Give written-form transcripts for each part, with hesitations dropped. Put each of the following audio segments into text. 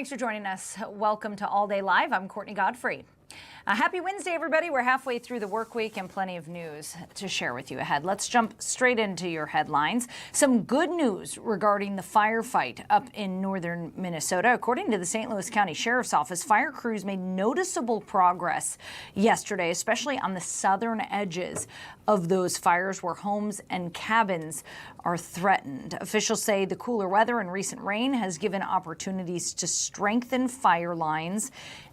Thanks for joining us. Welcome to All Day Live. I'm Courtney Godfrey. Happy Wednesday, everybody. We're halfway through the work week and plenty of news to share with you ahead. Let's jump straight into your headlines. Some good news regarding the firefight up in northern Minnesota. According to the St. Louis County Sheriff's Office, fire crews made noticeable progress yesterday, especially on the southern edges of those fires where homes and cabins are threatened. Officials say the cooler weather and recent rain has given opportunities to strengthen fire lines,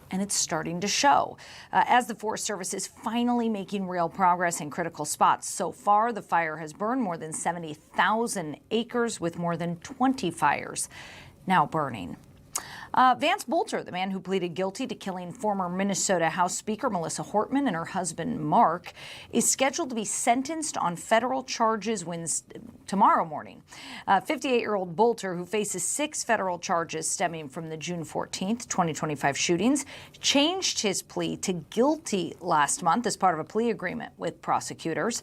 and it's starting to show as the Forest Service is finally making real progress in critical spots. So far, the fire has burned more than 70,000 acres with more than 20 fires now burning. Vance Bolter, the man who pleaded guilty to killing former Minnesota House Speaker Melissa Hortman and her husband Mark, is scheduled to be sentenced on federal charges tomorrow morning. 58-year-old Bolter, who faces 6 federal charges stemming from the June 14th, 2025 shootings, changed his plea to guilty last month as part of a plea agreement with prosecutors.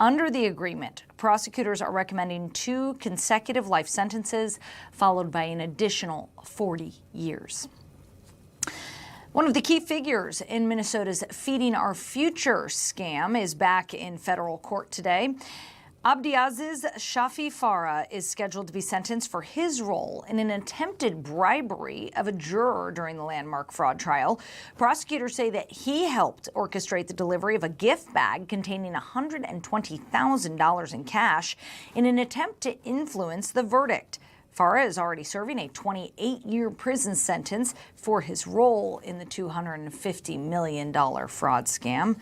Under the agreement, prosecutors are recommending 2 consecutive life sentences, followed by an additional 40 years. One of the key figures in Minnesota's Feeding Our Future scam is back in federal court today. Abdiaziz Shafi Farah is scheduled to be sentenced for his role in an attempted bribery of a juror during the landmark fraud trial. Prosecutors say that he helped orchestrate the delivery of a gift bag containing $120,000 in cash in an attempt to influence the verdict. Farah is already serving a 28-year prison sentence for his role in the $250 million fraud scam.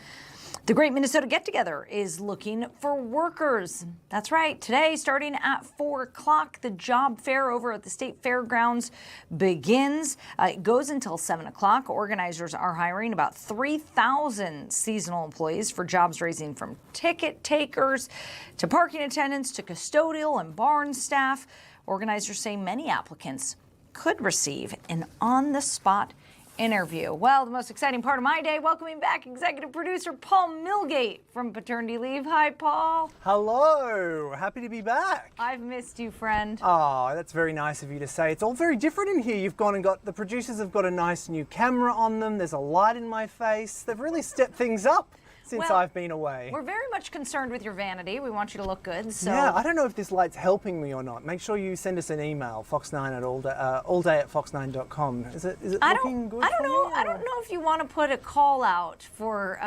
The Great Minnesota Get-Together is looking for workers. That's right. Today, starting at 4 o'clock, the job fair over at the state fairgrounds begins. It goes until 7 o'clock. Organizers are hiring about 3,000 seasonal employees for jobs ranging from ticket takers to parking attendants to custodial and barn staff. Organizers say many applicants could receive an on-the-spot interview. Well, the most exciting part of my day, welcoming back executive producer Paul Milgate from paternity leave. Hi, Paul. Hello. Happy to be back. I've missed you, friend. Oh, that's very nice of you to say. It's all very different in here. You've gone and got, the producers have got a nice new camera on them. There's a light in my face. They've really stepped things up since I've been away. We're very much concerned with your vanity. We want you to look good. So yeah, I don't know if this light's helping me or not. Make sure you send us an email, fox9 at allday@fox9.com. Is it looking good? I don't know. I don't know if you want to put a call out for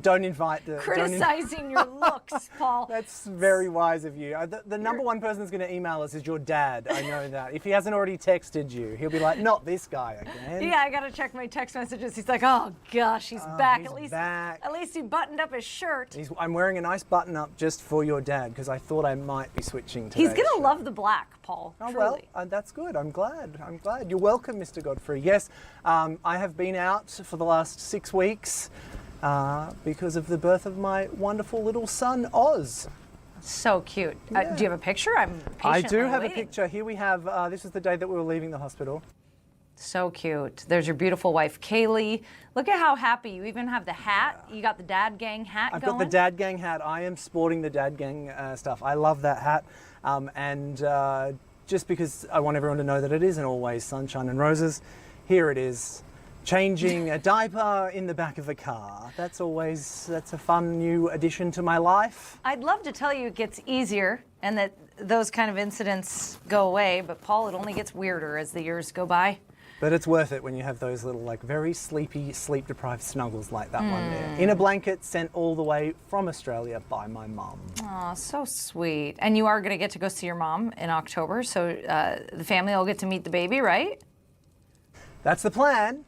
don't invite the criticizing your looks, Paul. That's very wise of you. The number one person that's going to email us is your dad. I know that. If he hasn't already texted you, he'll be like, not this guy again. Yeah, I got to check my text messages. He's like, oh gosh, he's back. He's At least he buttoned up his shirt. I'm wearing a nice button up just for your dad because I thought I might be switching today. He's going to love the black, Paul. Oh, truly. well, that's good. I'm glad. You're welcome, Mr. Godfrey. Yes, I have been out for the last 6 weeks because of the birth of my wonderful little son, Oz. So cute. Yeah. Do you have a picture? I'm patiently I do have waiting. a picture. Here we have, this is the day that we were leaving the hospital. So cute. There's your beautiful wife, Kaylee. Look at how happy. You even have the hat. You got the Dad Gang hat I've going. got the Dad Gang hat. I am sporting the Dad Gang stuff. I love that hat. Just because I want everyone to know that it isn't always sunshine and roses, here it is. Changing a diaper in the back of a car. That's a fun new addition to my life. I'd love to tell you it gets easier and that those kind of incidents go away, but Paul, it only gets weirder as the years go by. But it's worth it when you have those little, like, very sleepy, sleep-deprived snuggles like that one there. In a blanket sent all the way from Australia by my mum. Oh, so sweet. And you are going to get to go see your mom in October, so the family will get to meet the baby, right? That's the plan.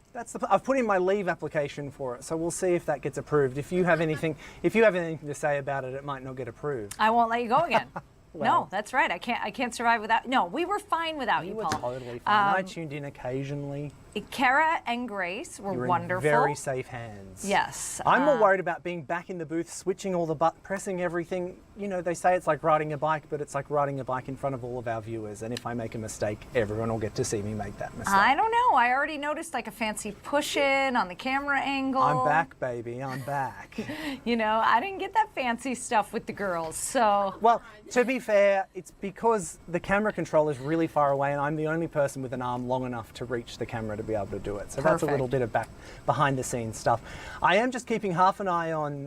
I've put in my leave application for it, so we'll see if that gets approved. If you have anything to say about it, it might not get approved. I won't let you go again. Well, no, that's right. I can't survive without. No, we were fine without you, You were Paul. totally fine. I tuned in occasionally. Kara and Grace were You're wonderful. in very safe hands. Yes. I'm more worried about being back in the booth, switching all the pressing everything. You know, they say it's like riding a bike, but it's like riding a bike in front of all of our viewers. And if I make a mistake, everyone will get to see me make that mistake. I don't know. I already noticed like a fancy push-in on the camera angle. I'm back, baby. I'm back. You know, I didn't get that fancy stuff with the girls, so. Well, to be be fair, it's because the camera control is really far away and I'm the only person with an arm long enough to reach the camera to be able to do it. So that's a little bit of behind the scenes stuff. I am just keeping half an eye on,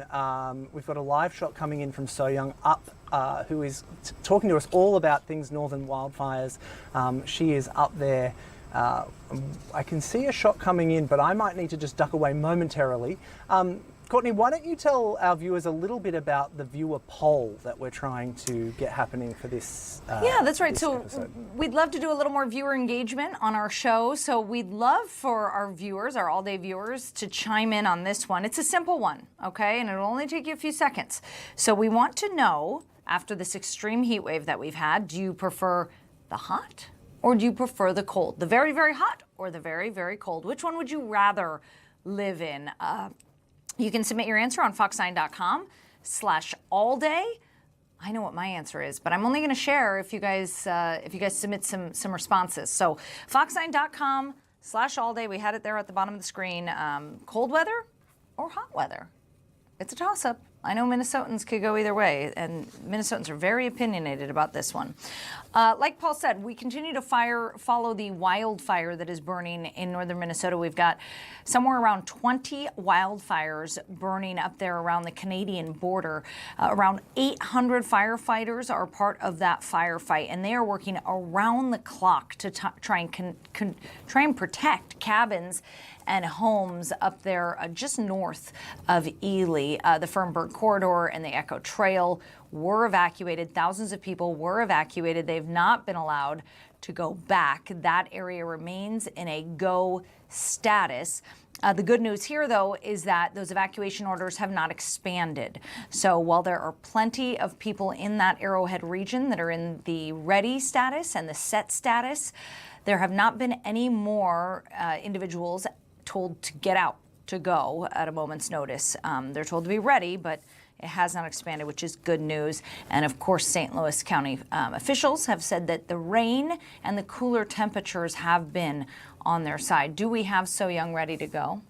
we've got a live shot coming in from So Young Up, who is talking to us all about things northern wildfires. She is up there. I can see a shot coming in, but I might need to just duck away momentarily. Courtney, why don't you tell our viewers a little bit about the viewer poll that we're trying to get happening for this Yeah, that's right. So episode. We'd love to do a little more viewer engagement on our show. So we'd love for our viewers, our all-day viewers, to chime in on this one. It's a simple one, okay? And it'll only take you a few seconds. So we want to know, after this extreme heat wave that we've had, do you prefer the hot or do you prefer the cold? The very, very hot or the very, very cold? Which one would you rather live in? You can submit your answer on fox9.com/allday. I know what my answer is, but I'm only going to share if you guys submit some responses. So fox9.com/allday. We had it there at the bottom of the screen. Cold weather or hot weather? It's a toss-up. I know Minnesotans could go either way, and Minnesotans are very opinionated about this one. Like Paul said, we continue to follow the wildfire that is burning in northern Minnesota. We've got somewhere around 20 wildfires burning up there around the Canadian border. Around 800 firefighters are part of that firefight, and they are working around the clock to try and protect cabins and homes up there just north of Ely. The Fernburg Corridor and the Echo Trail were evacuated. Thousands of people were evacuated. They've not been allowed to go back. That area remains in a go status. The good news here, though, is that those evacuation orders have not expanded. So while there are plenty of people in that Arrowhead region that are in the ready status and the set status, there have not been any more individuals told to get out, to go at a moment's notice. They're told to be ready, but it has not expanded, which is good news. And of course, St. Louis County officials have said that the rain and the cooler temperatures have been on their side. Do we have So Young ready to go?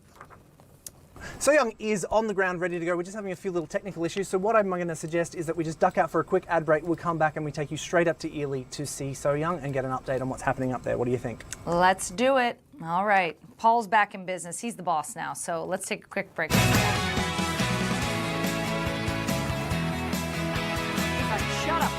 So Young is on the ground, ready to go. We're just having a few little technical issues. So what I'm going to suggest is that we just duck out for a quick ad break. We'll come back and we take you straight up to Ely to see So Young and get an update on what's happening up there. What do you think? Let's do it. All right. Paul's back in business. He's the boss now. So let's take a quick break. Shut up.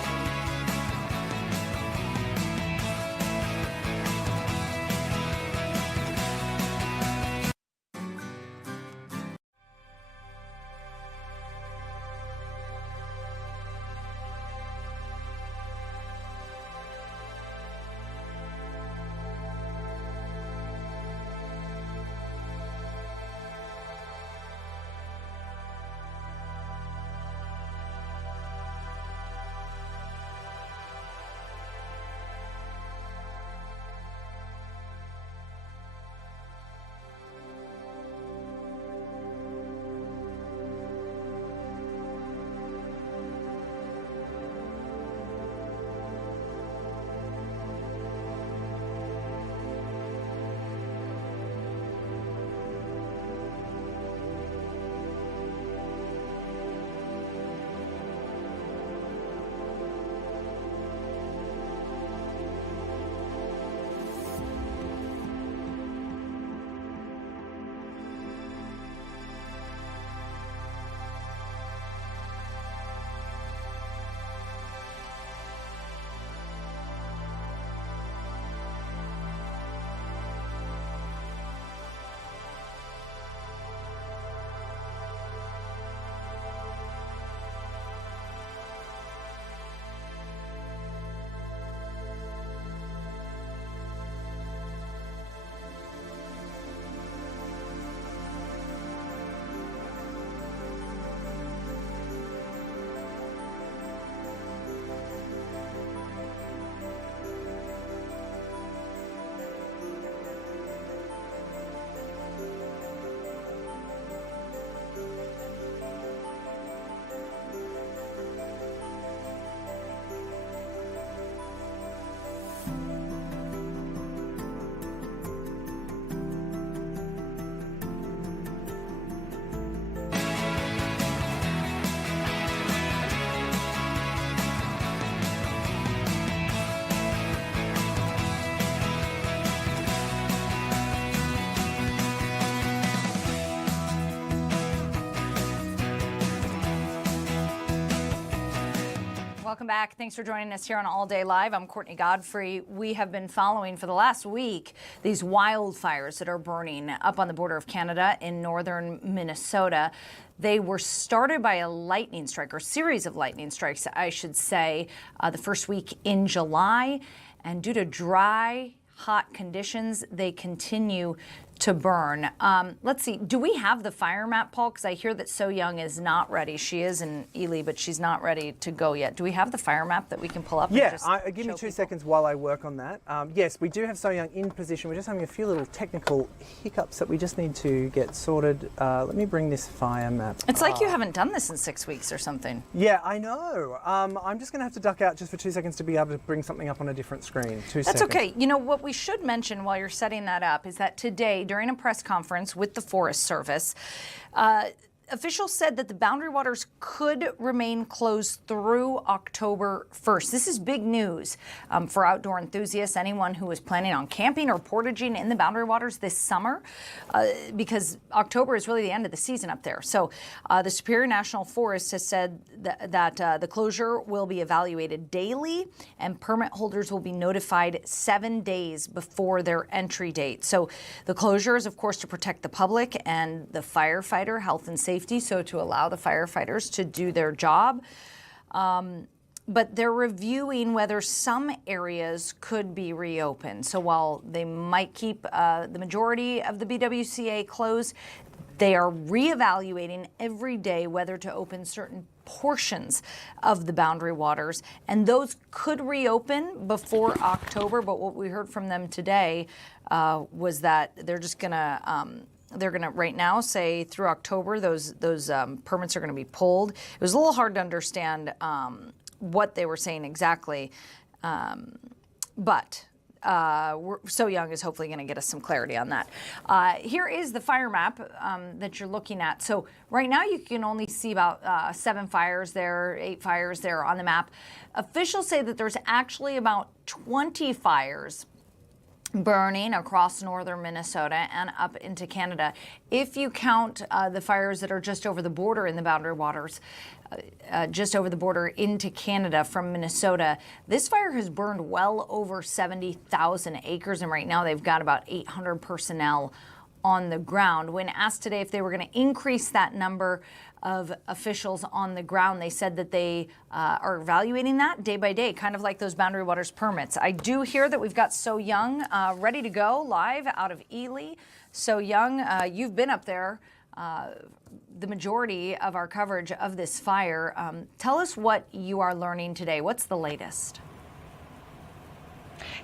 Welcome back. Thanks for joining us here on All Day Live. I'm Courtney Godfrey. We have been following for the last week these wildfires that are burning up on the border of Canada in northern Minnesota. They were started by a lightning strike, or series of lightning strikes, I should say, the first week in July. And due to dry, hot conditions, they continue to burn. Let's see, do we have the fire map, Paul? Because I hear that So Young is not ready. She is in Ely, but she's not ready to go yet. Do we have the fire map that we can pull up? Yeah, give me 2 seconds while I work on that. Yes, we do have So Young in position. We're just having a few little technical hiccups that we just need to get sorted. Let me bring this fire map It's like you haven't done this in 6 weeks or something. Yeah, I know. I'm just going to have to duck out just for 2 seconds to be able to bring something up on a different screen. 2 seconds. That's okay. You know, what we should mention while you're setting that up is that today, during a press conference with the Forest Service, officials said that the Boundary Waters could remain closed through October 1st. This is big news for outdoor enthusiasts, anyone who is planning on camping or portaging in the Boundary Waters this summer, because October is really the end of the season up there. So the Superior National Forest has said that the closure will be evaluated daily, and permit holders will be notified 7 days before their entry date. So the closure is, of course, to protect the public and the firefighter health and safety, so to allow the firefighters to do their job. But they're reviewing whether some areas could be reopened. So while they might keep the majority of the BWCA closed, they are reevaluating every day whether to open certain portions of the Boundary Waters, and those could reopen before October. But what we heard from them today was that they're just they're going to right now say through October those permits are going to be pulled. It was a little hard to understand what they were saying exactly, but So Young is hopefully going to get us some clarity on that. Here is the fire map that you're looking at. So right now you can only see about 7 fires there, 8 fires there on the map. Officials say that there's actually about 20 fires burning across northern Minnesota and up into Canada. If you count the fires that are just over the border in the Boundary Waters, just over the border into Canada from Minnesota, this fire has burned well over 70,000 acres, and right now they've got about 800 personnel on the ground. When asked today if they were going to increase that number of officials on the ground, they said that they are evaluating that day by day, kind of like those Boundary Waters permits. I do hear that we've got So Young ready to go live out of Ely. So Young, you've been up there the majority of our coverage of this fire. Tell us what you are learning today. What's the latest?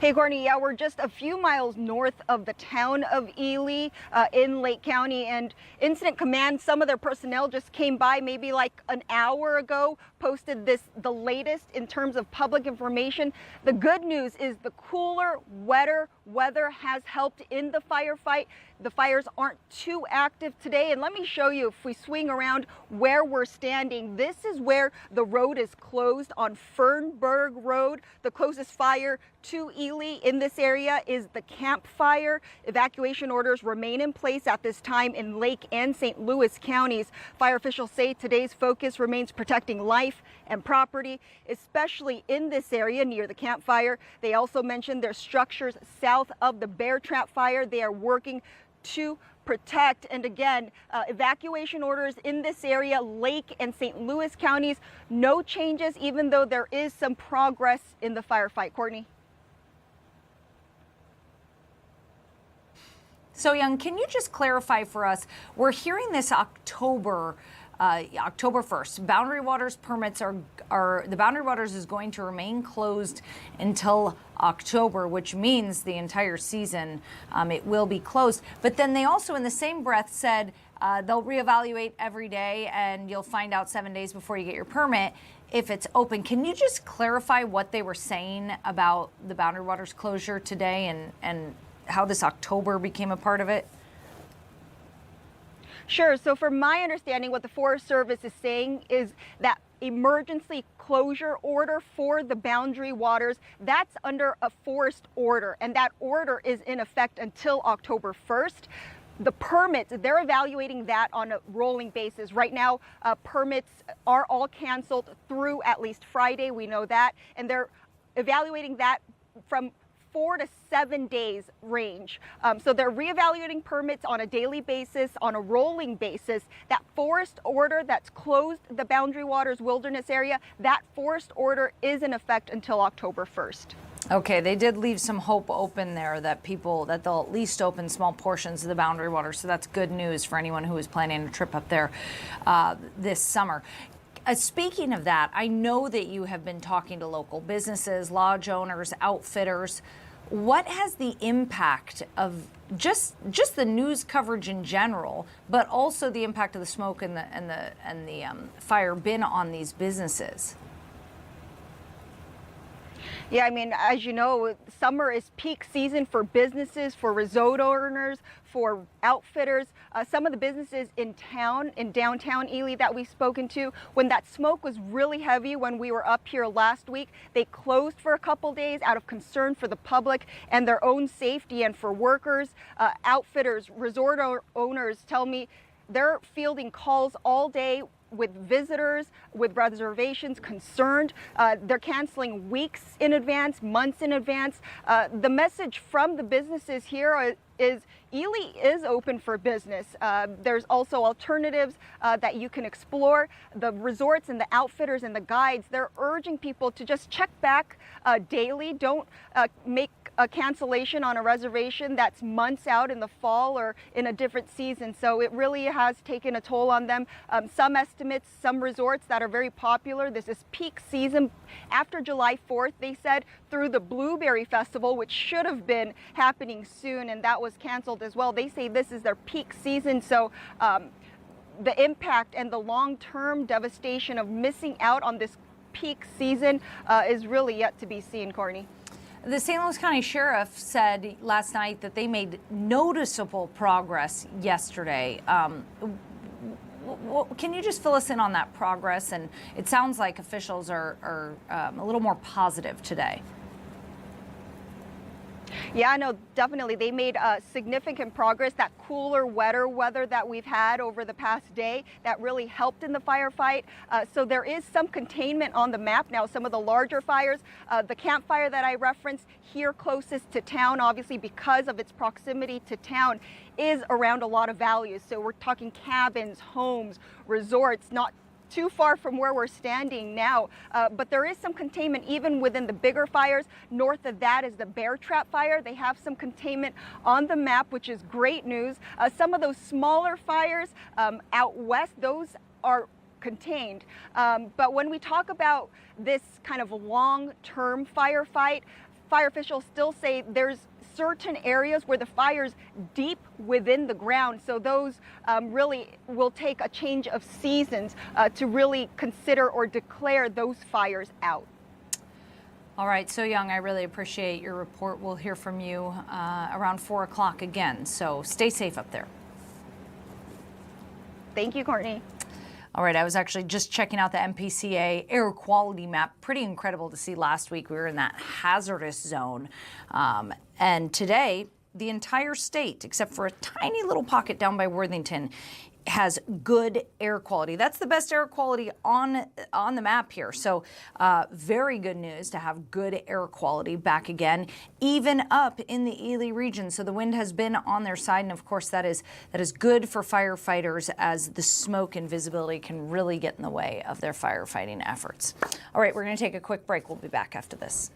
Hey, Courtney, yeah, we're just a few miles north of the town of Ely in Lake County, and Incident Command, some of their personnel just came by maybe like an hour ago, posted the latest in terms of public information. The good news is the cooler, wetter weather has helped in the firefight. The fires aren't too active today, and let me show you, if we swing around where we're standing, this is where the road is closed on Fernburg Road. The closest fire to Ely in this area is the Camp Fire. Evacuation orders remain in place at this time in Lake and St. Louis counties. Fire officials say today's focus remains protecting life and property, especially in this area near the Camp Fire. They also mentioned there's structures south of the Bear Trap Fire they are working to protect. And again, evacuation orders in this area, Lake and St. Louis counties, no changes, even though there is some progress in the firefight. Courtney? So Young, can you just clarify for us, we're hearing this October 1st. Boundary Waters permits the Boundary Waters is going to remain closed until October, which means the entire season it will be closed. But then they also, in the same breath, said they'll reevaluate every day, and you'll find out 7 days before you get your permit if it's open. Can you just clarify what they were saying about the Boundary Waters closure today and how this October became a part of it? Sure. So from my understanding, what the Forest Service is saying is that emergency closure order for the Boundary Waters, that's under a forest order, and that order is in effect until October 1st. The permits, they're evaluating that on a rolling basis. Right now, permits are all canceled through at least Friday. We know that. And they're evaluating that from 4 to 7 days range. So they're reevaluating permits on a daily basis, on a rolling basis. That forest order that's closed the Boundary Waters Wilderness Area, that forest order is in effect until October 1st. Okay, they did leave some hope open there that they'll at least open small portions of the Boundary Water. So that's good news for anyone who is planning a trip up there this summer. Speaking of that, I know that you have been talking to local businesses, lodge owners, outfitters. What has the impact of just the news coverage in general, but also the impact of the smoke and the fire been on these businesses? Yeah, I mean, as you know, summer is peak season for businesses, for resort owners, for outfitters. Some of the businesses in downtown Ely that we've spoken to, when that smoke was really heavy when we were up here last week, they closed for a couple days out of concern for the public and their own safety and for workers. Outfitters, resort owners tell me they're fielding calls all day with visitors, with reservations concerned. They're canceling weeks in advance, months in advance. The message from the businesses here is Ely is open for business. There's also alternatives that you can explore. The resorts and the outfitters and the guides, they're urging people to just check back daily. Don't make a cancellation on a reservation that's months out in the fall or in a different season. So it really has taken a toll on them. Some estimates, some resorts that are very popular, this is peak season after July 4th, they said, through the Blueberry Festival, which should have been happening soon, and that was canceled as well. They say this is their peak season. So the impact and the long-term devastation of missing out on this peak season is really yet to be seen, Courtney. The St. Louis County Sheriff said last night that they made noticeable progress yesterday. Can you just fill us in on that progress? And it sounds like officials are a little more positive today. Yeah, no, definitely. They made significant progress. That cooler, wetter weather that we've had over the past day, that really helped in the firefight. So there is some containment on the map now. Some of the larger fires, the campfire that I referenced here closest to town, obviously because of its proximity to town, is around a lot of values. So we're talking cabins, homes, resorts, not too far from where we're standing now, but there is some containment even within the bigger fires. North of that is the Bear Trap fire. They have some containment on the map, which is great news. Some of those smaller fires out west, those are contained. But when we talk about this kind of long-term firefight, fire officials still say there's certain areas where the fire's deep within the ground. So those really will take a change of seasons to really consider or declare those fires out. All right, So Young, I really appreciate your report. We'll hear from you around 4 o'clock again. So stay safe up there. Thank you, Courtney. All right, I was actually just checking out the MPCA air quality map. Pretty incredible to see. Last week we were in that hazardous zone. And today, the entire state, except for a tiny little pocket down by Worthington, has good air quality. That's the best air quality on the map here. So very good news to have good air quality back again, even up in the Ely region. So the wind has been on their side, and of course that is good for firefighters as the smoke and visibility can really get in the way of their firefighting efforts. All right, we're going to take a quick break. We'll be back after this.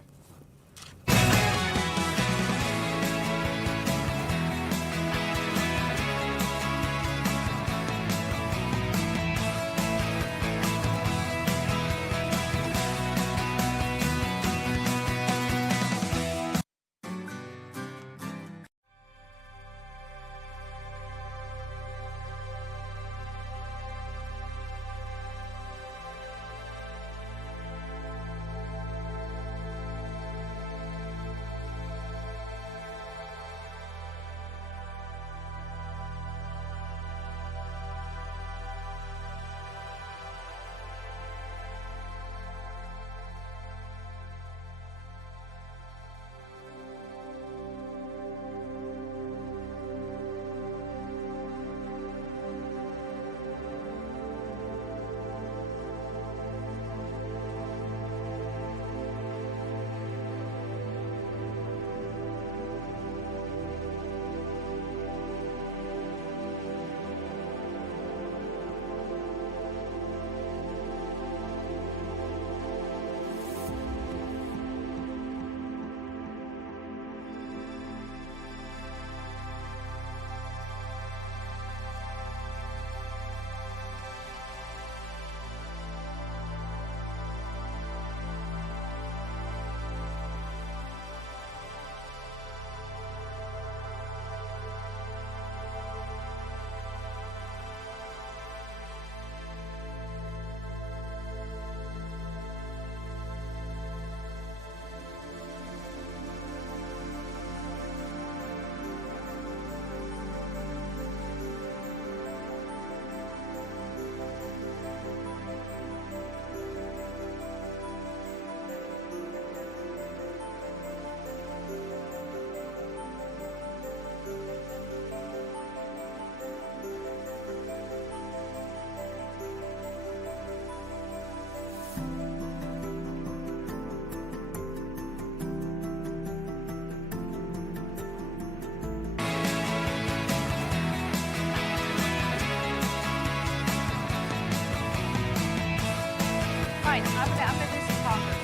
right, I'm gonna do some talkers.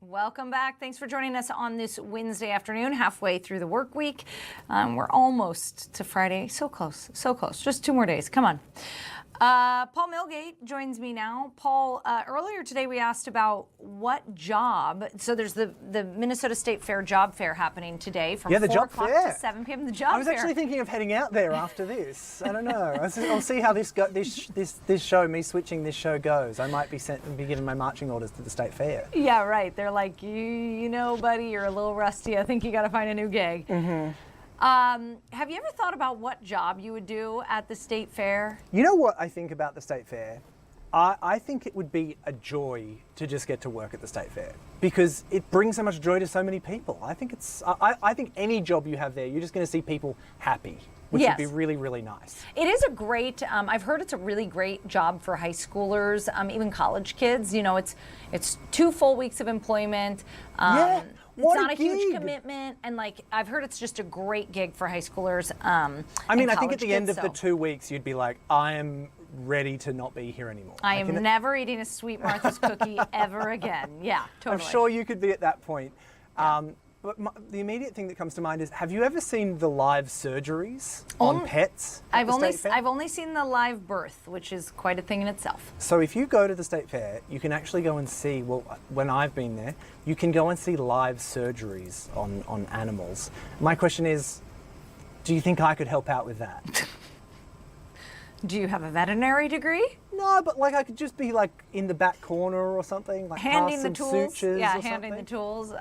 Welcome back. Thanks for joining us on this Wednesday afternoon, halfway through the work week. We're almost to Friday. So close, so close. Just 2 more days. Come on. Paul Milgate joins me now. Paul, earlier today we asked about what job. So there's the Minnesota State Fair job fair happening today from 4 o'clock to 7 p.m. The job fair. I was actually thinking of heading out there after this. I don't know. I'll see how this show, me switching this show goes. I might be giving my marching orders to the State Fair. Yeah, right. They're like, you know, buddy, you're a little rusty. I think you got to find a new gig. Mm-hmm. Have you ever thought about what job you would do at the State Fair? You know what I think about the State Fair? I think it would be a joy to just get to work at the State Fair because it brings so much joy to so many people. I think I think any job you have there, you're just going to see people happy, which would be really, really nice. It is a great, I've heard it's a really great job for high schoolers, even college kids. You know, it's 2 full weeks of employment. Yeah. It's not a huge commitment, and like I've heard, it's just a great gig for high schoolers. I mean, I think at the end of the 2 weeks, you'd be like, I am ready to not be here anymore. I am never eating a Sweet Martha's cookie ever again. Yeah, totally. I'm sure you could be at that point. Yeah. But the immediate thing that comes to mind is, have you ever seen the live surgeries on pets? I've only seen the live birth, which is quite a thing in itself. So if you go to the State Fair, you can actually go and see, well, when I've been there, you can go and see live surgeries on animals. My question is, do you think I could help out with that? Do you have a veterinary degree? No, but like I could just be like in the back corner or something, like handing the tools. Yeah, handing the tools.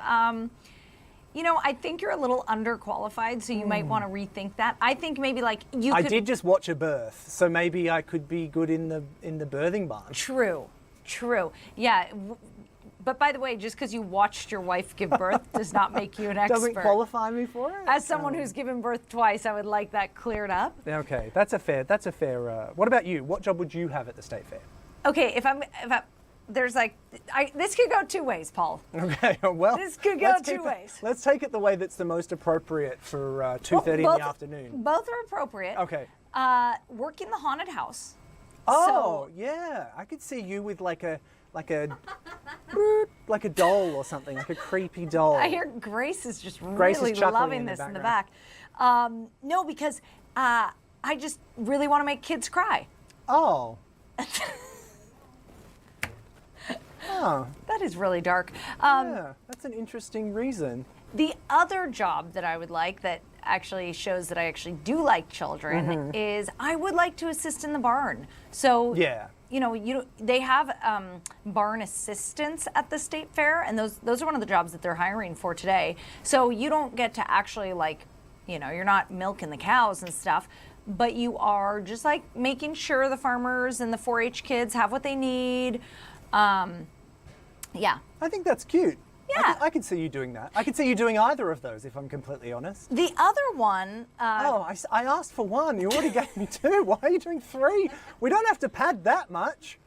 You know, I think you're a little underqualified, so you might want to rethink that. I think maybe like you could... I did just watch a birth, so maybe I could be good in the birthing barn. True. Yeah. But by the way, just because you watched your wife give birth does not make you an expert. Doesn't qualify me for it? As someone who's given birth twice, I would like that cleared up. Okay, that's a fair. What about you? What job would you have at the State Fair? Okay, if I there's like, this could go 2 ways, Paul. Okay, well, this could go 2 ways. Let's take it the way that's the most appropriate for 2:30 in the afternoon. Both are appropriate. Okay. Work in the haunted house. Oh, yeah, I could see you with like a doll or something, like a creepy doll. I hear Grace is just really loving this in the back. No, because I just really want to make kids cry. Oh. Oh. That is really dark. Yeah, that's an interesting reason. The other job that I would like that actually shows that I actually do like children is I would like to assist in the barn. So, you know, they have barn assistants at the State Fair, and those are one of the jobs that they're hiring for today. So you don't get to actually like, you know, you're not milking the cows and stuff, but you are just like making sure the farmers and the 4-H kids have what they need. Yeah. I think that's cute. Yeah. I could see you doing that. I could see you doing either of those, if I'm completely honest. The other one... I asked for 1. You already gave me 2. Why are you doing 3? We don't have to pad that much.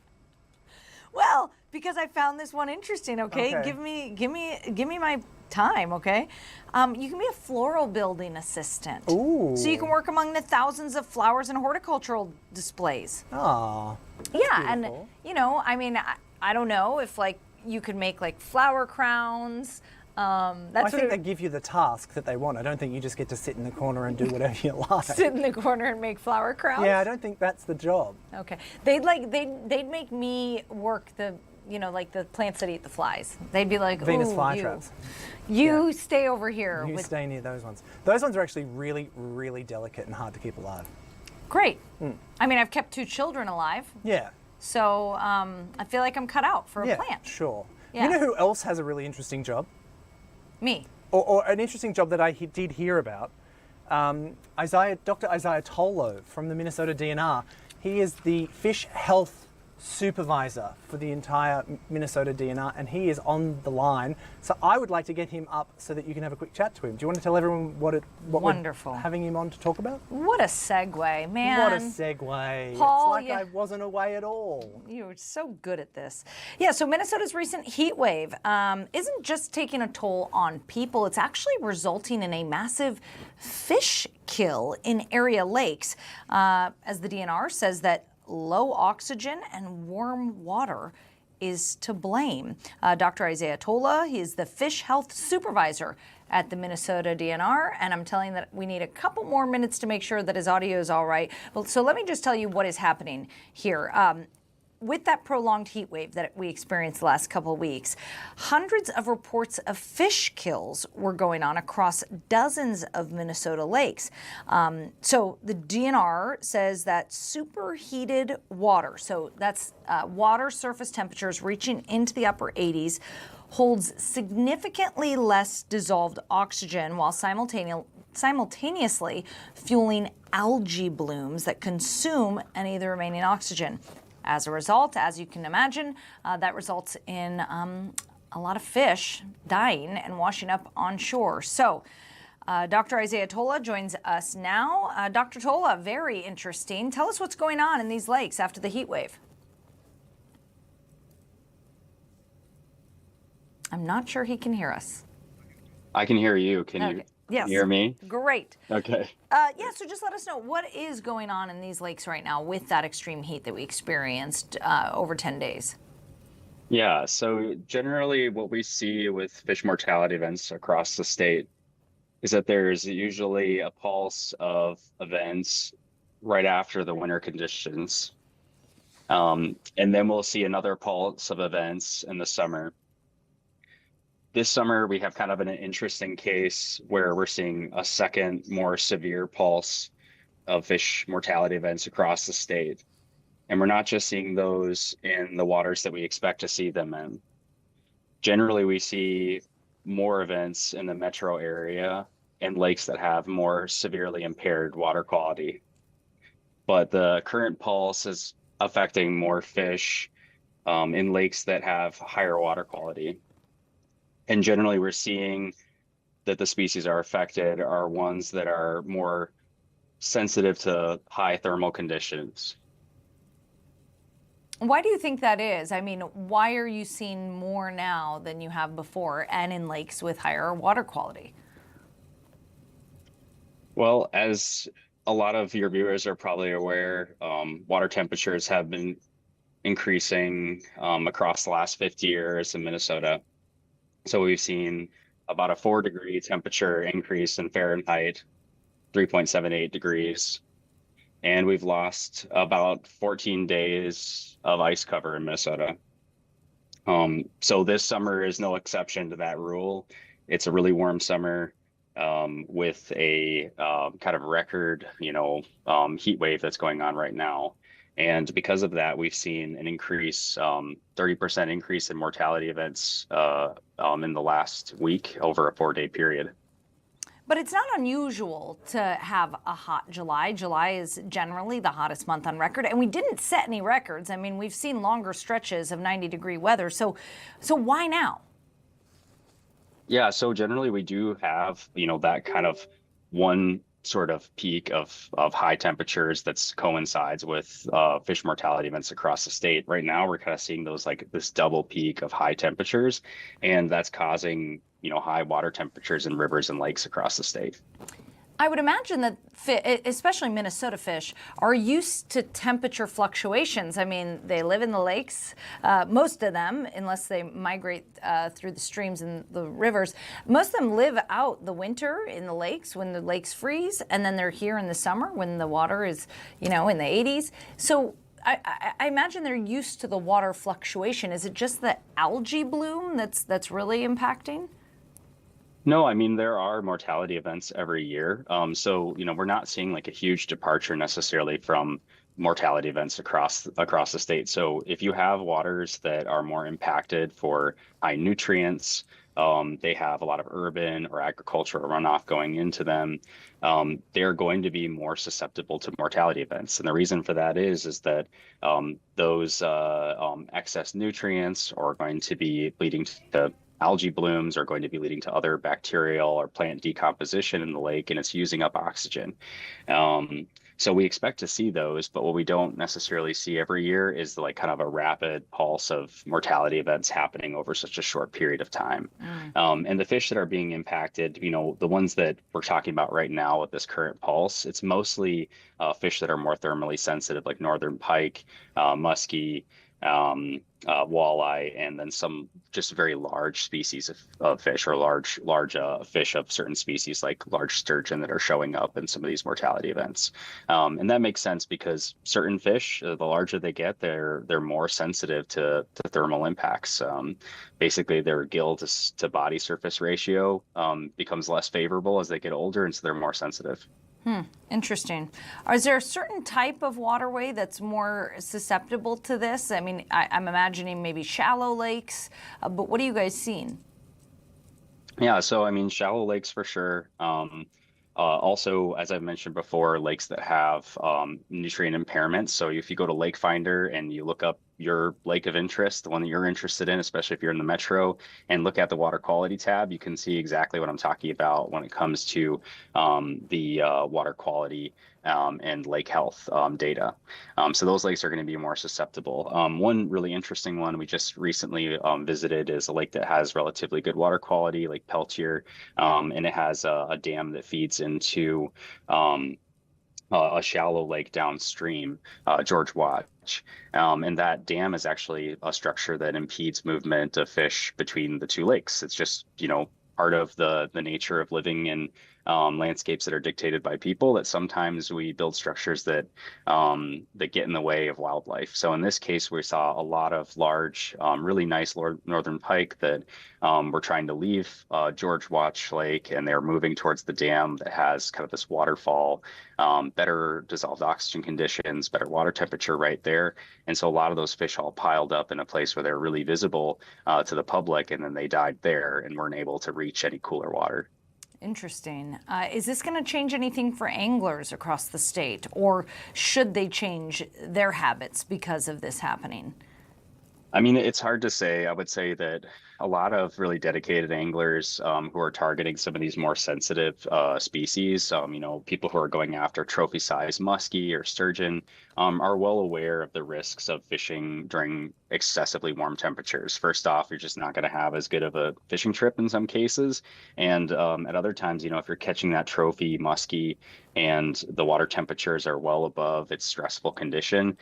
Well, because I found this one interesting, okay? Give me my time, okay? You can be a floral building assistant. Ooh. So you can work among the thousands of flowers and horticultural displays. Aw. Yeah, and you know, I mean, I don't know if like you could make like flower crowns. I think they give you the task that they want. I don't think you just get to sit in the corner and do whatever you like. Sit in the corner and make flower crowns? Yeah, I don't think that's the job. Okay. They'd make me work the, you know, like the plants that eat the flies. They'd be like, Venus flytraps. You stay over here. You stay near those ones. Those ones are actually really, really delicate and hard to keep alive. Great. I mean, I've kept 2 children alive. Yeah. So I feel like I'm cut out for a plant. Sure. Yeah. You know who else has a really interesting job? Me. Or an interesting job that I did hear about. Dr. Isaiah Tolo from the Minnesota DNR. He is the fish health supervisor for the entire Minnesota DNR, and he is on the line. So I would like to get him up so that you can have a quick chat to him. Do you want to tell everyone what Wonderful. we're having him on to talk about? What a segue, man. What a segue. Paul, it's like I wasn't away at all. You were so good at this. Yeah, so Minnesota's recent heat wave isn't just taking a toll on people, it's actually resulting in a massive fish kill in area lakes, as the DNR says that low oxygen and warm water is to blame. Dr. Isaiah Tola, he is the fish health supervisor at the Minnesota DNR, and I'm telling you that we need a couple more minutes to make sure that his audio is all right. Well, so let me just tell you what is happening here. With that prolonged heat wave that we experienced the last couple of weeks, hundreds of reports of fish kills were going on across dozens of Minnesota lakes. So the DNR says that superheated water, so that's water surface temperatures reaching into the upper 80s, holds significantly less dissolved oxygen while simultaneously fueling algae blooms that consume any of the remaining oxygen. As a result, as you can imagine, that results in a lot of fish dying and washing up on shore. So Dr. Isaiah Tola joins us now. Dr. Tola, very interesting. Tell us what's going on in these lakes after the heat wave. I'm not sure he can hear us. I can hear you. Can you Yes. hear me? Great. Okay. Yeah, so just let us know what is going on in these lakes right now with that extreme heat that we experienced over 10 days. Yeah, so generally what we see with fish mortality events across the state is that there's usually a pulse of events right after the winter conditions. And then we'll see another pulse of events in the summer. This summer, we have kind of an interesting case where we're seeing a second, more severe pulse of fish mortality events across the state. And we're not just seeing those in the waters that we expect to see them in. Generally, we see more events in the metro area and lakes that have more severely impaired water quality. But the current pulse is affecting more fish in lakes that have higher water quality. And generally, we're seeing that the species are affected are ones that are more sensitive to high thermal conditions. Why do you think that is? I mean, why are you seeing more now than you have before and in lakes with higher water quality? Well, as a lot of your viewers are probably aware, water temperatures have been increasing across the last 50 years in Minnesota. So we've seen about a 4-degree temperature increase in Fahrenheit, 3.78 degrees. And we've lost about 14 days of ice cover in Minnesota. So this summer is no exception to that rule. It's a really warm summer with a kind of record, heat wave that's going on right now. And because of that, we've seen an increase, 30% increase in mortality events in the last week over a 4-day period. But it's not unusual to have a hot July. July is generally the hottest month on record, and we didn't set any records. I mean, we've seen longer stretches of 90-degree weather. So why now? Yeah, so generally we do have, that kind of one sort of peak of high temperatures that's coincides with fish mortality events across the state. Right now, we're kind of seeing those like this double peak of high temperatures, and that's causing, high water temperatures in rivers and lakes across the state. I would imagine that, especially Minnesota fish, are used to temperature fluctuations. I mean, they live in the lakes, most of them, unless they migrate through the streams and the rivers. Most of them live out the winter in the lakes when the lakes freeze, and then they're here in the summer when the water is, in the 80s. So I imagine they're used to the water fluctuation. Is it just the algae bloom that's really impacting? No, I mean, there are mortality events every year. So, we're not seeing like a huge departure necessarily from mortality events across the state. So if you have waters that are more impacted for high nutrients, they have a lot of urban or agricultural runoff going into them, they're going to be more susceptible to mortality events. And the reason for that is that those excess nutrients are going to be leading to algae blooms, are going to be leading to other bacterial or plant decomposition in the lake, and it's using up oxygen. So we expect to see those, but what we don't necessarily see every year is like kind of a rapid pulse of mortality events happening over such a short period of time. And the fish that are being impacted, the ones that we're talking about right now with this current pulse, it's mostly fish that are more thermally sensitive, like northern pike, muskie, walleye, and then some just very large species of fish, or large fish of certain species like large sturgeon that are showing up in some of these mortality events. And that makes sense because certain fish, the larger they get, they're more sensitive to thermal impacts. Basically, their gill to body surface ratio becomes less favorable as they get older, and so they're more sensitive. Interesting. Is there a certain type of waterway that's more susceptible to this? I mean, I'm imagining maybe shallow lakes, but what are you guys seeing? Yeah, so I mean, shallow lakes for sure. Also, as I've mentioned before, lakes that have nutrient impairments. So if you go to Lake Finder and you look up your lake of interest, the one that you're interested in, especially if you're in the metro, and look at the water quality tab, you can see exactly what I'm talking about when it comes to the water quality and lake health data. So those lakes are going to be more susceptible. One really interesting one we just recently visited is a lake that has relatively good water quality, Lake Peltier, and it has a dam that feeds into a shallow lake downstream, George Watch. And that dam is actually a structure that impedes movement of fish between the two lakes. It's just, part of the nature of living in landscapes that are dictated by people, that sometimes we build structures that that get in the way of wildlife. So in this case, we saw a lot of large, really nice northern pike that were trying to leave George Watch Lake, and they're moving towards the dam that has kind of this waterfall, better dissolved oxygen conditions, better water temperature right there. And so a lot of those fish all piled up in a place where they're really visible to the public, and then they died there and weren't able to reach any cooler water. Interesting. Is this going to change anything for anglers across the state, or should they change their habits because of this happening? I mean, it's hard to say. I would say that a lot of really dedicated anglers who are targeting some of these more sensitive species, people who are going after trophy-sized muskie or sturgeon, are well aware of the risks of fishing during excessively warm temperatures. First off, you're just not going to have as good of a fishing trip in some cases. And at other times, if you're catching that trophy muskie and the water temperatures are well above its stressful condition,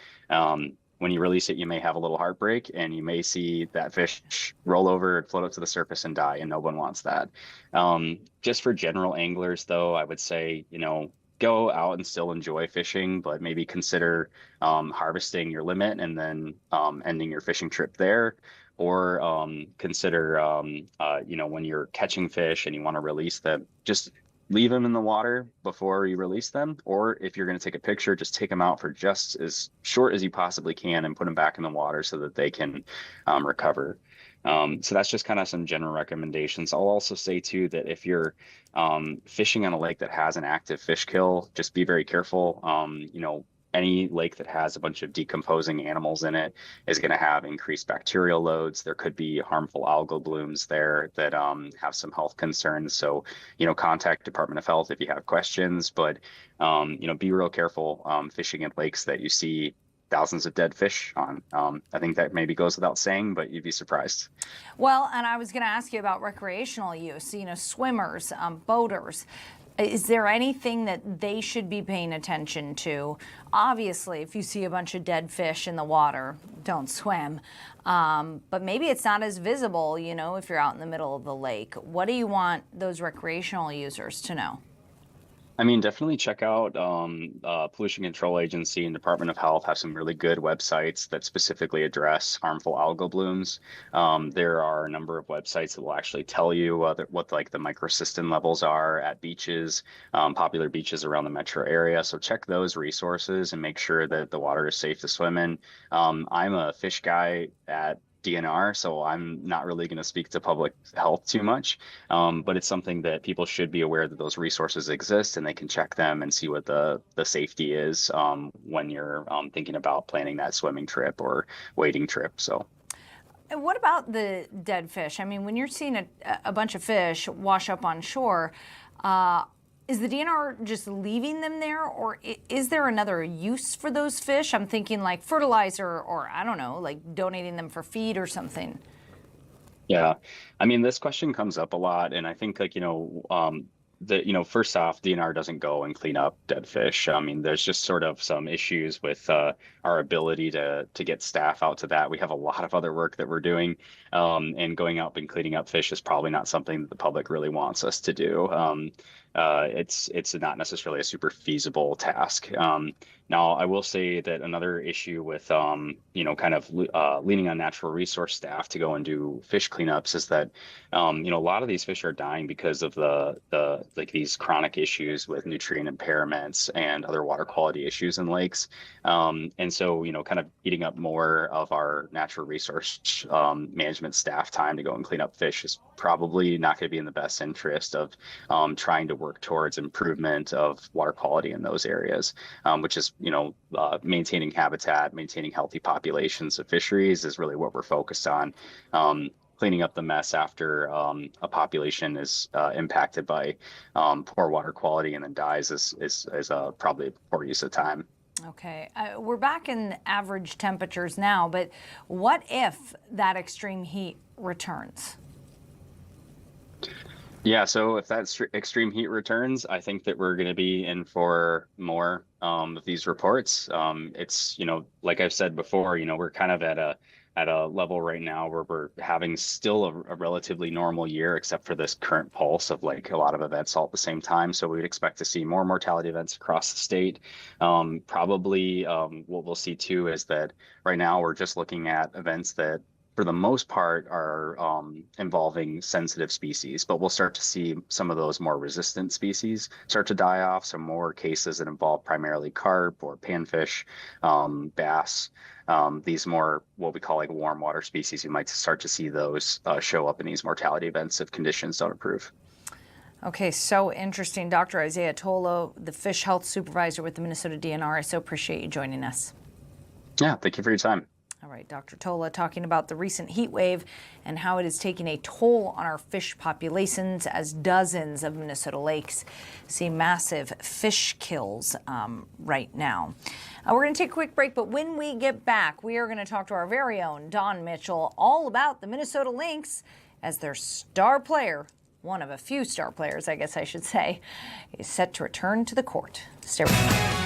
when you release it, you may have a little heartbreak, and you may see that fish roll over and float up to the surface and die, and no one wants that. Just for general anglers, though, I would say, go out and still enjoy fishing, but maybe consider harvesting your limit and then ending your fishing trip there. Or consider, when you're catching fish and you want to release them, just leave them in the water before you release them. Or if you're going to take a picture, just take them out for just as short as you possibly can and put them back in the water so that they can recover. So that's just kind of some general recommendations. I'll also say too that if you're fishing on a lake that has an active fish kill, just be very careful. Any lake that has a bunch of decomposing animals in it is going to have increased bacterial loads. There could be harmful algal blooms there that have some health concerns. So, contact Department of Health if you have questions, but, be real careful fishing in lakes that you see thousands of dead fish on. I think that maybe goes without saying, but you'd be surprised. Well, and I was going to ask you about recreational use, swimmers, boaters. Is there anything that they should be paying attention to? Obviously, if you see a bunch of dead fish in the water, don't swim. But maybe it's not as visible, if you're out in the middle of the lake. What do you want those recreational users to know? I mean, definitely check out Pollution Control Agency and Department of Health have some really good websites that specifically address harmful algal blooms. There are a number of websites that will actually tell you what the microcystin levels are at beaches, popular beaches around the metro area. So check those resources and make sure that the water is safe to swim in. I'm a fish guy at DNR, so I'm not really going to speak to public health too much. But it's something that people should be aware that those resources exist, and they can check them and see what the safety is when you're thinking about planning that swimming trip or wading trip. So. And what about the dead fish? I mean, when you're seeing a bunch of fish wash up on shore, is the DNR just leaving them there, or is there another use for those fish? I'm thinking like fertilizer, or I don't know, like donating them for feed or something. Yeah, I mean, this question comes up a lot, and I think like, first off, DNR doesn't go and clean up dead fish. I mean, there's just sort of some issues with our ability to get staff out to that. We have a lot of other work that we're doing, and going out and cleaning up fish is probably not something that the public really wants us to do. It's not necessarily a super feasible task. Now, I will say that another issue with leaning on natural resource staff to go and do fish cleanups is that a lot of these fish are dying because of these chronic issues with nutrient impairments and other water quality issues in lakes. And so, kind of eating up more of our natural resource management staff time to go and clean up fish is probably not going to be in the best interest of trying to work towards improvement of water quality in those areas, which is, maintaining habitat, maintaining healthy populations of fisheries is really what we're focused on. Cleaning up the mess after a population is impacted by poor water quality and then dies is probably a poor use of time. Okay, we're back in average temperatures now, but what if that extreme heat returns? Yeah, so if that extreme heat returns, I think that we're going to be in for more of these reports. It's, like I've said before, we're kind of at a level right now where we're having still a relatively normal year, except for this current pulse of like a lot of events all at the same time. So we would expect to see more mortality events across the state. Probably what we'll see too is that right now we're just looking at events that for the most part are involving sensitive species, but we'll start to see some of those more resistant species start to die off. Some more cases that involve primarily carp or panfish, bass, these more what we call like warm water species. You might start to see those show up in these mortality events if conditions don't improve. Okay, so interesting. Dr. Isaiah Tolo, the fish health supervisor with the Minnesota DNR. I so appreciate you joining us. Yeah, thank you for your time. All right, Dr. Tola talking about the recent heat wave and how it is taking a toll on our fish populations as dozens of Minnesota lakes see massive fish kills right now. We're going to take a quick break, but when we get back, we are going to talk to our very own Don Mitchell all about the Minnesota Lynx as their star player, one of a few star players, I guess I should say, is set to return to the court. Stay with us.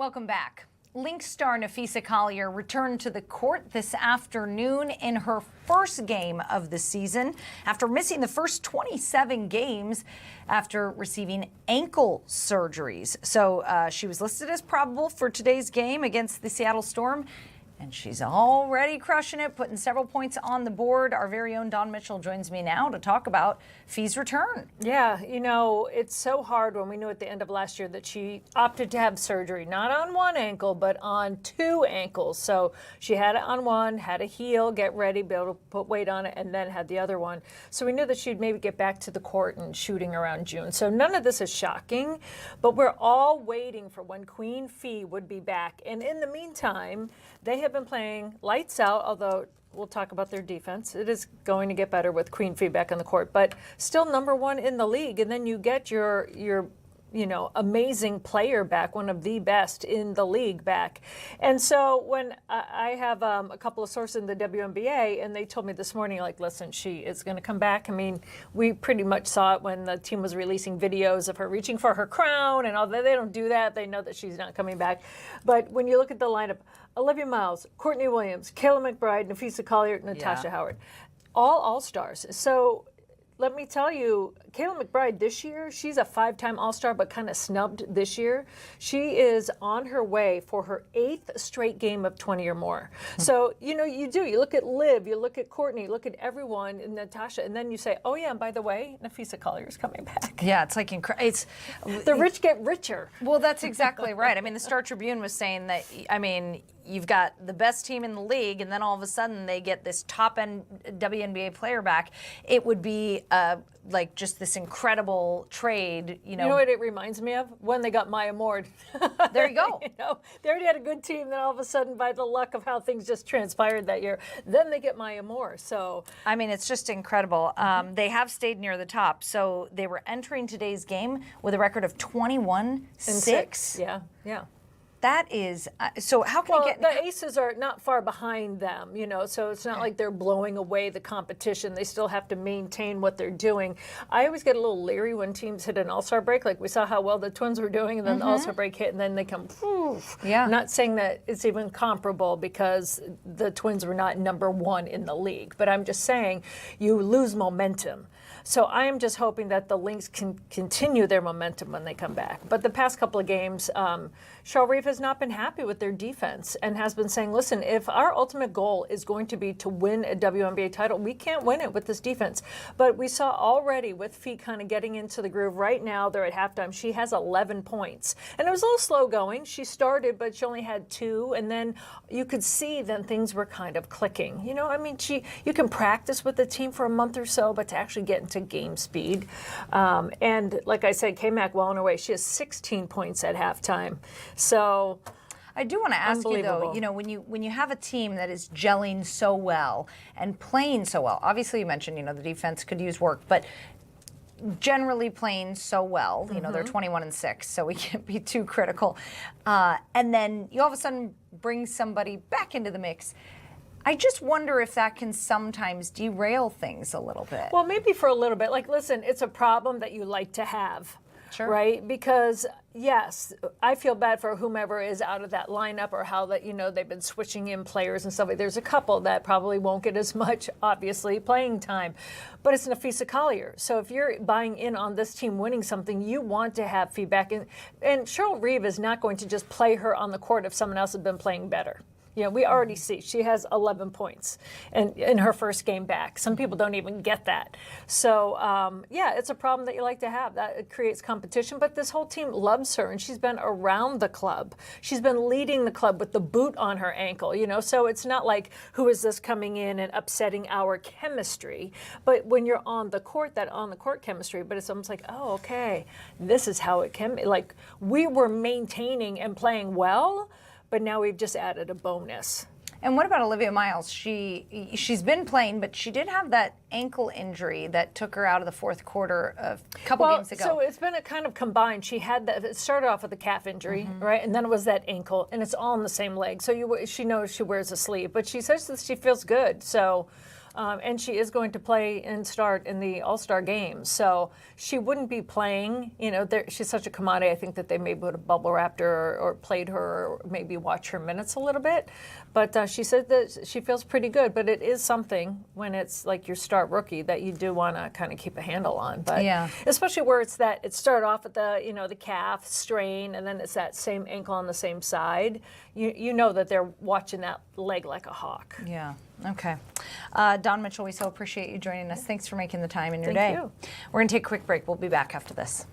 Welcome back. Lynx star Nafisa Collier returned to the court this afternoon in her first game of the season after missing the first 27 games after receiving ankle surgeries. So she was listed as probable for today's game against the Seattle Storm. And she's already crushing it, putting several points on the board. Our very own Dawn Mitchell joins me now to talk about Fee's return. Yeah, you know, it's so hard when we knew at the end of last year that she opted to have surgery, not on one ankle, but on two ankles. So she had it on one, had to heal, get ready, be able to put weight on it, and then had the other one. So we knew that she'd maybe get back to the court and shooting around June. So none of this is shocking, but we're all waiting for when Queen Fee would be back. And in the meantime, they have been playing lights out, although we'll talk about their defense. It is going to get better with Queen Fee back on the court, but still #1 in the league. And then you get your amazing player back, one of the best in the league back. And so when I have a couple of sources in the WNBA, and they told me this morning, like, listen, she is going to come back. I mean, we pretty much saw it when the team was releasing videos of her reaching for her crown and all that. They don't do that. They know that she's not coming back. But when you look at the lineup, Olivia Miles, Courtney Williams, Kayla McBride, Nafisa Collier, Natasha Howard, all stars. So let me tell you, Kayla McBride this year, she's a 5-time All-Star, but kind of snubbed this year. She is on her way for her 8th straight game of 20 or more. So, you look at Liv, you look at Courtney, look at everyone, and Natasha, and then you say, oh yeah, and by the way, Nafisa Collier is coming back. Yeah, it's like it's the rich get richer. Well, that's exactly right. I mean, the Star Tribune was saying that, you've got the best team in the league, and then all of a sudden they get this top-end WNBA player back. It would be like just this incredible trade. You know what it reminds me of? When they got Maya Moore. There you go. They already had a good team, then all of a sudden, by the luck of how things just transpired that year, then they get Maya Moore. So I mean, it's just incredible. They have stayed near the top. So they were entering today's game with a record of 21-6. Yeah. That is, so how can you get... the Aces are not far behind them, so it's not like they're blowing away the competition. They still have to maintain what they're doing. I always get a little leery when teams hit an All-Star break. Like we saw how well the Twins were doing, and then the All-Star break hit, and then they come, poof. Yeah. I'm not saying that it's even comparable because the Twins were not #1 in the league, but I'm just saying you lose momentum. So I am just hoping that the Lynx can continue their momentum when they come back. But the past couple of games, Cheryl Reeve has not been happy with their defense and has been saying, listen, if our ultimate goal is going to be to win a WNBA title, we can't win it with this defense. But we saw already with Fee kind of getting into the groove. Right now, they're at halftime. She has 11 points. And it was a little slow going. She started, but she only had 2. And then you could see then things were kind of clicking. You can practice with the team for a month or so, but to actually get into game speed. And like I said, K-Mac well on her way. She has 16 points at halftime. So I do want to ask you though, when you have a team that is gelling so well and playing so well, obviously you mentioned, the defense could use work, but generally playing so well, they're 21-6, so we can't be too critical. And then you all of a sudden bring somebody back into the mix. I just wonder if that can sometimes derail things a little bit. Well, maybe for a little bit. Like, listen, it's a problem that you like to have. Sure. Right? Because, yes, I feel bad for whomever is out of that lineup or how that, they've been switching in players and stuff. There's a couple that probably won't get as much, obviously, playing time. But it's Nafisa Collier. So if you're buying in on this team winning something, you want to have feedback. And Cheryl Reeve is not going to just play her on the court if someone else has been playing better. We already see she has 11 points in her first game back. Some people don't even get that. So, it's a problem that you like to have. That it creates competition. But this whole team loves her, and she's been around the club. She's been leading the club with the boot on her ankle, So it's not like, who is this coming in and upsetting our chemistry? But when you're on the court, that on-the-court chemistry, but it's almost like, oh, okay, this is how it can be. Like, we were maintaining and playing well, but now we've just added a bonus. And what about Olivia Miles? She's been playing, but she did have that ankle injury that took her out of the fourth quarter a couple games ago. So it's been a kind of combined. She had that. It started off with a calf injury, right, and then it was that ankle, and it's all in the same leg. So she knows she wears a sleeve, but she says that she feels good. So And she is going to play and start in the All-Star game. So she wouldn't be playing. She's such a commodity. I think that they maybe would have bubble wrapped her or played her or maybe watch her minutes a little bit. But she said that she feels pretty good. But it is something when it's like your start rookie that you do want to kind of keep a handle on. But especially where it started off at the calf strain, and then it's that same ankle on the same side. You know that they're watching that leg like a hawk. Yeah. Okay. Dawn Mitchell, we so appreciate you joining us. Thanks for making the time in your Thank day. you. We're going to take a quick break. We'll be back after this.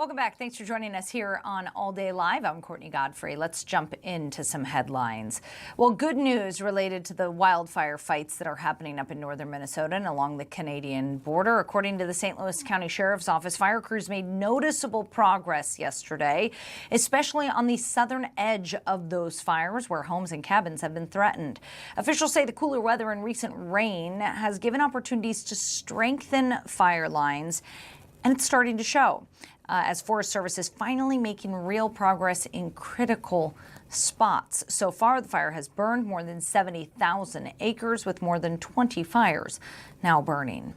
Welcome back. Thanks for joining us here on All Day Live. I'm Courtney Godfrey. Let's jump into some headlines. Well, good news related to the wildfire fights that are happening up in northern Minnesota and along the Canadian border. According to the St. Louis County Sheriff's Office, fire crews made noticeable progress yesterday, especially on the southern edge of those fires where homes and cabins have been threatened. Officials say the cooler weather and recent rain has given opportunities to strengthen fire lines, and it's starting to show. As Forest Service is finally making real progress in critical spots. So far, the fire has burned more than 70,000 acres with more than 20 fires now burning.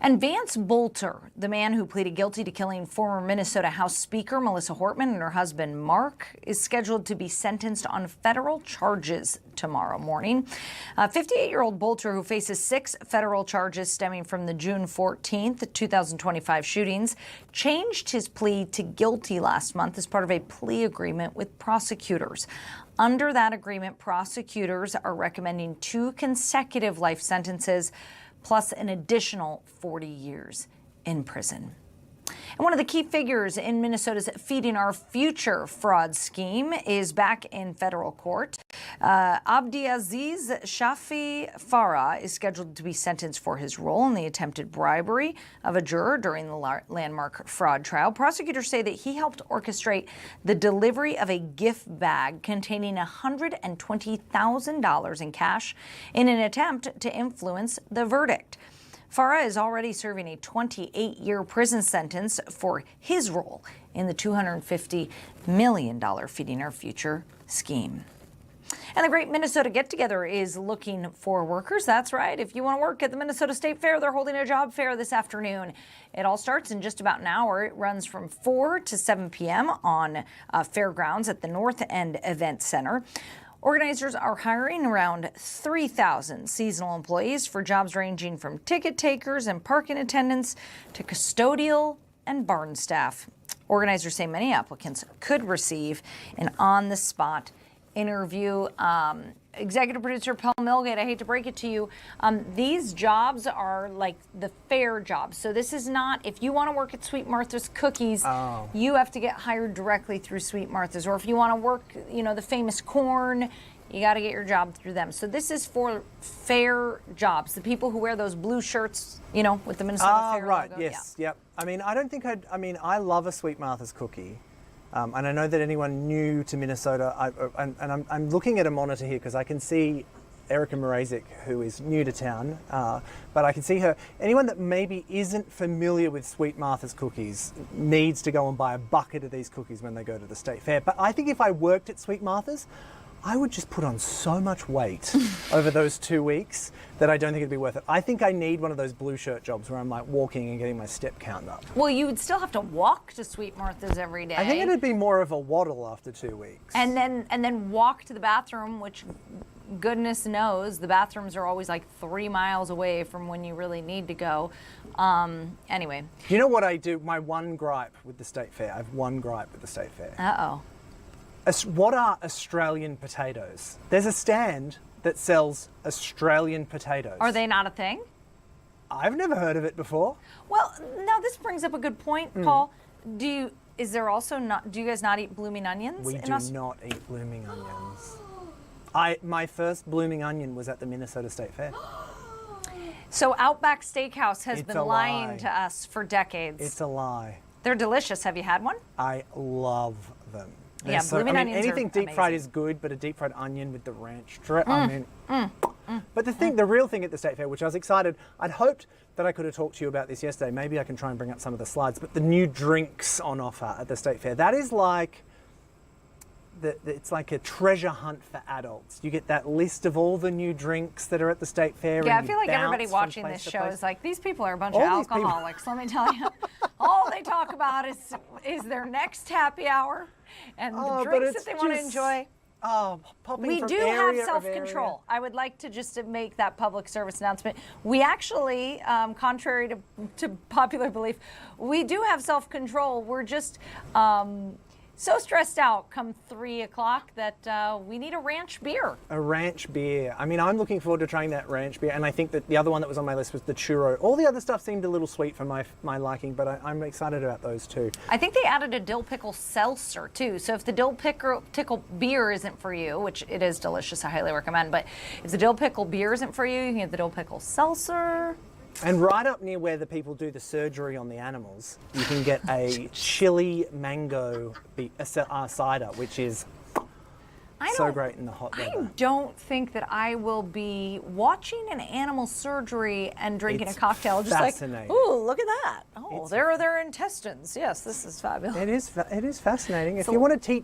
And Vance Bolter, the man who pleaded guilty to killing former Minnesota House Speaker Melissa Hortman and her husband Mark, is scheduled to be sentenced on federal charges tomorrow morning. 58-year-old Bolter, who faces 6 federal charges stemming from the June 14th, 2025 shootings, changed his plea to guilty last month as part of a plea agreement with prosecutors. Under that agreement, prosecutors are recommending 2 consecutive life sentences plus an additional 40 years in prison. And one of the key figures in Minnesota's Feeding Our Future fraud scheme is back in federal court. Abdiaziz Shafi Farah is scheduled to be sentenced for his role in the attempted bribery of a juror during the landmark fraud trial. Prosecutors say that he helped orchestrate the delivery of a gift bag containing $120,000 in cash in an attempt to influence the verdict. Farah is already serving a 28-year prison sentence for his role in the $250 million Feeding Our Future scheme. And the Great Minnesota Get-Together is looking for workers. That's right. If you want to work at the Minnesota State Fair, they're holding a job fair this afternoon. It all starts in just about an hour. It runs from 4 to 7 p.m. on fairgrounds at the North End Event Center. Organizers are hiring around 3,000 seasonal employees for jobs ranging from ticket takers and parking attendants to custodial and barn staff. Organizers say many applicants could receive an on-the-spot interview. Executive producer Paul Milgate, I hate to break it to you, these jobs are like the fair jobs. So this is not, if you want to work at Sweet Martha's Cookies, you have to get hired directly through Sweet Martha's. Or if you want to work, the famous corn, you got to get your job through them. So this is for fair jobs. The people who wear those blue shirts, with the Minnesota Fair right, logo. yes, yep. I love a Sweet Martha's cookie. And I know that anyone new to Minnesota, I'm looking at a monitor here because I can see Erica Mrazek, who is new to town, but I can see her. Anyone that maybe isn't familiar with Sweet Martha's cookies needs to go and buy a bucket of these cookies when they go to the state fair. But I think if I worked at Sweet Martha's, I would just put on so much weight over those 2 weeks that I don't think it'd be worth it. I think I need one of those blue shirt jobs where I'm like walking and getting my step count up. Well, you would still have to walk to Sweet Martha's every day. I think it'd be more of a waddle after 2 weeks. And then walk to the bathroom, which goodness knows the bathrooms are always like 3 miles away from when you really need to go. Anyway. You know what I do? My one gripe with the state fair. I have one gripe with the state fair. Uh-oh. What are Australian potatoes? There's a stand that sells Australian potatoes. Are they not a thing? I've never heard of it before. Well, now this brings up a good point, Paul. Do you guys not eat blooming onions? We do not eat blooming onions. My first blooming onion was at the Minnesota State Fair. So Outback Steakhouse has been lying to us for decades. It's a lie. They're delicious. Have you had one? I love them. Yeah, blooming onions anything are deep fried is good, but a deep fried onion with the ranch drip. But the real thing at the State Fair, which I was excited, I'd hoped that I could have talked to you about this yesterday. Maybe I can try and bring up some of the slides. But the new drinks on offer at the State Fair, that is like, it's like a treasure hunt for adults. You get that list of all the new drinks that are at the State Fair. Yeah, and I feel like everybody watching this show is like, these people are a bunch of alcoholics. Let me tell you, all they talk about is their next happy hour and the drinks that they want to enjoy. We do have self-control. I would like to just make that public service announcement. We actually, contrary to popular belief, we do have self-control. We're just so stressed out come 3 o'clock that we need a ranch beer. A ranch beer. I mean, I'm looking forward to trying that ranch beer, and I think that the other one that was on my list was the churro. All the other stuff seemed a little sweet for my liking, but I'm excited about those too. I think they added a dill pickle seltzer too. So if the dill pickle beer isn't for you, which it is delicious, I highly recommend, but if the dill pickle beer isn't for you, you can get the dill pickle seltzer. And right up near where the people do the surgery on the animals, you can get a chili mango cider, which is so great in the hot weather. I don't think that I will be watching an animal surgery and drinking a cocktail just like, ooh, look at that. Oh, there are their intestines. Yes, this is fabulous. It is fascinating. If you want to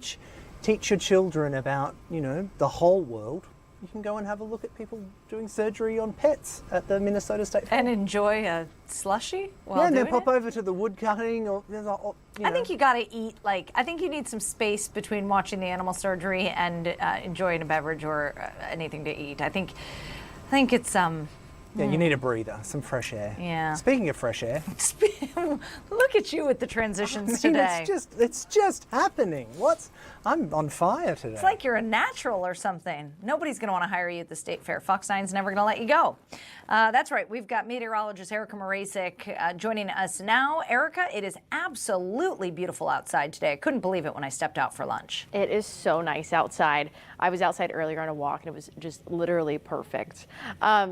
teach your children about, the whole world, you can go and have a look at people doing surgery on pets at the Minnesota-St. Fair. And enjoy a slushie while and then doing pop it? over to the wood cutting or I think you got to eat, I think you need some space between watching the animal surgery and enjoying a beverage or anything to eat. I think it's Yeah, you need a breather, some fresh air. Yeah. Speaking of fresh air, look at you with the transitions today. It's just happening. I'm on fire today. It's like you're a natural or something. Nobody's going to want to hire you at the State Fair. Fox 9's never going to let you go. That's right. We've got meteorologist Erica Marasik joining us now. Erica, it is absolutely beautiful outside today. I couldn't believe it when I stepped out for lunch. It is so nice outside. I was outside earlier on a walk and it was just literally perfect.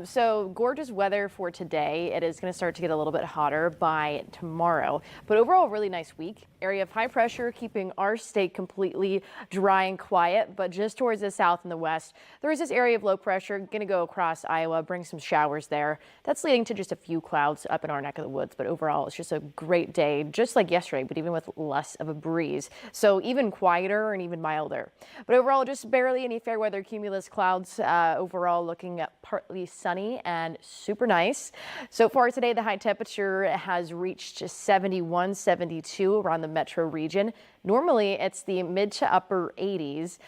So gorgeous weather for today. It is going to start to get a little bit hotter by tomorrow, but overall really nice week. Area of high pressure keeping our state completely dry and quiet, but just towards the south and the west, there is this area of low pressure going to go across Iowa, bring some showers there. That's leading to just a few clouds up in our neck of the woods, but overall it's just a great day, just like yesterday, but even with less of a breeze. So even quieter and even milder. But overall, just barely any fair weather cumulus clouds. Overall looking at partly sunny and super nice. So far today, the high temperature has reached 71, 72 around the metro region. Normally it's the mid to upper 80s,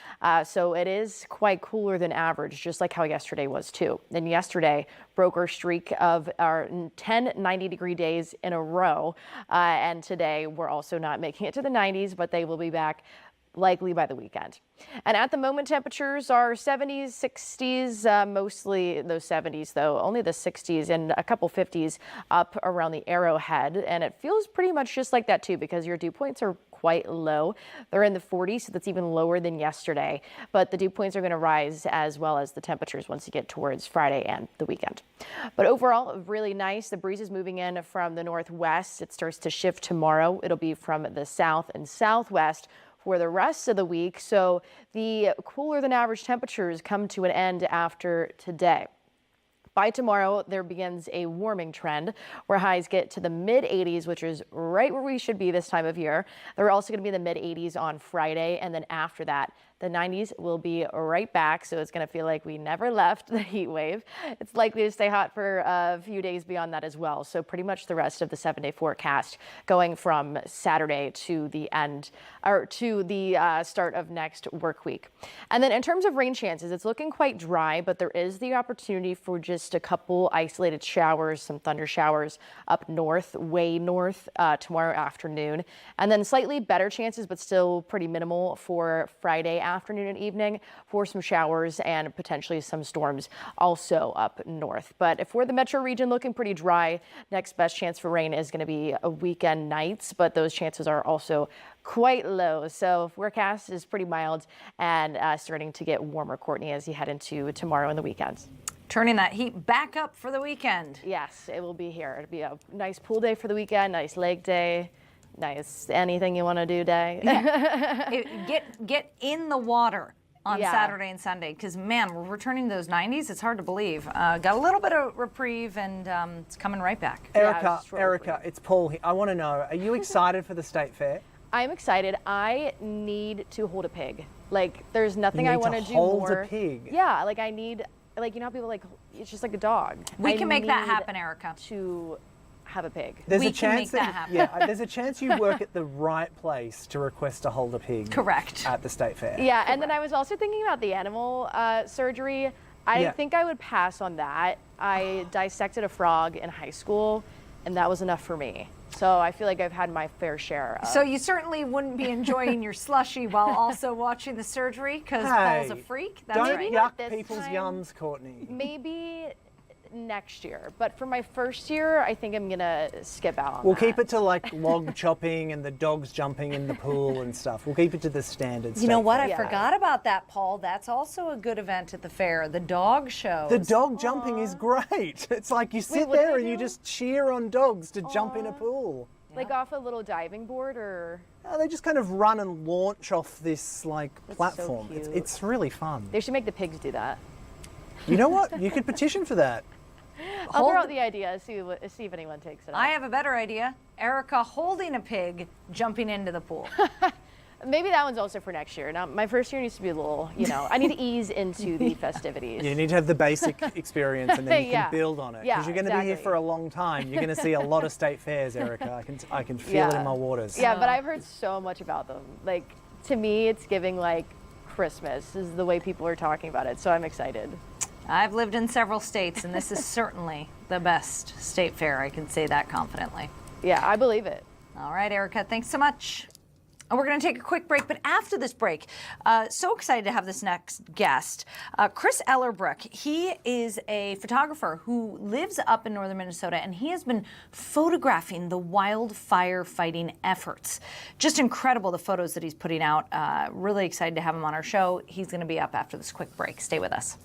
so it is quite cooler than average, just like how yesterday was too. And yesterday broke our streak of our 10 90-degree days in a row, and today we're also not making it to the 90s, but they will be back likely by the weekend. And at the moment, temperatures are 70s, 60s, mostly those 70s, though only the 60s and a couple 50s up around the Arrowhead. And it feels pretty much just like that, too, because your dew points are quite low. They're in the 40s, so that's even lower than yesterday. But the dew points are going to rise as well as the temperatures once you get towards Friday and the weekend. But overall, really nice. The breeze is moving in from the northwest. It starts to shift tomorrow. It'll be from the south and southwest for the rest of the week. So the cooler than average temperatures come to an end after today. By tomorrow, there begins a warming trend where highs get to the mid 80s, which is right where we should be this time of year. They're also going to be in the mid 80s on Friday. And then after that, the 90s will be right back. So it's going to feel like we never left the heat wave. It's likely to stay hot for a few days beyond that as well. So pretty much the rest of the 7-day forecast going from Saturday to the end or to the start of next work week. And then in terms of rain chances, it's looking quite dry, but there is the opportunity for just a couple isolated showers, some thunder showers up north, way north tomorrow afternoon. And then slightly better chances, but still pretty minimal for Friday afternoon and evening for some showers and potentially some storms also up north. But for the metro region, looking pretty dry. Next best chance for rain is going to be a weekend nights, but those chances are also quite low. So forecast is pretty mild and starting to get warmer, Courtney, as you head into tomorrow and the weekends. Turning that heat back up for the weekend. Yes, it will be here. It'll be a nice pool day for the weekend, nice leg day. Nice anything you want to do day. Get in the water on Yeah. Saturday and Sunday, because man, we're returning to those 90s. It's hard to believe. Got a little bit of reprieve, and it's coming right back. Erica, it's Paul here. I want to know, are you excited for the State Fair? I'm excited. I need to hold a pig. Like, there's nothing You I need want to do hold more. a pig? Yeah, like I need, like, you know how people like, it's just like a dog. We I can make that need happen, Erica. To have a pig. There's We a can make chance that happen. Yeah, there's a chance you work at the right place to request to hold a pig. Correct. At the State Fair. Yeah, and then I was also thinking about the animal surgery. I Yeah. think I would pass on that. I dissected a frog in high school, and that was enough for me. So I feel like I've had my fair share of. So you certainly wouldn't be enjoying your slushie while also watching the surgery, because Paul's a freak. That's don't right. yuck This people's time- yums, Courtney. Maybe next year, but for my first year, I think I'm gonna skip out on We'll that. keep it to like log chopping and the dogs jumping in the pool and stuff. We'll keep it to the standard. You know what? I Yeah. forgot about that, Paul. That's also a good event at the fair. The dog shows. The dog jumping is great. It's like you sit what do there they and you do? just cheer on dogs to jump in a pool. Like off a little diving board, or They just kind of run and launch off this like so platform. cute. It's really fun. they should make the pigs do that. You know what? You could petition for that. I'll Hold- throw out the idea, see if anyone takes it up. I have a better idea. Erica holding a pig, jumping into the pool. Maybe that one's also for next year. Now, my first year needs to be a little, I need to ease into the festivities. You need to have the basic experience, and then you can build on it. Because Yeah, you're going to be here exactly. for a long time. You're going to see a lot of state fairs, Erica. I can feel it in my waters. Yeah, but I've heard so much about them. Like, to me, it's giving like Christmas is the way people are talking about it. So I'm excited. I've lived in several states, and this is certainly the best state fair. I can say that confidently. Yeah, I believe it. All right, Erica, thanks so much. And we're going to take a quick break, but after this break, so excited to have this next guest. Chris Ellerbrook, he is a photographer who lives up in northern Minnesota, and he has been photographing the wildfire fighting efforts. Just incredible, the photos that he's putting out. Really excited to have him on our show. He's going to be up after this quick break. Stay with us.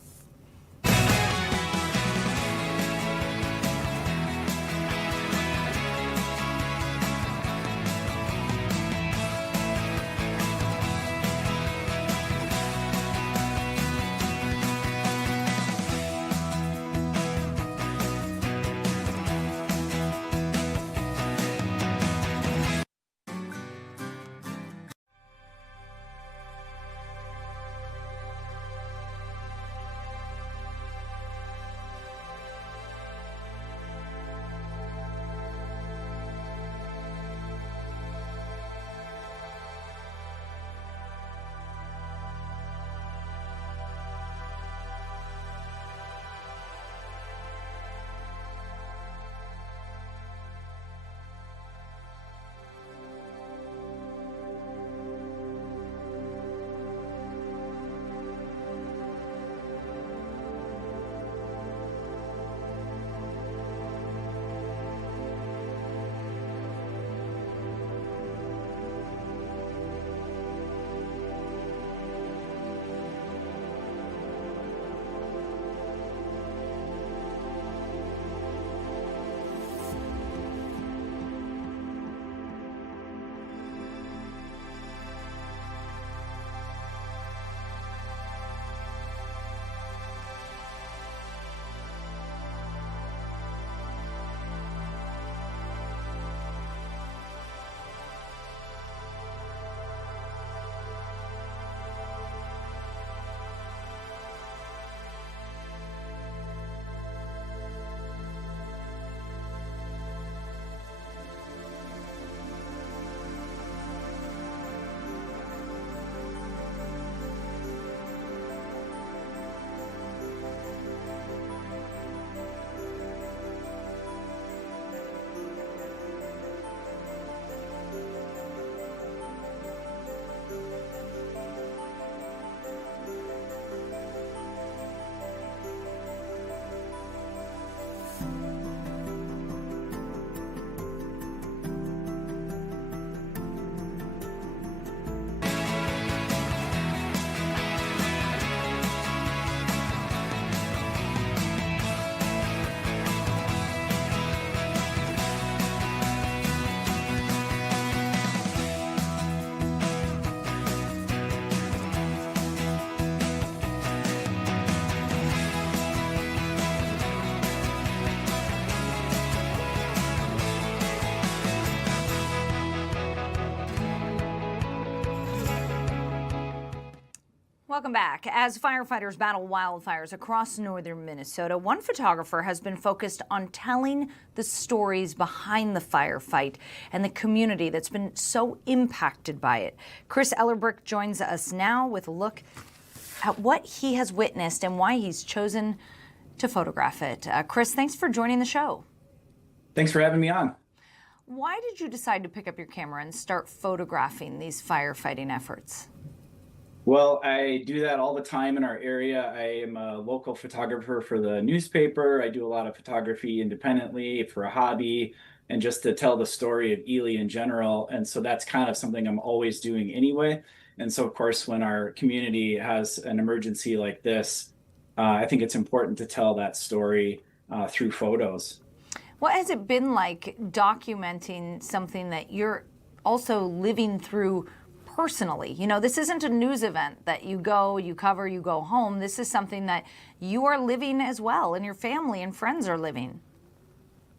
Welcome back. As firefighters battle wildfires across northern Minnesota, one photographer has been focused on telling the stories behind the firefight and the community that's been so impacted by it. Chris Ellerbrook joins us now with a look at what he has witnessed and why he's chosen to photograph it. Chris, thanks for joining the show. Thanks for having me on. Why did you decide to pick up your camera and start photographing these firefighting efforts? Well, I do that all the time in our area. I am a local photographer for the newspaper. I do a lot of photography independently for a hobby and just to tell the story of Ely in general. And so that's kind of something I'm always doing anyway. And so, of course, when our community has an emergency like this, I think it's important to tell that story through photos. What has it been like documenting something that you're also living through personally? You know, this isn't a news event that you go, you cover, you go home. This is something that you are living as well, and your family and friends are living.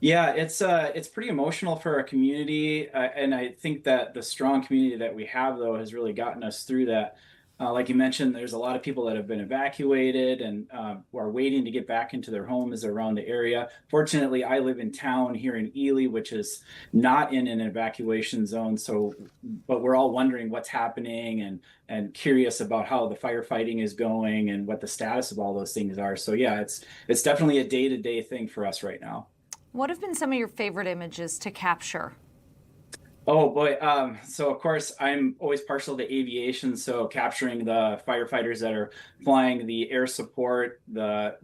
Yeah, it's pretty emotional for our community, and I think that the strong community that we have, though, has really gotten us through that. Like you mentioned, there's a lot of people that have been evacuated and who are waiting to get back into their homes around the area. Fortunately, I live in town here in Ely, which is not in an evacuation zone. So, but we're all wondering what's happening and curious about how the firefighting is going and what the status of all those things are. So yeah, it's definitely a day-to-day thing for us right now. What have been some of your favorite images to capture? Oh boy. So of course I'm always partial to aviation. So capturing the firefighters that are flying the air support, the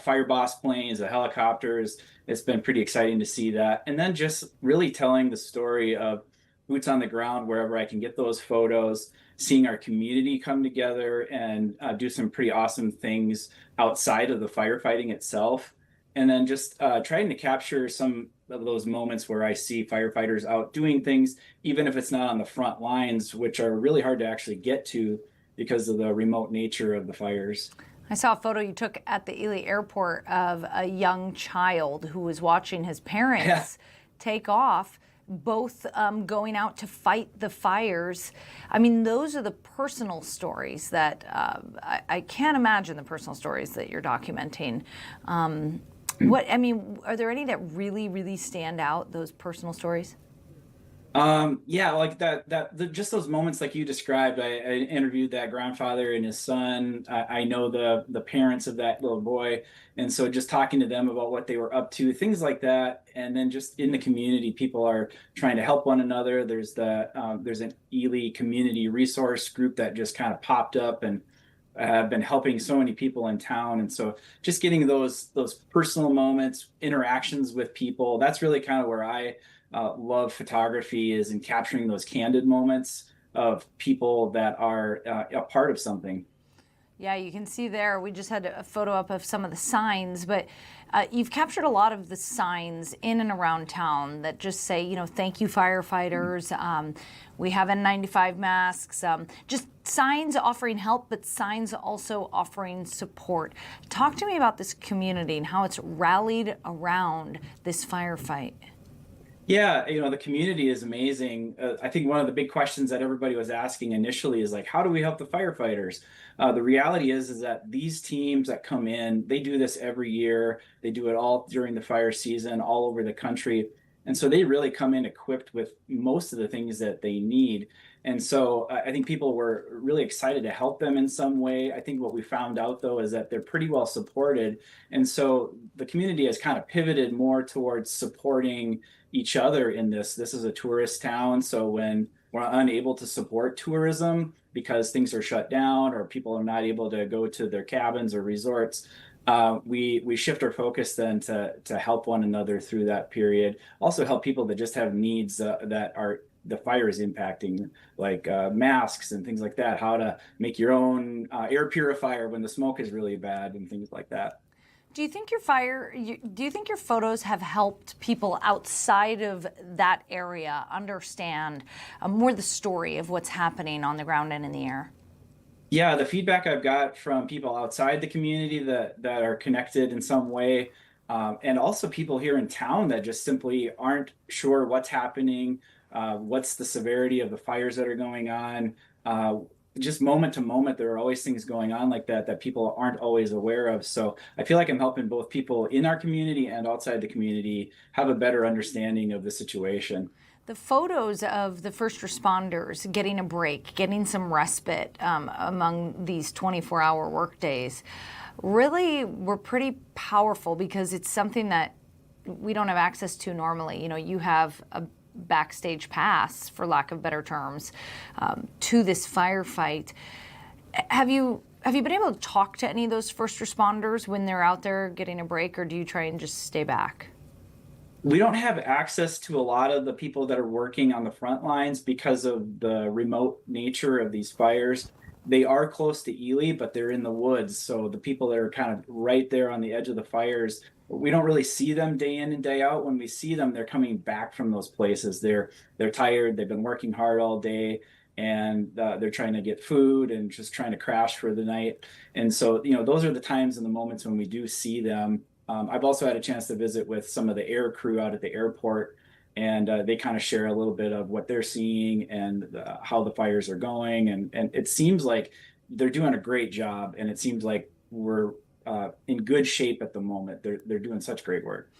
fire boss planes, the helicopters. It's been pretty exciting to see that. And then just really telling the story of boots on the ground wherever I can get those photos, seeing our community come together and do some pretty awesome things outside of the firefighting itself. And then just trying to capture some of those moments where I see firefighters out doing things, even if it's not on the front lines, which are really hard to actually get to because of the remote nature of the fires. I saw a photo you took at the Ely airport of a young child who was watching his parents take off, both going out to fight the fires. I mean, those are the personal stories that I can't imagine the personal stories that you're documenting. Are there any that really, really stand out, those personal stories? Yeah, like just those moments like you described. I interviewed that grandfather and his son. I know the parents of that little boy, and so just talking to them about what they were up to, things like that, and then just in the community, people are trying to help one another. There's an Ely community resource group that just kind of popped up and have been helping so many people in town, and so just getting those personal moments, interactions with people. That's really kind of where I love photography, is in capturing those candid moments of people that are a part of something. Yeah, you can see there, we just had a photo up of some of the signs, but you've captured a lot of the signs in and around town that just say, thank you, firefighters. We have N95 masks, just signs offering help, but signs also offering support. Talk to me about this community and how it's rallied around this firefight. Yeah, the community is amazing. I think one of the big questions that everybody was asking initially is like, how do we help the firefighters? The reality is that these teams that come in, they do this every year. They do it all during the fire season, all over the country. And so they really come in equipped with most of the things that they need. And so I think people were really excited to help them in some way. I think what we found out, though, is that they're pretty well supported. And so the community has kind of pivoted more towards supporting each other in this. This is a tourist town. So when we're unable to support tourism because things are shut down or people are not able to go to their cabins or resorts, we shift our focus then to help one another through that period. Also help people that just have needs that are the fire is impacting, like masks and things like that, how to make your own air purifier when the smoke is really bad and things like that. Do you think your photos have helped people outside of that area understand more the story of what's happening on the ground and in the air? Yeah, the feedback I've got from people outside the community that are connected in some way, and also people here in town that just simply aren't sure what's happening, what's the severity of the fires that are going on. Just moment to moment, there are always things going on like that people aren't always aware of. So I feel like I'm helping both people in our community and outside the community have a better understanding of the situation. The photos of the first responders getting a break, getting some respite among these 24-hour workdays really were pretty powerful because it's something that we don't have access to normally. You have a backstage pass, for lack of better terms, to this firefight. Have you been able to talk to any of those first responders when they're out there getting a break, or do you try and just stay back? We don't have access to a lot of the people that are working on the front lines because of the remote nature of these fires. They are close to Ely, but they're in the woods. So the people that are kind of right there on the edge of the fires, we don't really see them day in and day out. When we see them, they're coming back from those places. They're tired. They've been working hard all day, and they're trying to get food and just trying to crash for the night. And so, those are the times and the moments when we do see them. I've also had a chance to visit with some of the air crew out at the airport, and they kind of share a little bit of what they're seeing and how the fires are going. And it seems like they're doing a great job, and it seems like we're in good shape at the moment. They're doing such great work.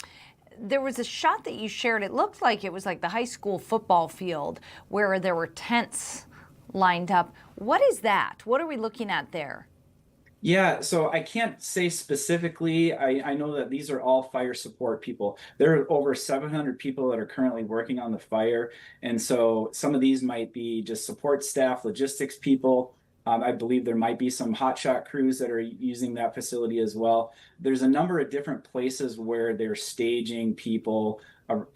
There was a shot that you shared. It looked like it was like the high school football field where there were tents lined up. What is that? What are we looking at there? Yeah, so I can't say specifically. I know that these are all fire support people. There are over 700 people that are currently working on the fire. And so some of these might be just support staff, logistics people. I believe there might be some hotshot crews that are using that facility as well. There's a number of different places where they're staging people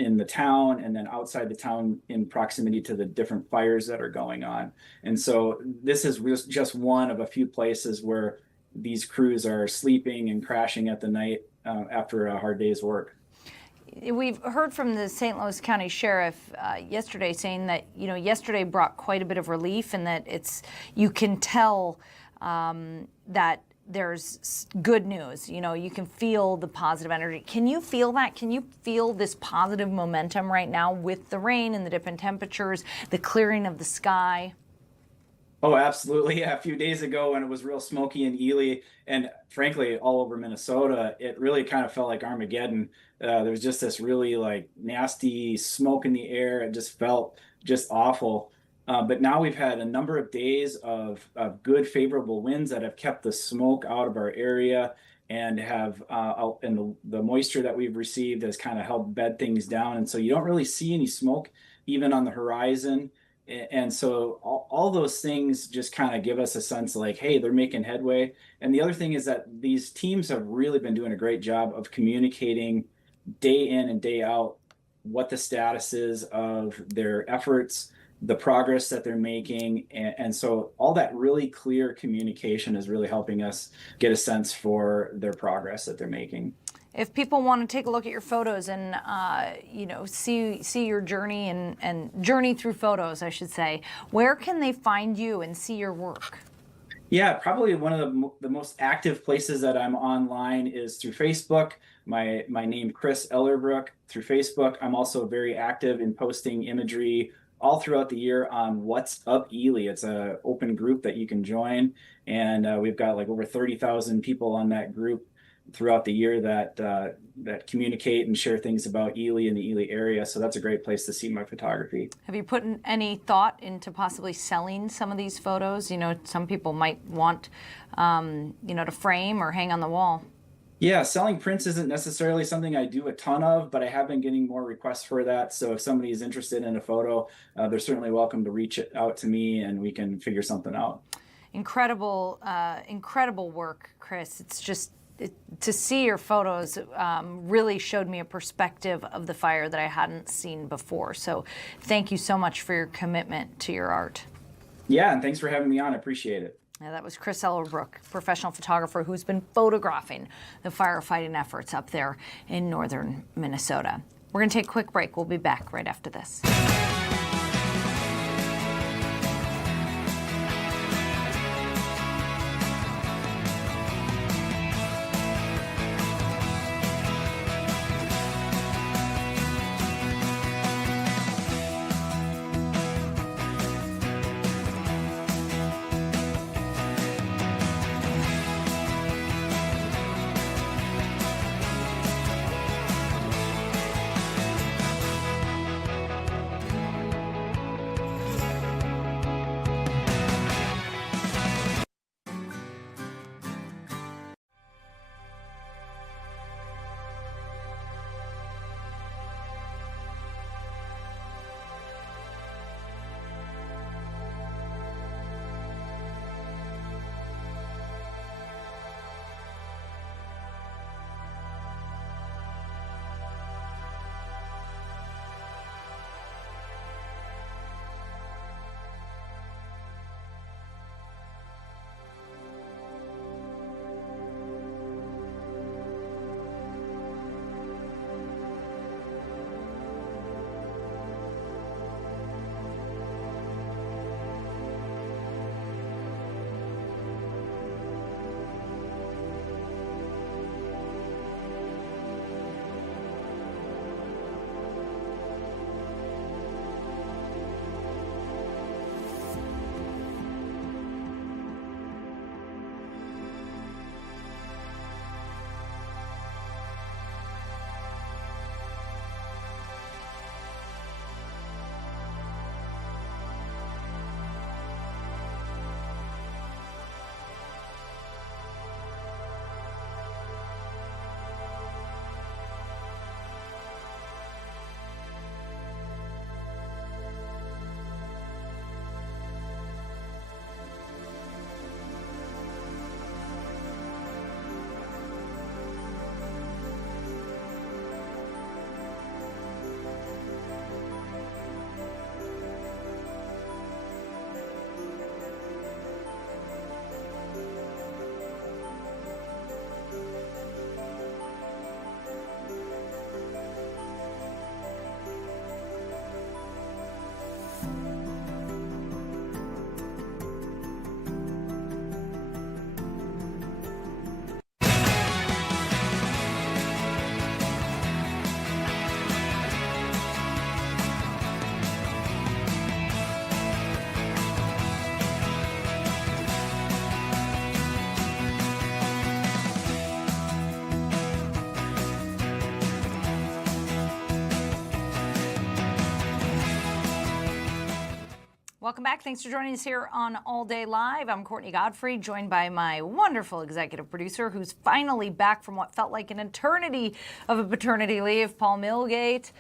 in the town and then outside the town in proximity to the different fires that are going on. And so this is just one of a few places where these crews are sleeping and crashing at the night after a hard day's work. We've heard from the St. Louis County Sheriff yesterday saying that, yesterday brought quite a bit of relief and that you can tell that there's good news. You can feel the positive energy. Can you feel that? Can you feel this positive momentum right now with the rain and the dip in temperatures, the clearing of the sky? Oh, absolutely. Yeah, a few days ago when it was real smoky in Ely and frankly all over Minnesota, it really kind of felt like Armageddon. There was just this really like nasty smoke in the air. It just felt just awful. But now we've had a number of days of good favorable winds that have kept the smoke out of our area and have and the moisture that we've received has kind of helped bed things down. And so you don't really see any smoke even on the horizon. And so all those things just kind of give us a sense like, hey, they're making headway. And the other thing is that these teams have really been doing a great job of communicating day in and day out what the status is of their efforts, the progress that they're making. And so all that really clear communication is really helping us get a sense for their progress that they're making. If people want to take a look at your photos and see your journey and journey through photos, I should say, where can they find you and see your work? Yeah, probably one of the most active places that I'm online is through Facebook. My name, Chris Ellerbrook, through Facebook. I'm also very active in posting imagery all throughout the year on What's Up Ely. It's an open group that you can join, and we've got like over 30,000 people on that group throughout the year that communicate and share things about Ely and the Ely area. So that's a great place to see my photography. Have you put any thought into possibly selling some of these photos? Some people might want, to frame or hang on the wall. Yeah, selling prints isn't necessarily something I do a ton of, but I have been getting more requests for that. So if somebody is interested in a photo, they're certainly welcome to reach out to me and we can figure something out. Incredible work, Chris. It's just, to see your photos really showed me a perspective of the fire that I hadn't seen before. So thank you so much for your commitment to your art. Yeah, and thanks for having me on. I appreciate it. Yeah, that was Chris Ellerbrook, professional photographer who's been photographing the firefighting efforts up there in northern Minnesota. We're going to take a quick break. We'll be back right after this. Welcome back. Thanks for joining us here on All Day Live. I'm Courtney Godfrey, joined by my wonderful executive producer, who's finally back from what felt like an eternity of a paternity leave, Paul Milgate.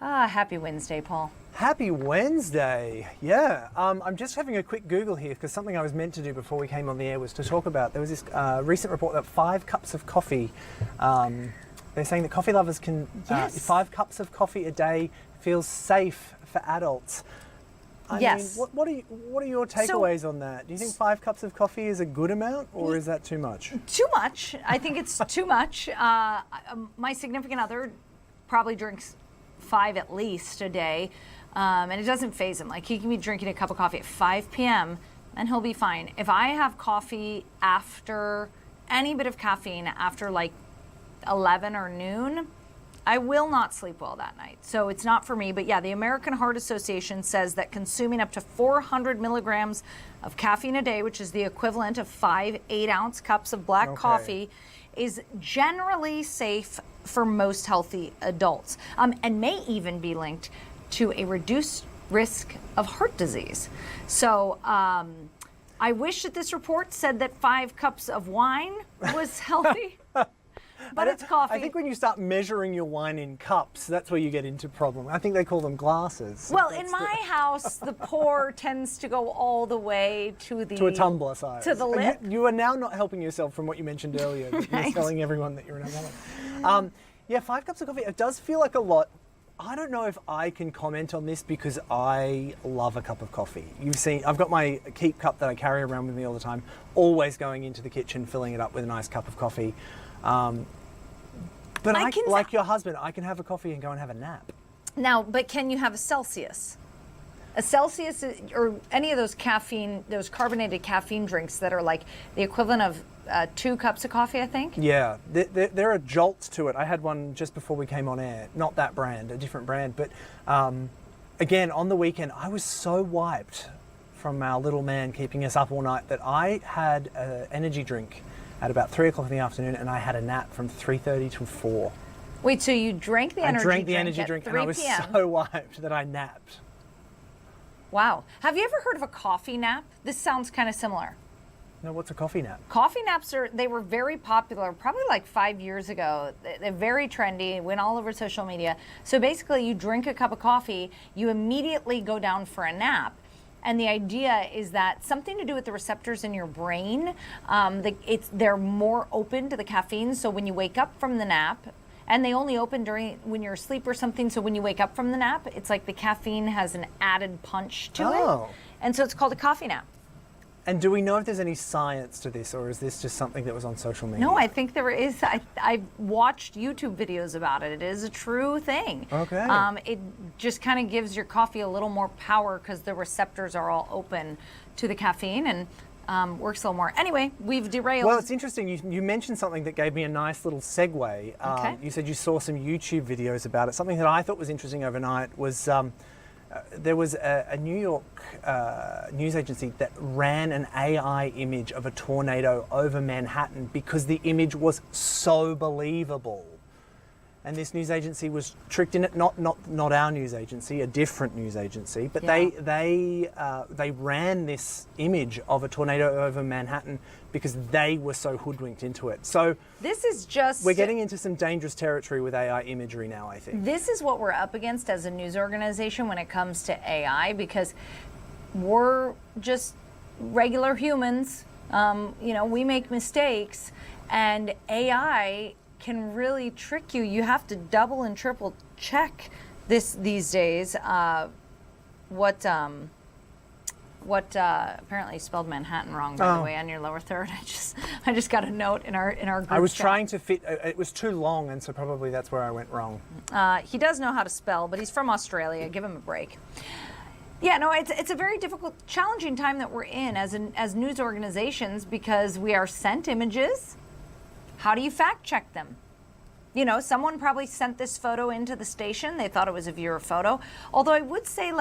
Happy Wednesday, Paul. Happy Wednesday. Yeah. I'm just having a quick Google here because something I was meant to do before we came on the air was to talk about, there was this recent report that 5 cups of coffee, they're saying that coffee lovers can, 5 cups of coffee a day feels safe for adults. I mean, what are your takeaways on that? Do you think 5 cups of coffee is a good amount, or is that too much? Too much. I think it's too much. My significant other probably drinks 5 at least a day, and it doesn't faze him. Like, he can be drinking a cup of coffee at 5 p.m. and he'll be fine. If I have coffee after any bit of caffeine after like 11 or noon, I will not sleep well that night. So it's not for me. But yeah, the American Heart Association says that consuming up to 400 milligrams of caffeine a day, which is the equivalent of 5 8-ounce cups of black coffee, is generally safe for most healthy adults, and may even be linked to a reduced risk of heart disease. So I wish that this report said that 5 cups of wine was healthy. But it's coffee. I think when you start measuring your wine in cups, that's where you get into problem. I think they call them glasses. Well, in my house, the pour tends to go all the way to a tumbler size. To the lip. You are now not helping yourself from what you mentioned earlier. That you're telling everyone that you're an alcoholic. Yeah, 5 cups of coffee. It does feel like a lot. I don't know if I can comment on this because I love a cup of coffee. You've seen, I've got my Keep cup that I carry around with me all the time, always going into the kitchen, filling it up with a nice cup of coffee. But like your husband, I can have a coffee and go and have a nap. Now, but can you have a Celsius? A Celsius or any of those caffeine, those carbonated caffeine drinks that are like the equivalent of 2 cups of coffee, I think? Yeah, there are jolts to it. I had one just before we came on air. Not that brand, a different brand. But again, on the weekend, I was so wiped from our little man keeping us up all night that I had an energy drink at about 3 o'clock in the afternoon, and I had a nap from 3:30 till 4. Wait, so you drank the energy drink? I drank the energy drink, and I was so wiped that I napped. Wow. Have you ever heard of a coffee nap? This sounds kind of similar. No, what's a coffee nap? Coffee naps they were very popular probably like 5 years ago. They're very trendy, went all over social media. So basically, you drink a cup of coffee, you immediately go down for a nap. And the idea is that something to do with the receptors in your brain, they're more open to the caffeine. So when you wake up from the nap, and they only open when you're asleep or something, so when you wake up from the nap, it's like the caffeine has an added punch to it. And so it's called a coffee nap. And do we know if there's any science to this, or is this just something that was on social media? No, I think there is. I've watched YouTube videos about it. It is a true thing. Okay. It just kind of gives your coffee a little more power because the receptors are all open to the caffeine and works a little more. Anyway, we've derailed. Well, it's interesting. You mentioned something that gave me a nice little segue. Okay. You said you saw some YouTube videos about it. Something that I thought was interesting overnight was there was a New York news agency that ran an AI image of a tornado over Manhattan because the image was so believable. And this news agency was tricked in it. Not our news agency, a different news agency. But they ran this image of a tornado over Manhattan because they were so hoodwinked into it. So this is just we're getting into some dangerous territory with AI imagery now, I think. This is what we're up against as a news organization when it comes to AI, because we're just regular humans. We make mistakes, and AI can really trick you. You have to double and triple check these days. Apparently you spelled Manhattan wrong, by the way, on your lower third. I just got a note in our group I was chat. trying to fit. It was too long, and so probably that's where I went wrong. He does know how to spell, but he's from Australia. Give him a break. Yeah, no, it's a very difficult, challenging time that we're in as news organizations, because we are sent images. How do you fact check them? Someone probably sent this photo into the station. They thought it was a viewer photo. Although I would say,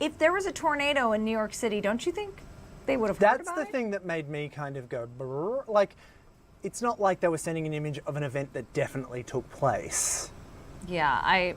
if there was a tornado in New York City, don't you think they would have heard about it? That's the thing that made me kind of go, brrr. It's not like they were sending an image of an event that definitely took place. Yeah,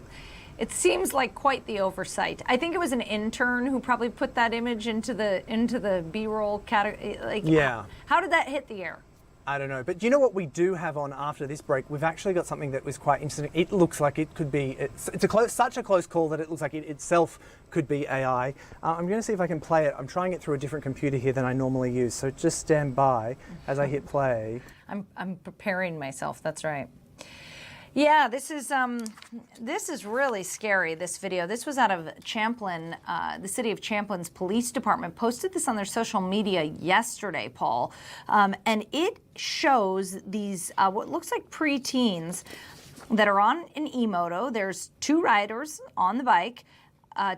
It seems like quite the oversight. I think it was an intern who probably put that image into the B-roll category. Like, Yeah. How did that hit the air? I don't know. But do you know what we do have on after this break? We've actually got something that was quite interesting. It looks like it could be, such a close call that it looks like it itself could be AI. I'm going to see if I can play it. I'm trying it through a different computer here than I normally use. So just stand by as I hit play. I'm preparing myself. That's right. Yeah, this is really scary, this video. This was out of Champlin, the city of Champlin's police department posted this on their social media yesterday, Paul. And it shows these, what looks like preteens that are on an e-moto. There's two riders on the bike,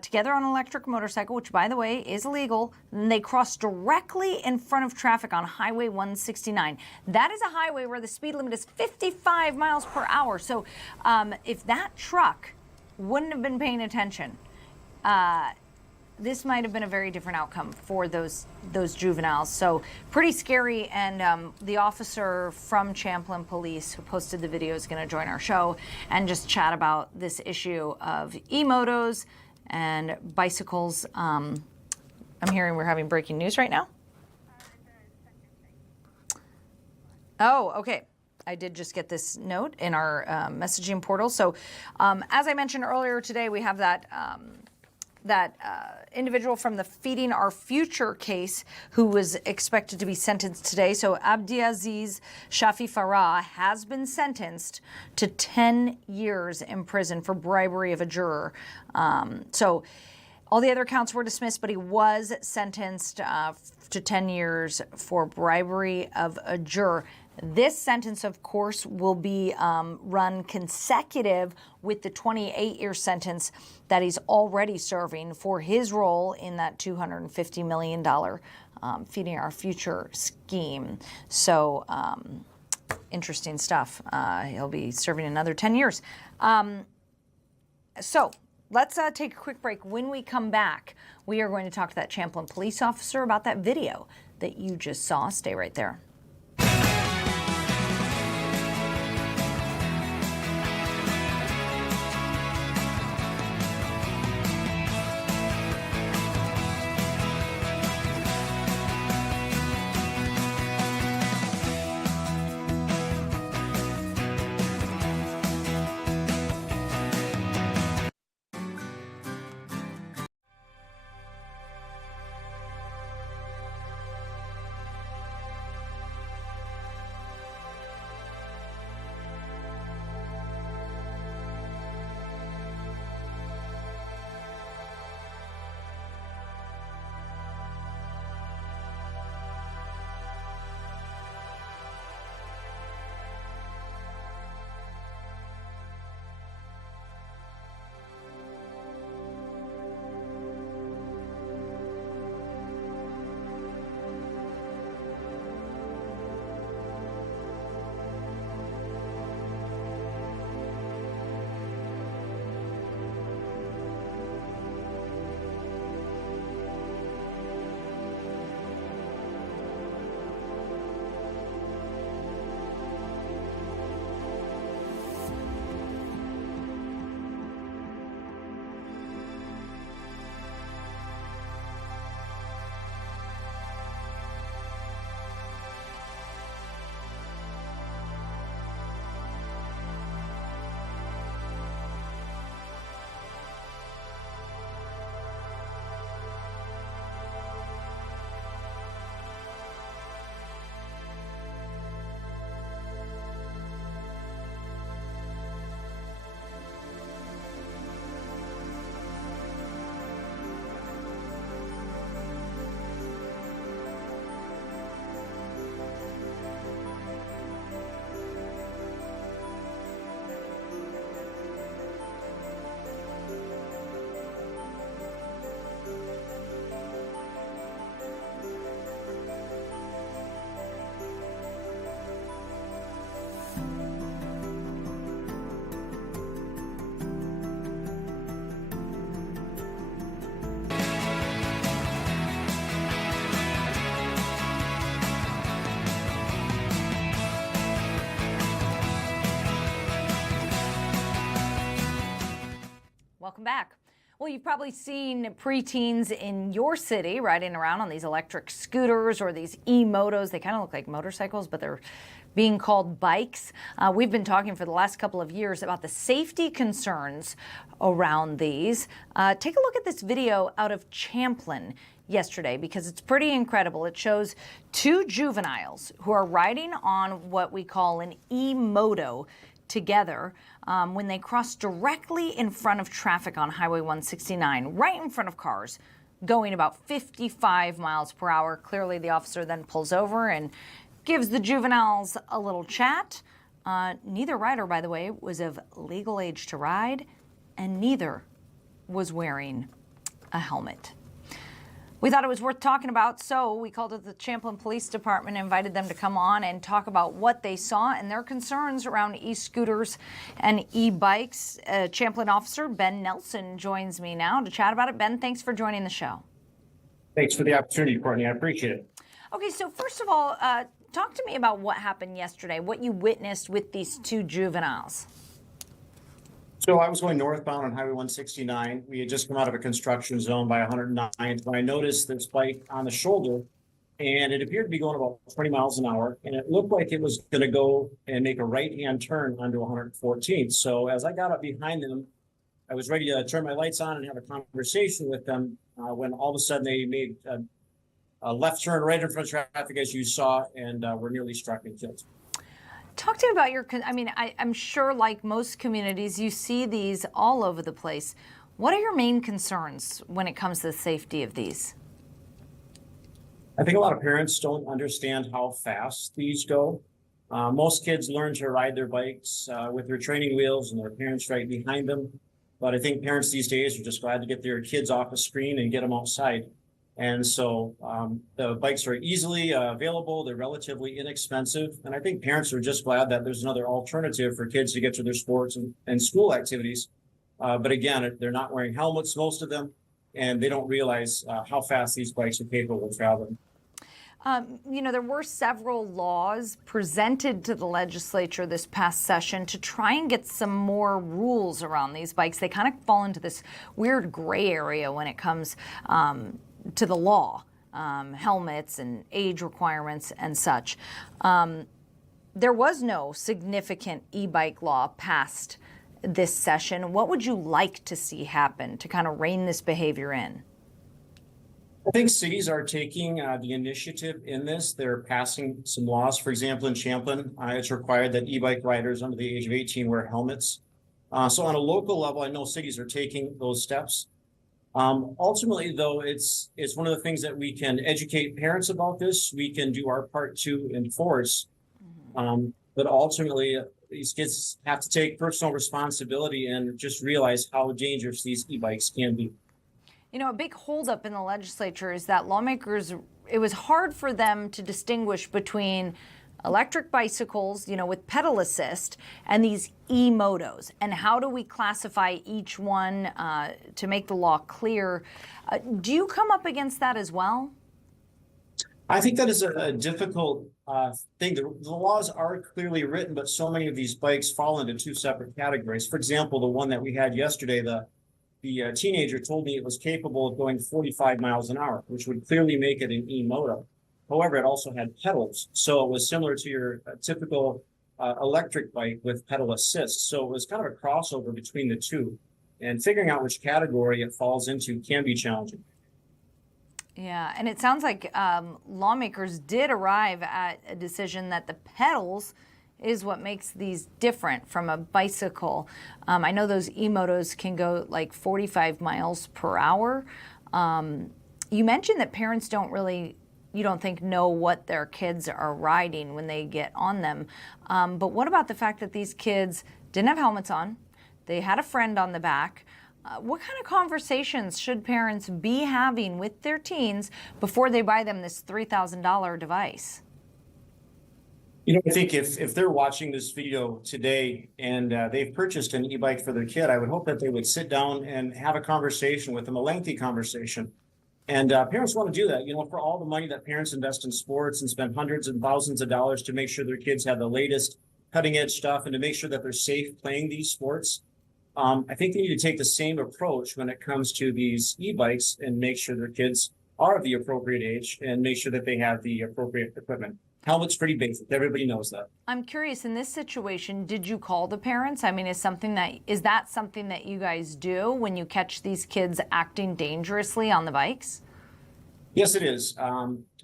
together on an electric motorcycle, which, by the way, is illegal. And they cross directly in front of traffic on Highway 169. That is a highway where the speed limit is 55 miles per hour. So if that truck wouldn't have been paying attention, this might have been a very different outcome for those juveniles. So pretty scary. And the officer from Champlin Police who posted the video is going to join our show and just chat about this issue of e-motos and bicycles. I'm hearing we're having breaking news right now. Oh, okay. I did just get this note in our messaging portal. So as I mentioned earlier today, we have that individual from the Feeding Our Future case who was expected to be sentenced today. So Abdiaziz Shafi Farah has been sentenced to 10 years in prison for bribery of a juror. So all the other counts were dismissed, but he was sentenced to 10 years for bribery of a juror. This sentence, of course, will be run consecutive with the 28-year sentence that he's already serving for his role in that $250 million Feeding Our Future scheme. So interesting stuff. He'll be serving another 10 years. So let's take a quick break. When we come back, we are going to talk to that Champlin police officer about that video that you just saw. Stay right there. welcome back. Well, you've probably seen preteens in your city riding around on these electric scooters or these e-motos. They kind of look like motorcycles, but they're being called bikes. We've been talking for the last couple of years about the safety concerns around these. Take a look at this video out of Champlin yesterday because it's pretty incredible. It shows two juveniles who are riding on what we call an e-moto together when they cross directly in front of traffic on Highway 169, right in front of cars going about 55 miles per hour. Clearly, the officer then pulls over and gives the juveniles a little chat. Neither rider, by the way, was of legal age to ride, and neither was wearing a helmet. We thought it was worth talking about, so we called up the Champlin Police Department and invited them to come on and talk about what they saw and their concerns around e-scooters and e-bikes. Champlin officer Ben Nelson joins me now to chat about it. Ben, thanks for joining the show. Thanks for the opportunity, Courtney. I appreciate it. Okay, so first of all, talk to me about what happened yesterday, what you witnessed with these two juveniles. So I was going northbound on Highway 169. We had just come out of a construction zone by 109th when I noticed this bike on the shoulder, and it appeared to be going about 20 miles an hour, and it looked like it was going to go and make a right-hand turn onto 114th. So as I got up behind them, I was ready to turn my lights on and have a conversation with them when all of a sudden they made a left turn right in front of traffic, as you saw, and were nearly struck and killed. Talk to me about your, I'm sure like most communities, you see these all over the place. What are your main concerns when it comes to the safety of these? I think a lot of parents don't understand how fast these go. Most kids learn to ride their bikes with their training wheels and their parents right behind them. But I think parents these days are just glad to get their kids off a screen and get them outside. And so the bikes are easily available. They're relatively inexpensive. And I think parents are just glad that there's another alternative for kids to get to their sports and school activities. But again, they're not wearing helmets, most of them, and they don't realize how fast these bikes are capable of traveling. There were several laws presented to the legislature this past session to try and get some more rules around these bikes. They kind of fall into this weird gray area when it comes to the law, helmets and age requirements and such. There was no significant e-bike law passed this session. What would you like to see happen to kind of rein this behavior in? I think cities are taking the initiative in this. They're passing some laws. For example, in Champlin, it's required that e-bike riders under the age of 18 wear helmets. So on a local level, I know cities are taking those steps. Ultimately, though, it's one of the things that we can educate parents about this. We can do our part to enforce. But ultimately, these kids have to take personal responsibility and just realize how dangerous these e-bikes can be. A big holdup in the legislature is that lawmakers, it was hard for them to distinguish between electric bicycles, with pedal assist, and these e-motos. And how do we classify each one to make the law clear? Do you come up against that as well? I think that is a difficult thing. The laws are clearly written, but so many of these bikes fall into two separate categories. For example, the one that we had yesterday, the teenager told me it was capable of going 45 miles an hour, which would clearly make it an e-moto. However, it also had pedals. So it was similar to your typical electric bike with pedal assist. So it was kind of a crossover between the two. And figuring out which category it falls into can be challenging. Yeah, and it sounds like lawmakers did arrive at a decision that the pedals is what makes these different from a bicycle. I know those e-motos can go like 45 miles per hour. You mentioned that parents you don't think know what their kids are riding when they get on them. But what about the fact that these kids didn't have helmets on? They had a friend on the back. What kind of conversations should parents be having with their teens before they buy them this $3,000 device? I think if they're watching this video today and they've purchased an e-bike for their kid, I would hope that they would sit down and have a conversation with them, a lengthy conversation. And parents want to do that, for all the money that parents invest in sports and spend hundreds and thousands of dollars to make sure their kids have the latest cutting edge stuff and to make sure that they're safe playing these sports. I think they need to take the same approach when it comes to these e-bikes and make sure their kids are of the appropriate age and make sure that they have the appropriate equipment. Helmet's pretty basic. Everybody knows that. I'm curious, in this situation, did you call the parents? I mean, is that something that you guys do when you catch these kids acting dangerously on the bikes? Yes, it is.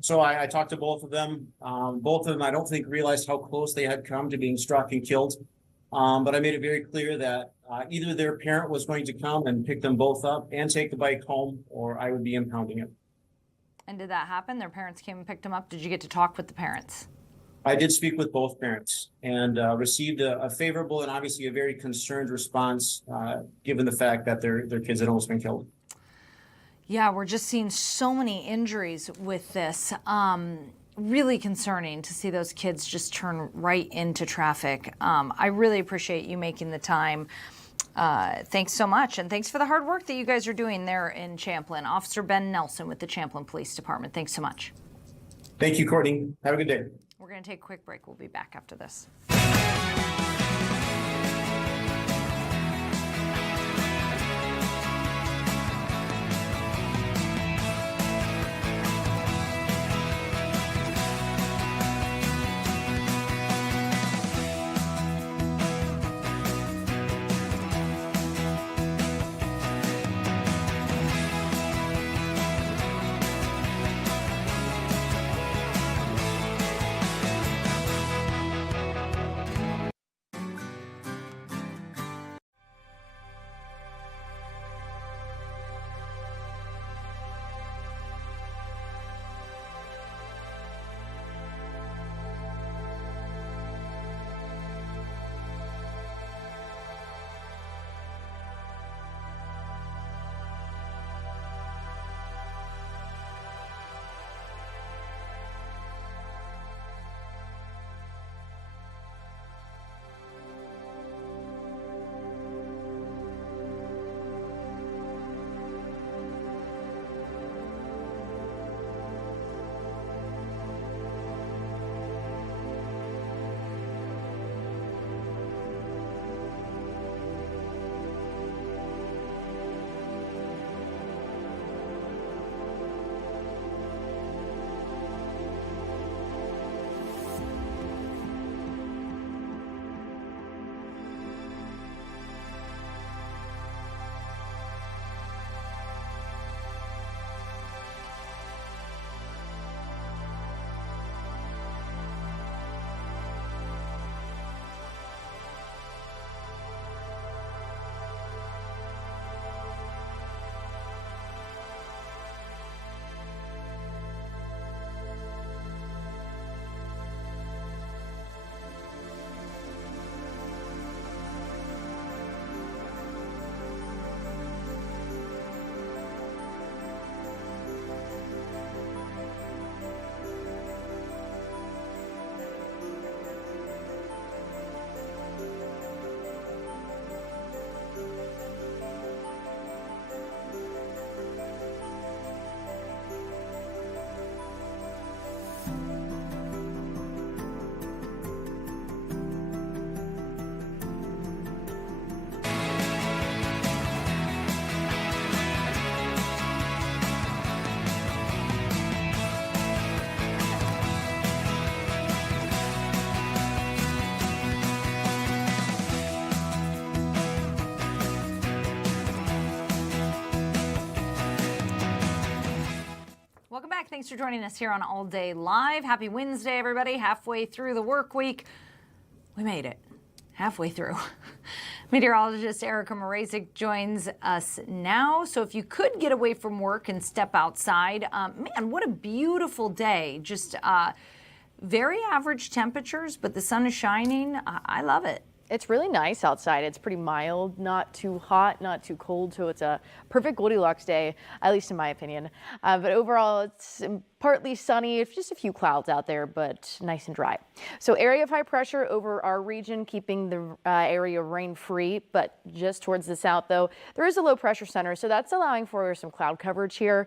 So I talked to both of them. Both of them, I don't think, realized how close they had come to being struck and killed. But I made it very clear that either their parent was going to come and pick them both up and take the bike home, or I would be impounding it. And did that happen? Their parents came and picked them up? Did you get to talk with the parents? I did speak with both parents and received a favorable and obviously a very concerned response, given the fact that their kids had almost been killed. Yeah, we're just seeing so many injuries with this. Really concerning to see those kids just turn right into traffic. I really appreciate you making the time. Thanks so much. And thanks for the hard work that you guys are doing there in Champlin. Officer Ben Nelson with the Champlin Police Department. Thanks so much. Thank you, Courtney. Have a good day. We're going to take a quick break. We'll be back after this. Welcome back. Thanks for joining us here on All Day Live. Happy Wednesday, everybody. Halfway through the work week. We made it. Halfway through. Meteorologist Erica Mrazek joins us now. So if you could get away from work and step outside, man, what a beautiful day. Just very average temperatures, but the sun is shining. I love it. It's really nice outside. It's pretty mild, not too hot, not too cold. So it's a perfect Goldilocks day, at least in my opinion. But overall, it's partly sunny, just a few clouds out there, but nice and dry. So area of high pressure over our region, keeping the area rain-free, but just towards the south, though, there is a low pressure center, so that's allowing for some cloud coverage here,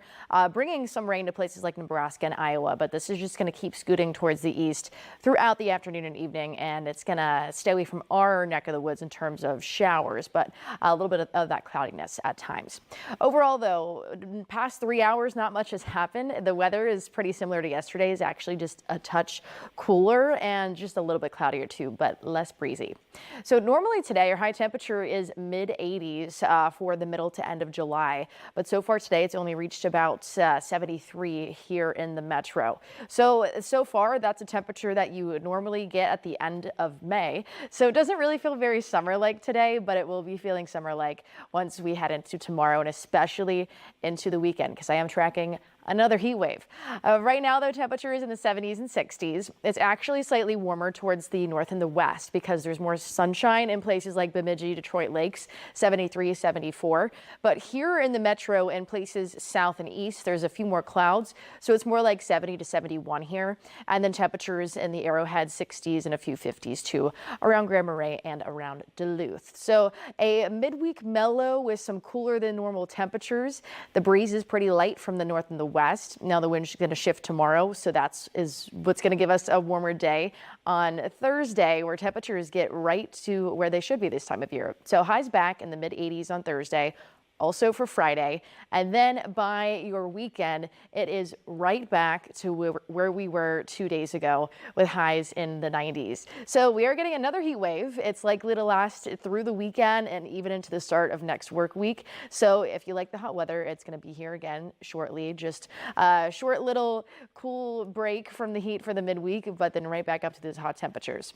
bringing some rain to places like Nebraska and Iowa, but this is just going to keep scooting towards the east throughout the afternoon and evening, and it's going to stay away from our neck of the woods in terms of showers, but a little bit of that cloudiness at times. Overall, though, past 3 hours, not much has happened. The weather is pretty similar to yesterday's, actually just a touch cooler and just a little bit cloudier too, but less breezy. So normally today, our high temperature is mid-80s for the middle to end of July, but so far today it's only reached about 73 here in the metro. So far that's a temperature that you would normally get at the end of May. So it doesn't really feel very summer-like today, but it will be feeling summer-like once we head into tomorrow and especially into the weekend, because I am tracking another heat wave. Right now, though, temperature is in the 70s and 60s. It's actually slightly warmer towards the north and the west because there's more sunshine in places like Bemidji, Detroit Lakes, 73, 74. But here in the metro and places south and east, there's a few more clouds. So it's more like 70 to 71 here. And then temperatures in the Arrowhead, 60s and a few 50s too, around Grand Marais and around Duluth. So a midweek mellow with some cooler than normal temperatures. The breeze is pretty light from the north and the west. Now the wind's going to shift tomorrow, so is what's going to give us a warmer day on Thursday, where temperatures get right to where they should be this time of year. So highs back in the mid-80s on Thursday. Also for Friday, and then by your weekend, it is right back to where we were 2 days ago with highs in the 90s. So we are getting another heat wave. It's likely to last through the weekend and even into the start of next work week. So if you like the hot weather, it's going to be here again shortly. Just a short little cool break from the heat for the midweek, but then right back up to those hot temperatures.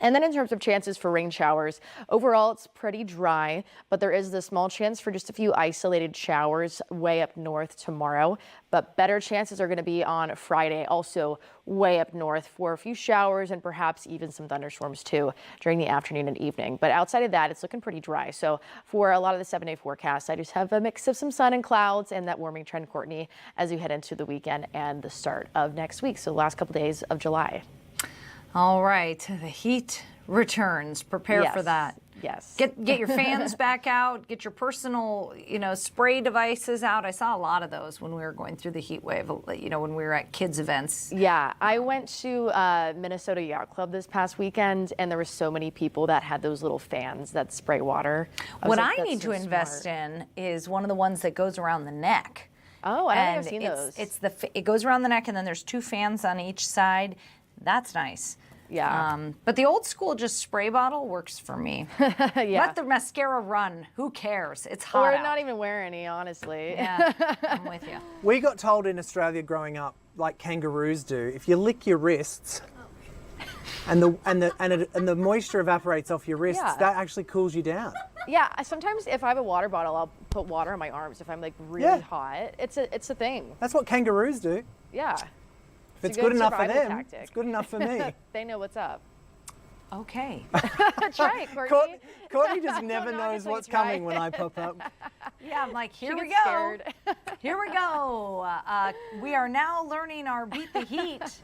And then in terms of chances for rain showers, overall it's pretty dry, but there is the small chance for just a few isolated showers way up north tomorrow. But better chances are going to be on Friday, also way up north for a few showers and perhaps even some thunderstorms too during the afternoon and evening. But outside of that, it's looking pretty dry. So for a lot of the 7-day forecasts, I just have a mix of some sun and clouds and that warming trend, Courtney, as we head into the weekend and the start of next week. So the last couple days of July. All right, the heat returns. Prepare for that. Yes. Get your fans back out. Get your personal, spray devices out. I saw a lot of those when we were going through the heat wave. When we were at kids events. Yeah, I went to Minnesota Yacht Club this past weekend, and there were so many people that had those little fans that spray water. What I need to invest in is one of the ones that goes around the neck. Oh, I don't think I've seen those. It goes around the neck, and then there's 2 fans on each side. That's nice. Yeah. But the old school just spray bottle works for me. Yeah. Let the mascara run. Who cares? It's hot out. Or not even wear any, honestly. Yeah, I'm with you. We got told in Australia growing up, like kangaroos do, if you lick your wrists and the moisture evaporates off your wrists, that actually cools you down. Yeah, sometimes if I have a water bottle, I'll put water on my arms if I'm like really hot. It's a thing. That's what kangaroos do. Yeah. If it's good enough for them, it's good enough for me. They know what's up. Okay. Try it, Courtney. Courtney just never knows what's coming when I pop up. Yeah, I'm like, here we go. Scared. Here we go. We are now learning our beat the heat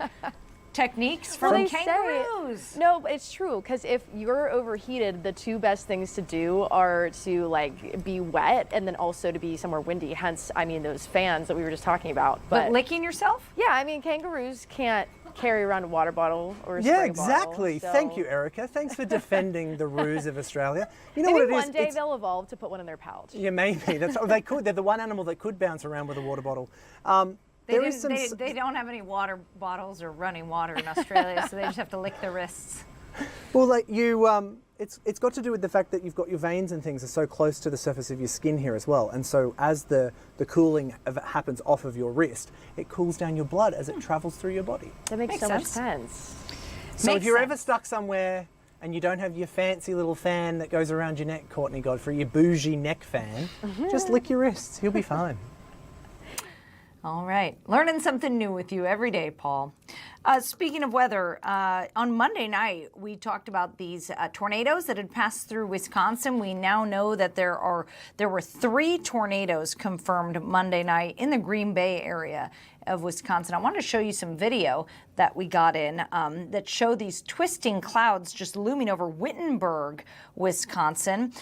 techniques from kangaroos. No, but it's true, because if you're overheated, the 2 best things to do are to be wet and then also to be somewhere windy. Hence, those fans that we were just talking about. But licking yourself? Yeah, kangaroos can't carry around a water bottle or a spray bottle. Yeah, exactly. So. Thank you, Erica. Thanks for defending the roos of Australia. You know maybe what it is? one day they'll evolve to put one in their pouch. Yeah, maybe. They could. They're the one animal that could bounce around with a water bottle. They don't have any water bottles or running water in Australia, so they just have to lick their wrists. Well, it's got to do with the fact that you've got your veins and things are so close to the surface of your skin here as well. And so as the cooling happens off of your wrist, it cools down your blood as it travels through your body. That makes so much sense. So if you're ever stuck somewhere and you don't have your fancy little fan that goes around your neck, Courtney Godfrey, your bougie neck fan, just lick your wrists. You'll be fine. All right. Learning something new with you every day, Paul. Speaking of weather, on Monday night, we talked about these tornadoes that had passed through Wisconsin. We now know that there were 3 tornadoes confirmed Monday night in the Green Bay area. of Wisconsin. I wanted to show you some video that we got in that show these twisting clouds just looming over Wittenberg, Wisconsin.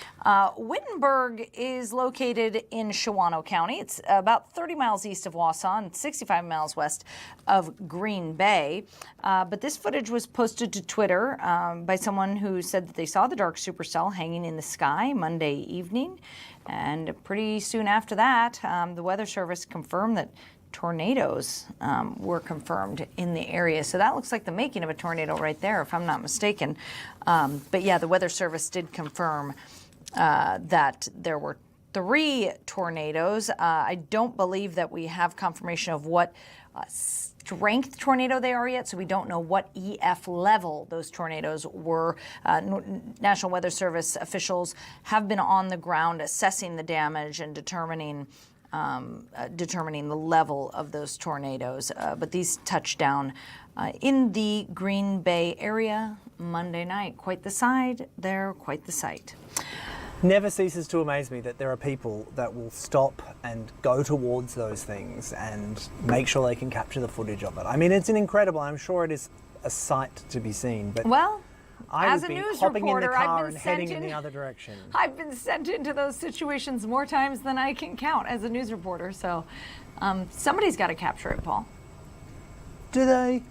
Wittenberg is located in Shawano County. It's about 30 miles east of Wausau and 65 miles west of Green Bay. But this footage was posted to Twitter by someone who said that they saw the dark supercell hanging in the sky Monday evening. And pretty soon after that, the Weather Service confirmed that tornadoes were confirmed in the area. So that looks like the making of a tornado right there, if I'm not mistaken. But yeah, the Weather Service did confirm that there were 3 tornadoes. I don't believe that we have confirmation of what strength tornado they are yet, so we don't know what EF level those tornadoes were. National Weather Service officials have been on the ground assessing the damage and determining the level of those tornadoes. But these touched down in the Green Bay area Monday night. Quite the sight there, quite the sight. Never ceases to amaze me that there are people that will stop and go towards those things and make sure they can capture the footage of it. I mean, it's an incredible, I'm sure it is a sight to be seen, but well, I as would a be news hopping reporter, in the car I've been and heading sent in the other direction. I've been sent into those situations more times than I can count as a news reporter, so somebody's got to capture it, Paul. Do they?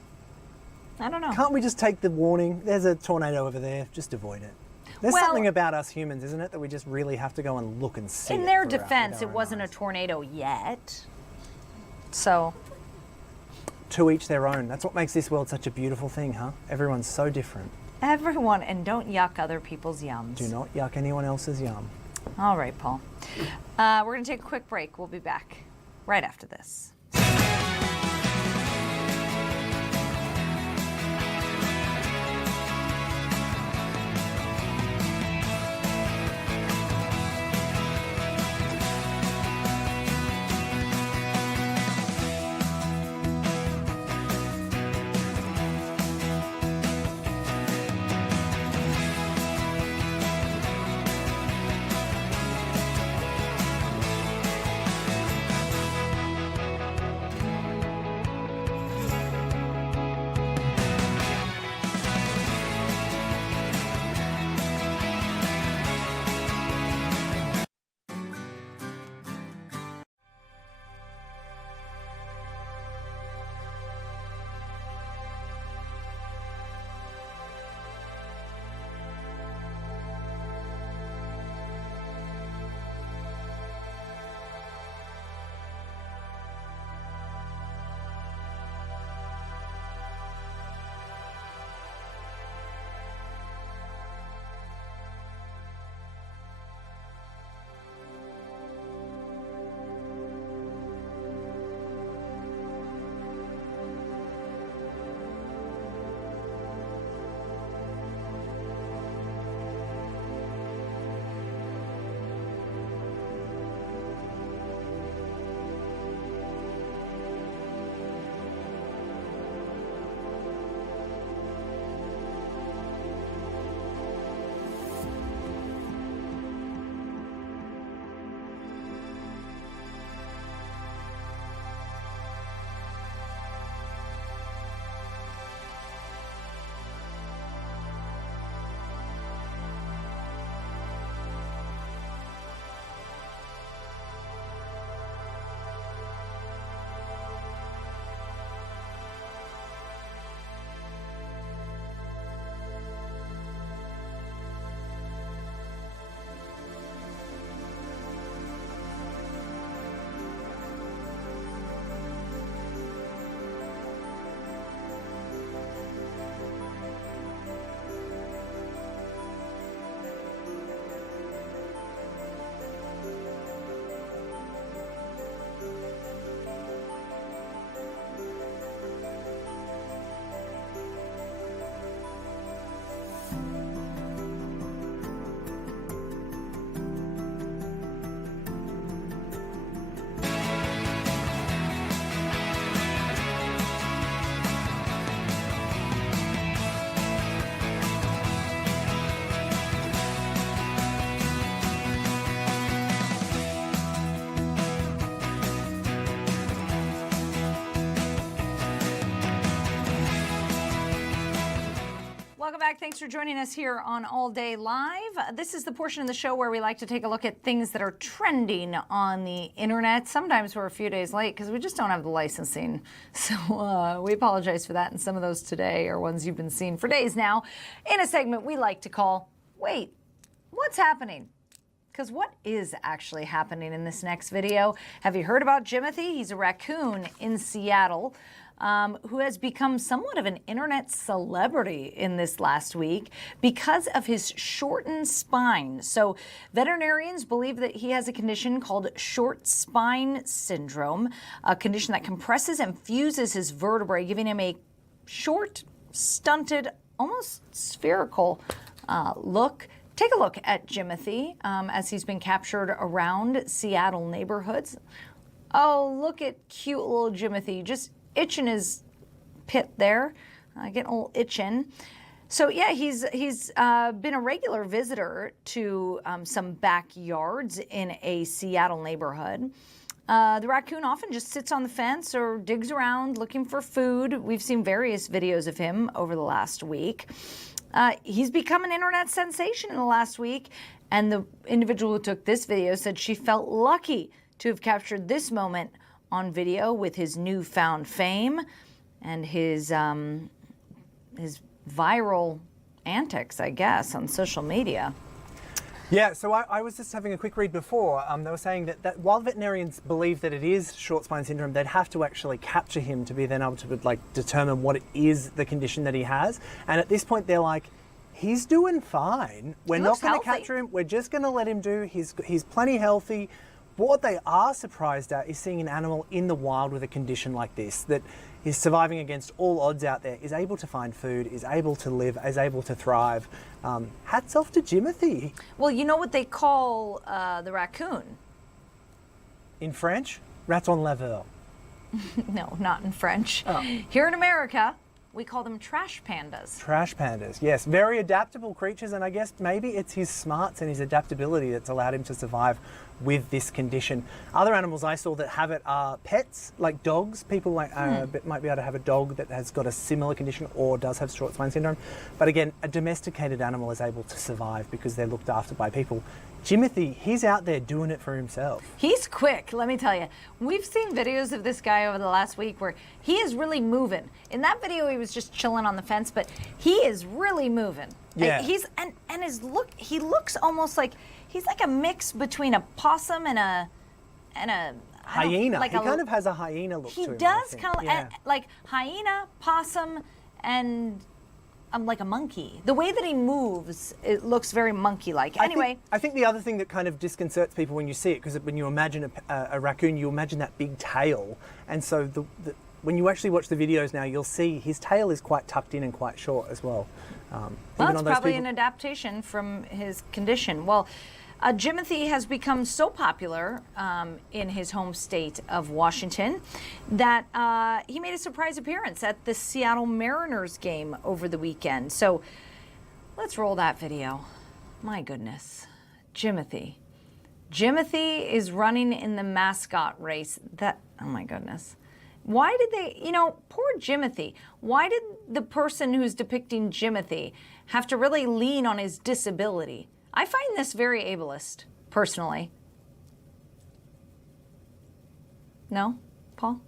I don't know. Can't we just take the warning? There's a tornado over there, just avoid it. There's something about us humans, isn't it, that we just really have to go and look and see. In their defense, it wasn't a tornado yet. So. To each their own. That's what makes this world such a beautiful thing, huh? Everyone's so different. Everyone, and don't yuck other people's yums. Do not yuck anyone else's yum. All right, Paul. We're going to take a quick break. We'll be back right after this. back. Thanks for joining us here on All Day Live. This is the portion of the show where we like to take a look at things that are trending on the internet. Sometimes we're a few days late because we just don't have the licensing. So we apologize for that. And some of those today are ones you've been seeing for days now in a segment we like to call, Wait, What's Happening? Because what is actually happening in this next video? Have you heard about Jimothy? He's a raccoon in Seattle. Who has become somewhat of an internet celebrity in this last week because of his shortened spine. So veterinarians believe that he has a condition called short spine syndrome, a condition that compresses and fuses his vertebrae, giving him a short, stunted, almost spherical look. Take a look at Jimothy as he's been captured around Seattle neighborhoods. Oh, look at cute little Jimothy, just itching his pit there, getting a little itching. So yeah, he's been a regular visitor to some backyards in a Seattle neighborhood. The raccoon often just sits on the fence or digs around looking for food. We've seen various videos of him over the last week. He's become an internet sensation in the last week, and the individual who took this video said she felt lucky to have captured this moment on video with his newfound fame and his viral antics, I guess, on social media. Yeah, so I was just having a quick read before. They were saying that while veterinarians believe that it is short spine syndrome, they'd have to actually capture him to be then able to determine what it is, the condition that he has. And at this point, they're like, he's doing fine. We're not going to capture him. We're just going to let him do. He's plenty healthy. What they are surprised at is seeing an animal in the wild with a condition like this, that is surviving against all odds out there, is able to find food, is able to live, is able to thrive. Hats off to Jimothy. Well, you know what they call the raccoon? In French, raton laveur. No, not in French. Oh. Here in America, we call them trash pandas. Trash pandas, yes. Very adaptable creatures, and I guess maybe it's his smarts and his adaptability that's allowed him to survive with this condition. Other animals I saw that have it are pets, like dogs. People might be able to have a dog that has got a similar condition or does have short spine syndrome. But again, a domesticated animal is able to survive because they're looked after by people. Jimothy, he's out there doing it for himself. He's quick, let me tell you. We've seen videos of this guy over the last week where he is really moving. In that video, he was just chilling on the fence, but he is really moving. Yeah. And his look, he looks almost like he's like a mix between a possum and a hyena. He kind of has a hyena look to him. He does kind of like hyena, possum, and like a monkey. The way that he moves, it looks very monkey-like. Anyway. I think the other thing that kind of disconcerts people when you see it, because when you imagine a raccoon, you imagine that big tail. And so when you actually watch the videos now, you'll see his tail is quite tucked in and quite short as well. Well, it's probably an adaptation from his condition. Well, Jimothy has become so popular in his home state of Washington that he made a surprise appearance at the Seattle Mariners game over the weekend. So let's roll that video. My goodness. Jimothy. Jimothy is running in the mascot race. Oh my goodness. Why did they, poor Jimothy, why did the person who's depicting Jimothy have to really lean on his disability? I find this very ableist, personally. No, Paul?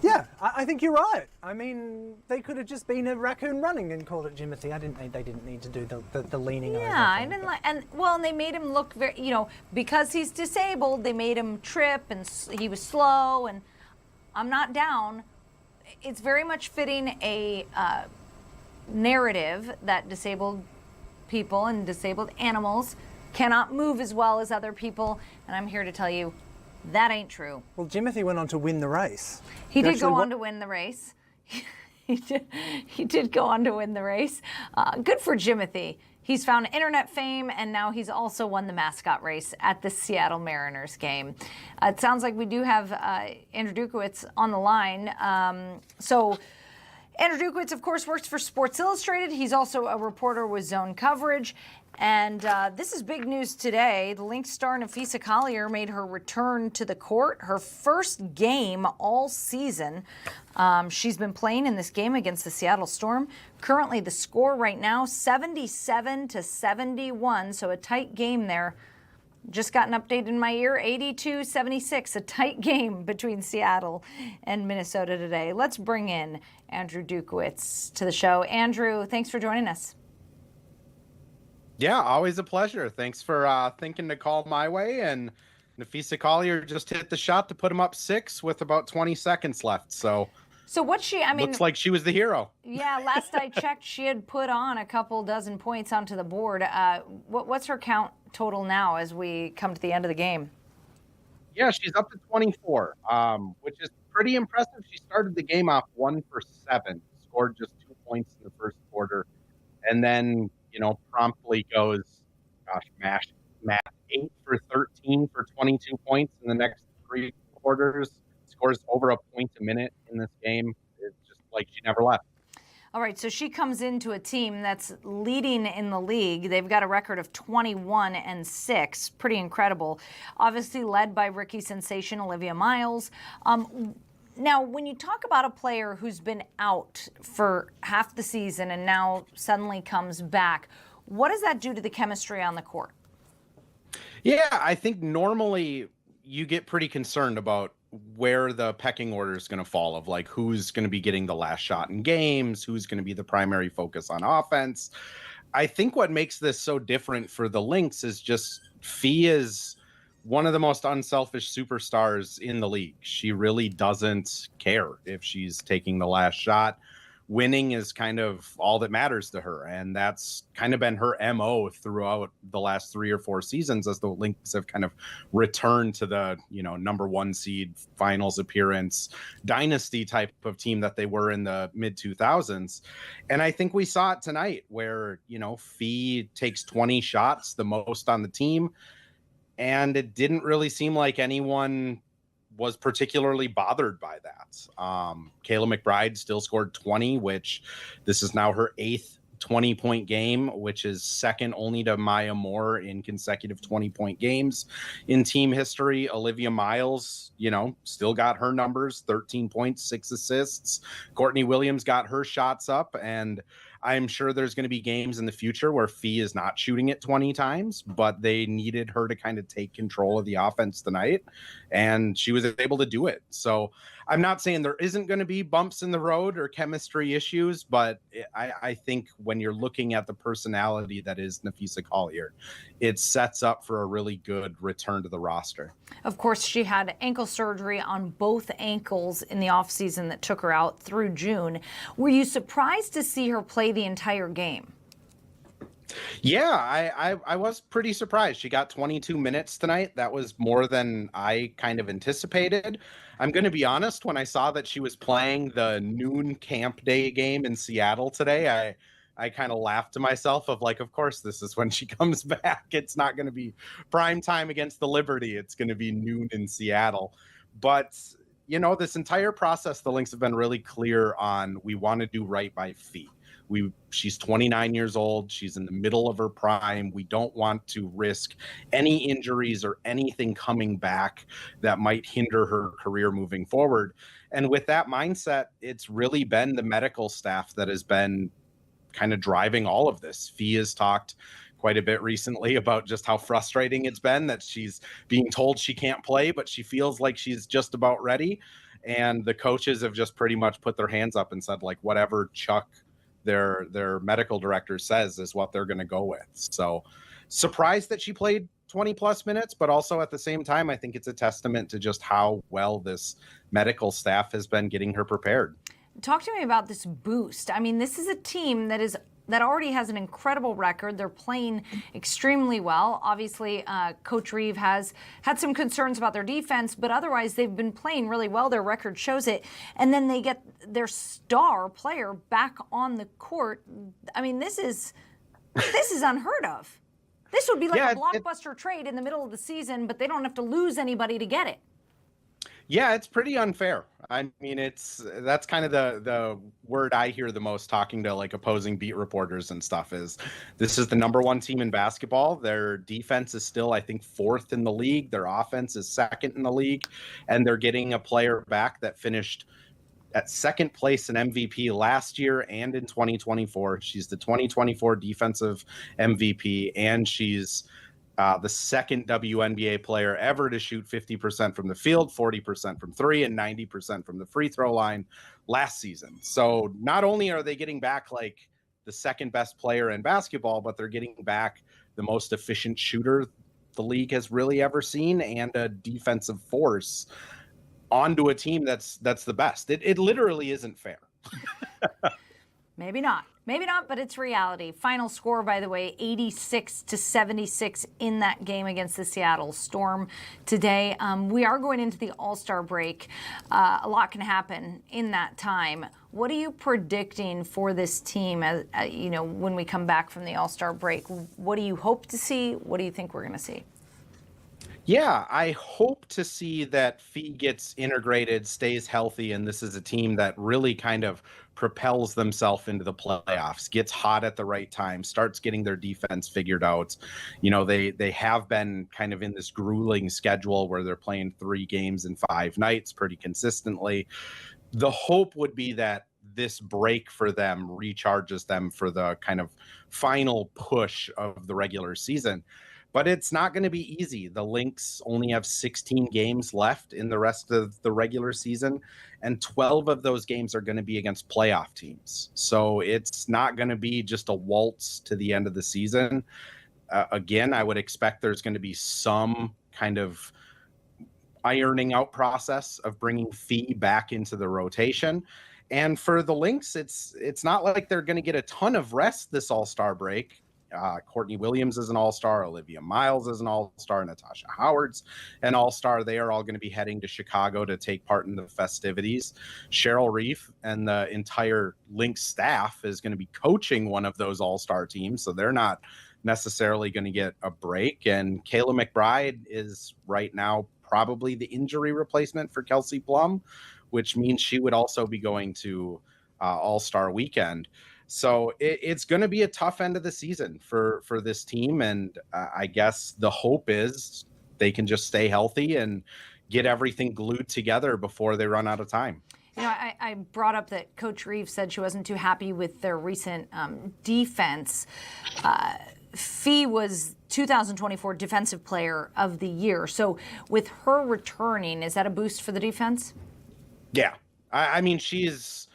Yeah, I think you're right. I mean, they could have just been a raccoon running and called it Jimothy. They didn't need to do the leaning over. Yeah, I didn't like, and they made him look very, because he's disabled, they made him trip and he was slow, and I'm not down. It's very much fitting a narrative that disabled people and disabled animals cannot move as well as other people, and I'm here to tell you that ain't true. Well, Jimothy went on to win the race. He did go on to win the race. He did go on to win the race. Good for Jimothy. He's found internet fame, and now he's also won the mascot race at the Seattle Mariners game. It sounds like we do have Andrew Dukowitz on the line. So Andrew Dukowitz, of course, works for Sports Illustrated. He's also a reporter with Zone Coverage. And this is big news today. The Lynx star Nafisa Collier made her return to the court, her first game all season. She's been playing in this game against the Seattle Storm. Currently, the score right now, 77-71, so a tight game there. Just got an update in my ear, 82-76, a tight game between Seattle and Minnesota today. Let's bring in Andrew Dukowitz to the show. Andrew, thanks for joining us. Yeah, always a pleasure. Thanks for thinking to call my way. And Nafisa Collier just hit the shot to put him up 6 with about 20 seconds left. So what's she, looks like she was the hero. Yeah, last I checked, she had put on a couple dozen points onto the board. What's her count total now as we come to the end of the game? Yeah, she's up to 24, which is pretty impressive. She started the game off 1 for 7, scored just 2 points in the first quarter, and then promptly goes, math, 8 for 13 for 22 points in the next 3 quarters, scores over a point a minute in this game. It's just like she never left. All right, so she comes into a team that's leading in the league. They've got a record of 21-6, pretty incredible. Obviously led by rookie sensation Olivia Miles. Now, when you talk about a player who's been out for half the season and now suddenly comes back, what does that do to the chemistry on the court? Yeah, I think normally you get pretty concerned about where the pecking order is going to fall of like who's going to be getting the last shot in games, who's going to be the primary focus on offense. I think what makes this so different for the Lynx is just Fee is one of the most unselfish superstars in the league. She really doesn't care if she's taking the last shot. Winning is kind of all that matters to her. And that's kind of been her MO throughout the last 3 or 4 seasons as the Lynx have kind of returned to the, number 1 seed finals appearance, dynasty type of team that they were in the mid 2000s. And I think we saw it tonight where, Fee takes 20 shots, the most on the team. And it didn't really seem like anyone was particularly bothered by that. Kayla McBride still scored 20, which this is now her 8th 20-point game, which is second only to Maya Moore in consecutive 20-point games in team history. Olivia Miles, still got her numbers, 13 points, 6 assists. Courtney Williams got her shots up, and I'm sure there's going to be games in the future where Fee is not shooting it 20 times, but they needed her to kind of take control of the offense tonight, and she was able to do it. So I'm not saying there isn't going to be bumps in the road or chemistry issues, but I think when you're looking at the personality that is Nafisa Collier, it sets up for a really good return to the roster. Of course, she had ankle surgery on both ankles in the offseason that took her out through June. Were you surprised to see her play the entire game? Yeah, I was pretty surprised. She got 22 minutes tonight. That was more than I kind of anticipated. I'm going to be honest, when I saw that she was playing the noon camp day game in Seattle today, I kind of laughed to myself of like, of course, this is when she comes back. It's not going to be prime time against the Liberty. It's going to be noon in Seattle. But, this entire process, the Lynx have been really clear on we want to do right by Fee. She's 29 years old. She's in the middle of her prime. We don't want to risk any injuries or anything coming back that might hinder her career moving forward. And with that mindset, it's really been the medical staff that has been kind of driving all of this. Fee has talked quite a bit recently about just how frustrating it's been that she's being told she can't play, but she feels like she's just about ready. And the coaches have just pretty much put their hands up and said, like, whatever Chuck, their medical director, says is what they're going to go with. So surprised that she played 20 plus minutes, but also at the same time, I think it's a testament to just how well this medical staff has been getting her prepared. Talk to me about this boost. I mean, this is a team that already has an incredible record. They're playing extremely well. Obviously, Coach Reeve has had some concerns about their defense, but otherwise they've been playing really well. Their record shows it. And then they get their star player back on the court. I mean, this is unheard of. This would be like a blockbuster trade in the middle of the season, but they don't have to lose anybody to get it. Yeah, it's pretty unfair. I mean, that's kind of the word I hear the most talking to like opposing beat reporters and stuff is this is the number one team in basketball. Their defense is still, I think, fourth in the league. Their offense is second in the league, and they're getting a player back that finished at second place in MVP last year and in 2024. She's the 2024 defensive MVP, and she's the second WNBA player ever to shoot 50% from the field, 40% from three, and 90% from the free throw line last season. So not only are they getting back like the second best player in basketball, but they're getting back the most efficient shooter the league has really ever seen and a defensive force onto a team that's the best. It literally isn't fair. Maybe not. Maybe not, but it's reality. Final score, by the way, 86-76 in that game against the Seattle Storm today. We are going into the All-Star break. A lot can happen in that time. What are you predicting for this team as, when we come back from the All-Star break? What do you hope to see? What do you think we're going to see? Yeah, I hope to see that Fee gets integrated, stays healthy, and this is a team that really kind of propels themselves into the playoffs, gets hot at the right time, starts getting their defense figured out. They have been kind of in this grueling schedule where they're playing 3 games in 5 nights pretty consistently. The hope would be that this break for them recharges them for the kind of final push of the regular season. But it's not going to be easy. The Lynx only have 16 games left in the rest of the regular season, and 12 of those games are going to be against playoff teams. So it's not going to be just a waltz to the end of the season. Again, I would expect there's going to be some kind of ironing out process of bringing Fee back into the rotation. And for the Lynx, it's not like they're going to get a ton of rest this All-Star break. Courtney Williams is an all-star. Olivia Miles is an all-star. Natasha Howard's an all-star. They are all going to be heading to Chicago to take part in the festivities. Cheryl Reef and the entire Lynx staff is going to be coaching one of those all-star teams, so they're not necessarily going to get a break. And Kayla McBride is right now probably the injury replacement for Kelsey Plum, which means she would also be going to All-Star Weekend. So it's going to be a tough end of the season for this team. And I guess the hope is they can just stay healthy and get everything glued together before they run out of time. I brought up that Coach Reeves said she wasn't too happy with their recent defense. Fee was 2024 Defensive Player of the Year. So with her returning, is that a boost for the defense? Yeah. I mean, she's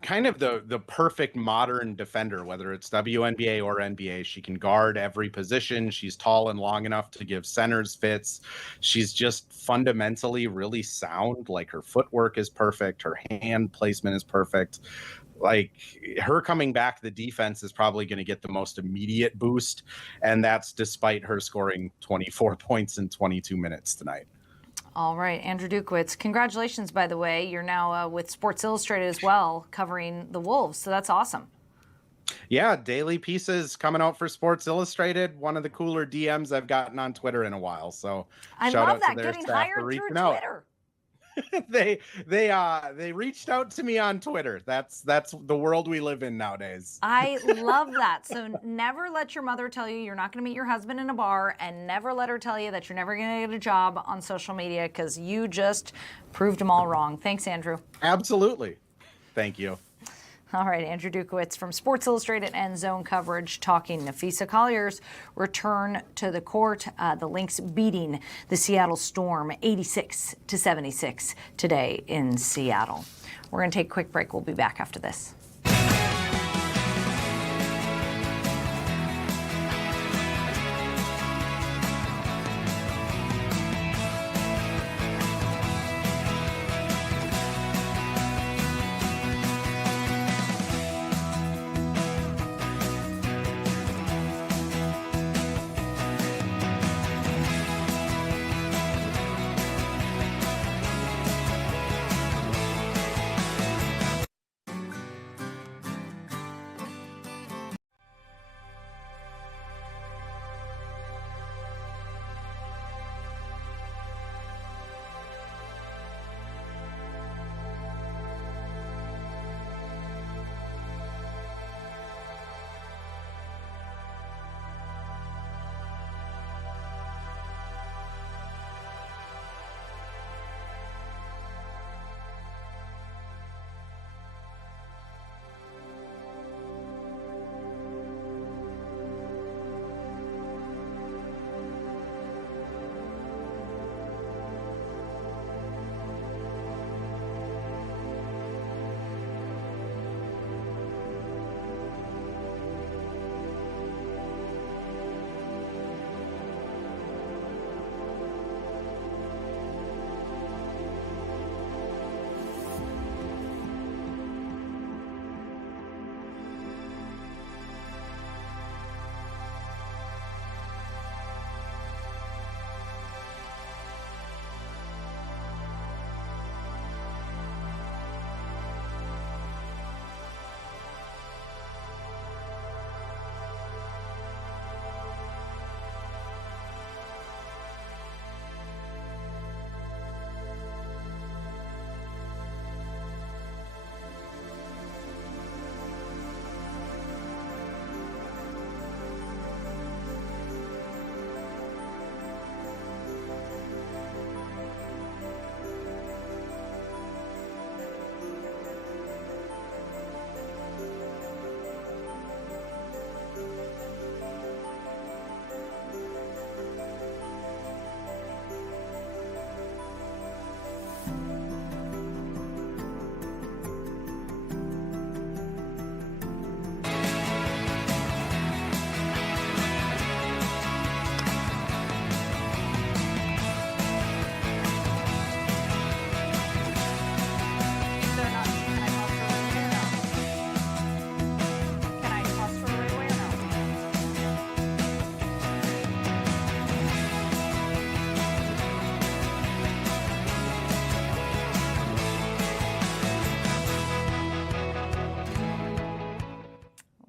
kind of the perfect modern defender, whether it's WNBA or NBA. She can guard every position. She's tall and long enough to give centers fits. She's just fundamentally really sound. Like, her footwork is perfect. Her hand placement is perfect. Like, her coming back, the defense is probably going to get the most immediate boost. And that's despite her scoring 24 points in 22 minutes tonight. All right, Andrew Dukowitz, congratulations, by the way. You're now with Sports Illustrated as well, covering the Wolves, so that's awesome. Yeah, daily pieces coming out for Sports Illustrated. One of the cooler DMs I've gotten on Twitter in a while. So I love that, getting hired through Twitter. They reached out to me on Twitter. That's the world we live in nowadays. I love that. So never let your mother tell you you're not going to meet your husband in a bar, and never let her tell you that you're never going to get a job on social media, because you just proved them all wrong. Thanks, Andrew. Absolutely. Thank you. All right, Andrew Dukowitz from Sports Illustrated and Zone Coverage talking Nafisa Collier's return to the court. The Lynx beating the Seattle Storm 86-76 today in Seattle. We're going to take a quick break. We'll be back after this.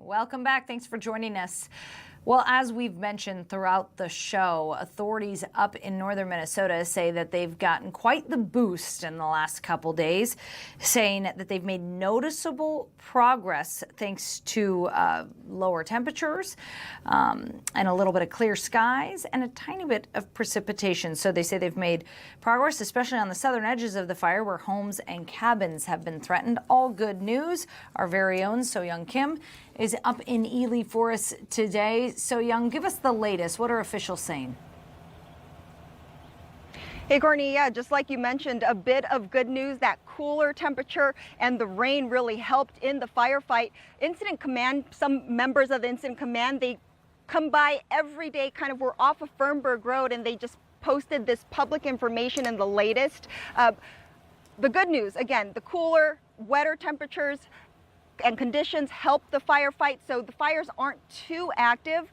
Welcome back. Thanks for joining us. Well, as we've mentioned throughout the show, authorities up in northern Minnesota say that they've gotten quite the boost in the last couple days, saying that they've made noticeable progress thanks to lower temperatures and a little bit of clear skies and a tiny bit of precipitation. So they say they've made progress, especially on the southern edges of the fire where homes and cabins have been threatened. All good news. Our very own So Young Kim is up in Ely for us today. So Young, give us the latest. What are officials saying? Hey, Courtney, yeah, just like you mentioned, a bit of good news. That cooler temperature and the rain really helped in the firefight. Incident Command, some members of the Incident Command, they come by every day, we're off of Fernberg Road, and they just posted this public information in the latest. The good news, again, the cooler, wetter temperatures and conditions help the firefight, so the fires aren't too active,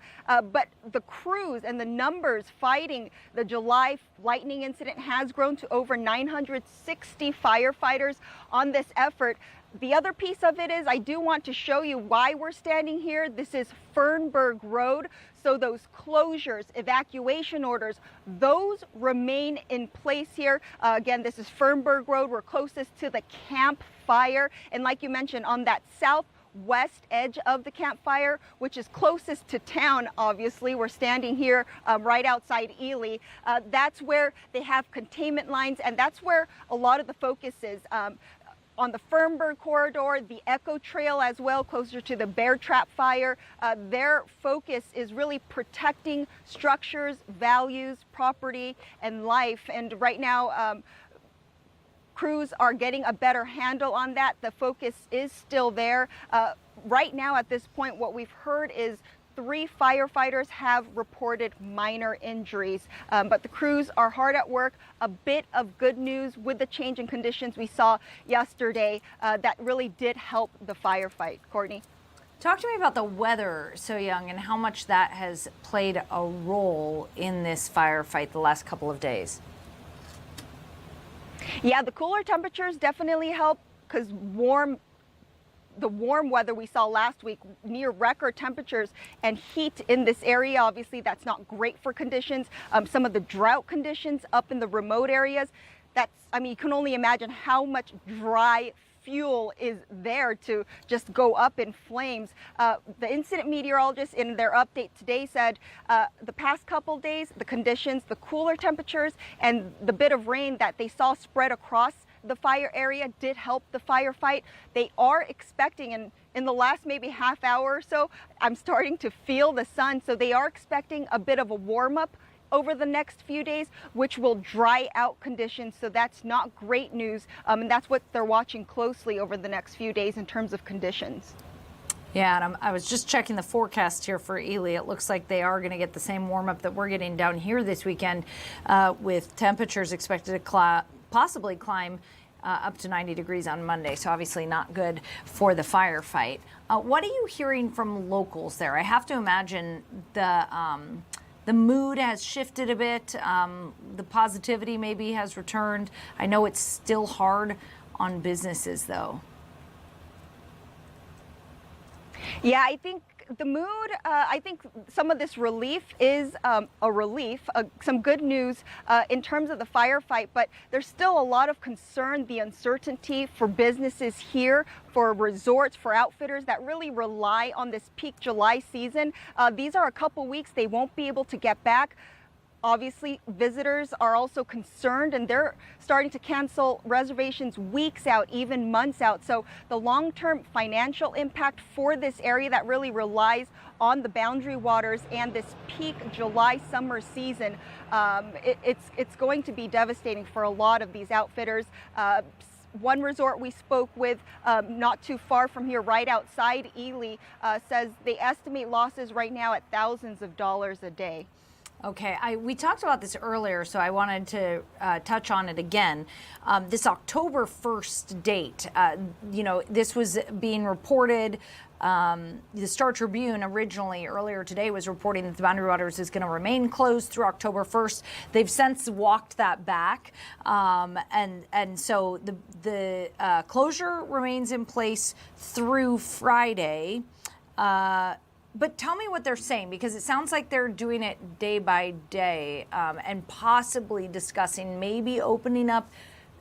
but the crews and the numbers fighting the July lightning incident has grown to over 960 firefighters on this effort. The other piece of it is I do want to show you why we're standing here. This is Fernberg Road. So those closures, evacuation orders, those remain in place here. Again, this is Fernberg Road. We're closest to the campfire. And like you mentioned, on that southwest edge of the campfire, which is closest to town, obviously, we're standing here right outside Ely. That's where they have containment lines, and that's where a lot of the focus is. On the Fernberg corridor, the Echo Trail as well, closer to the Bear Trap fire, their focus is really protecting structures, values, property, and life. And right now, crews are getting a better handle on that. The focus is still there. Right now, at this point, what we've heard is 3 firefighters have reported minor injuries, but the crews are hard at work. A bit of good news with the change in conditions we saw yesterday that really did help the firefight. Courtney? Talk to me about the weather, So Young, and how much that has played a role in this firefight the last couple of days. Yeah, the cooler temperatures definitely help because the warm weather we saw last week, near record temperatures and heat in this area. Obviously, that's not great for conditions. Some of the drought conditions up in the remote areas, you can only imagine how much dry fuel is there to just go up in flames. The incident meteorologist in their update today said the past couple days, the conditions, the cooler temperatures, and the bit of rain that they saw spread across the fire area did help the firefight. They are expecting, and in the last maybe half hour or so, I'm starting to feel the sun. So they are expecting a bit of a warm up over the next few days, which will dry out conditions. So that's not great news. And that's what they're watching closely over the next few days in terms of conditions. Yeah, and I was just checking the forecast here for Ely. It looks like they are going to get the same warm up that we're getting down here this weekend, with temperatures expected to possibly climb up to 90 degrees on Monday. So obviously not good for the firefight. What are you hearing from locals there? I have to imagine the mood has shifted a bit. The positivity maybe has returned. I know it's still hard on businesses though. Yeah, I think the mood, I think some of this relief is a relief, some good news in terms of the firefight, but there's still a lot of concern, the uncertainty for businesses here, for resorts, for outfitters that really rely on this peak July season. These are a couple weeks they won't be able to get back. Obviously, visitors are also concerned, and they're starting to cancel reservations weeks out, even months out. So the long-term financial impact for this area that really relies on the boundary waters and this peak July summer season, it's going to be devastating for a lot of these outfitters. One resort we spoke with not too far from here, right outside Ely, says they estimate losses right now at thousands of dollars a day. Okay, we talked about this earlier, so I wanted to touch on it again. This October 1st date, this was being reported. The Star Tribune originally earlier today was reporting that the Boundary Waters is going to remain closed through October 1st. They've since walked that back, and so the closure remains in place through Friday. But tell me what they're saying, because it sounds like they're doing it day by day, and possibly discussing maybe opening up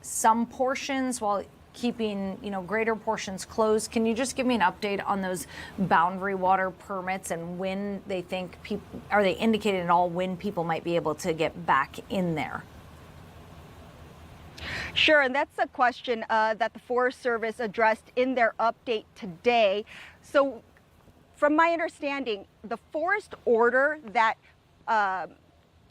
some portions while keeping, greater portions closed. Can you just give me an update on those boundary water permits and when they think people, are they indicated at all when people might be able to get back in there? Sure, and that's a question that the Forest Service addressed in their update today. So from my understanding, the forest order that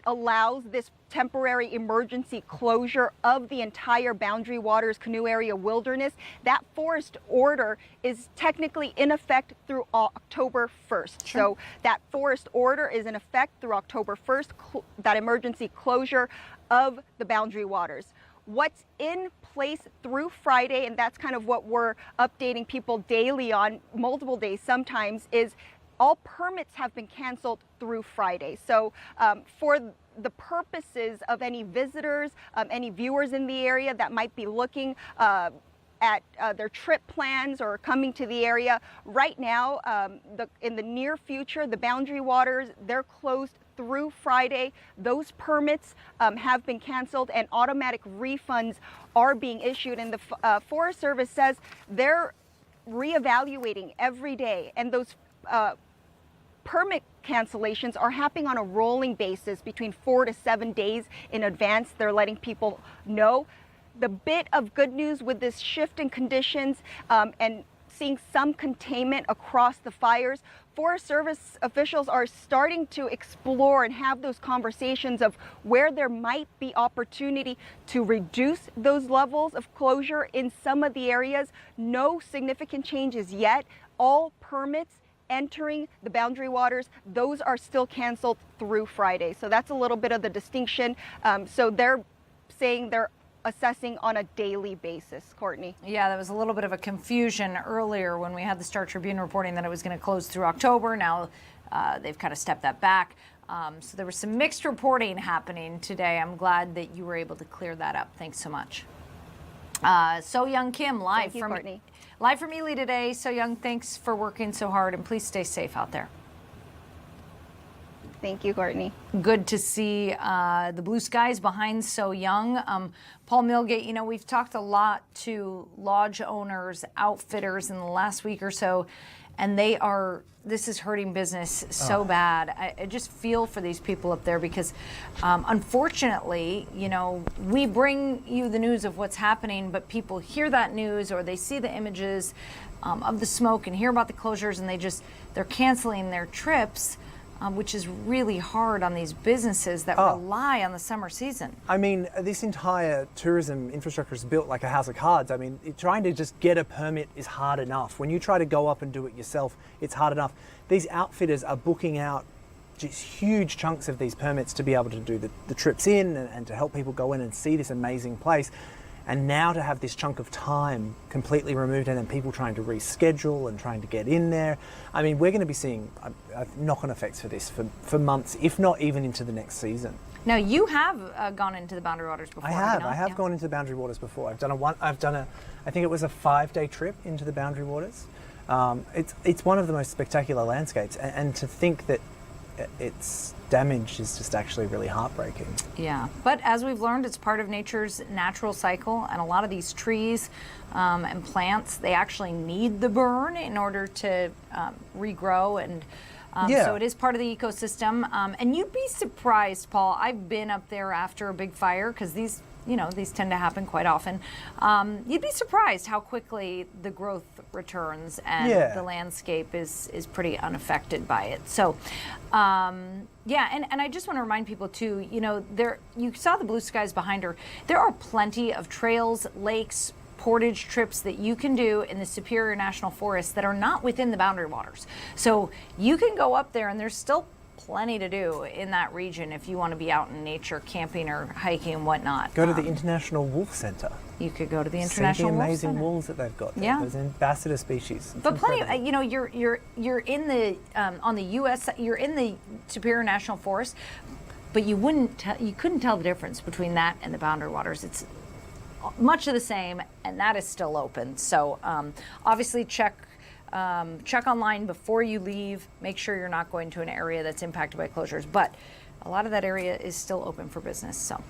allows this temporary emergency closure of the entire Boundary Waters Canoe Area Wilderness, that forest order is technically in effect through October 1st. Sure. So that forest order is in effect through October 1st, that emergency closure of the Boundary Waters. What's in place through Friday, and that's kind of what we're updating people daily on, multiple days sometimes, is all permits have been canceled through Friday. So for the purposes of any visitors, any viewers in the area that might be looking at their trip plans or coming to the area, right now, in the near future, the Boundary Waters, they're closed through Friday. Those permits have been canceled and automatic refunds are being issued. And the Forest Service says they're reevaluating every day, and those permit cancellations are happening on a rolling basis between 4 to 7 days in advance. They're letting people know. The bit of good news with this shift in conditions and seeing some containment across the fires, Forest Service officials are starting to explore and have those conversations of where there might be opportunity to reduce those levels of closure in some of the areas. No significant changes yet. All permits entering the Boundary Waters, those are still canceled through Friday. So that's a little bit of the distinction. So they're saying they're assessing on a daily basis, Courtney. Yeah, there was a little bit of a confusion earlier when we had the Star Tribune reporting that it was going to close through October. Now they've kind of stepped that back. So there was some mixed reporting happening today. I'm glad that you were able to clear that up. Thanks so much. So Young Kim, live from Ely today. So Young, thanks for working so hard, and please stay safe out there. Thank you, Courtney. Good to see the blue skies behind So Young. Paul Milgate, we've talked a lot to lodge owners, outfitters in the last week or so, and this is hurting business so bad. I just feel for these people up there because unfortunately, we bring you the news of what's happening, but people hear that news or they see the images of the smoke and hear about the closures, and they're canceling their trips. Which is really hard on these businesses that rely on the summer season. I mean, this entire tourism infrastructure is built like a house of cards. I mean, trying to just get a permit is hard enough. When you try to go up and do it yourself, it's hard enough. These outfitters are booking out just huge chunks of these permits to be able to do the trips in and to help people go in and see this amazing place. And now to have this chunk of time completely removed and then people trying to reschedule and trying to get in there. I mean, we're going to be seeing knock-on effects for this for months, if not even into the next season. Now, you have gone into the Boundary Waters before. I have gone into the Boundary Waters before. I think it was a 5-day trip into the Boundary Waters. It's one of the most spectacular landscapes, and to think that it's damaged is just actually really heartbreaking. Yeah, but as we've learned, it's part of nature's natural cycle, and a lot of these trees and plants, they actually need the burn in order to regrow, and so it is part of the ecosystem. And you'd be surprised, Paul, I've been up there after a big fire, because these tend to happen quite often. You'd be surprised how quickly the growth returns and the landscape is pretty unaffected by it. So, and I just want to remind people too, you saw the blue skies behind her. There are plenty of trails, lakes, portage trips that you can do in the Superior National Forest that are not within the Boundary Waters. So you can go up there, and there's still plenty to do in that region if you want to be out in nature, camping or hiking and whatnot. Go to the International Wolf Center. You could go to the International Wolf Center. See the amazing wolves that they've got there. Yeah, those ambassador species. But plenty of, you're in the on the U.S. You're in the Superior National Forest, but you couldn't tell the difference between that and the Boundary Waters. It's much of the same, and that is still open. So obviously check check online before you leave. Make sure you're not going to an area that's impacted by closures. But a lot of that area is still open for business. So.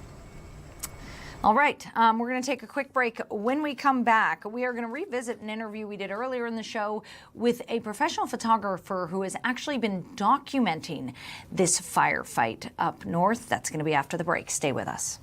All right, we're going to take a quick break. When we come back, we are going to revisit an interview we did earlier in the show with a professional photographer who has actually been documenting this firefight up north. That's going to be after the break. Stay with us.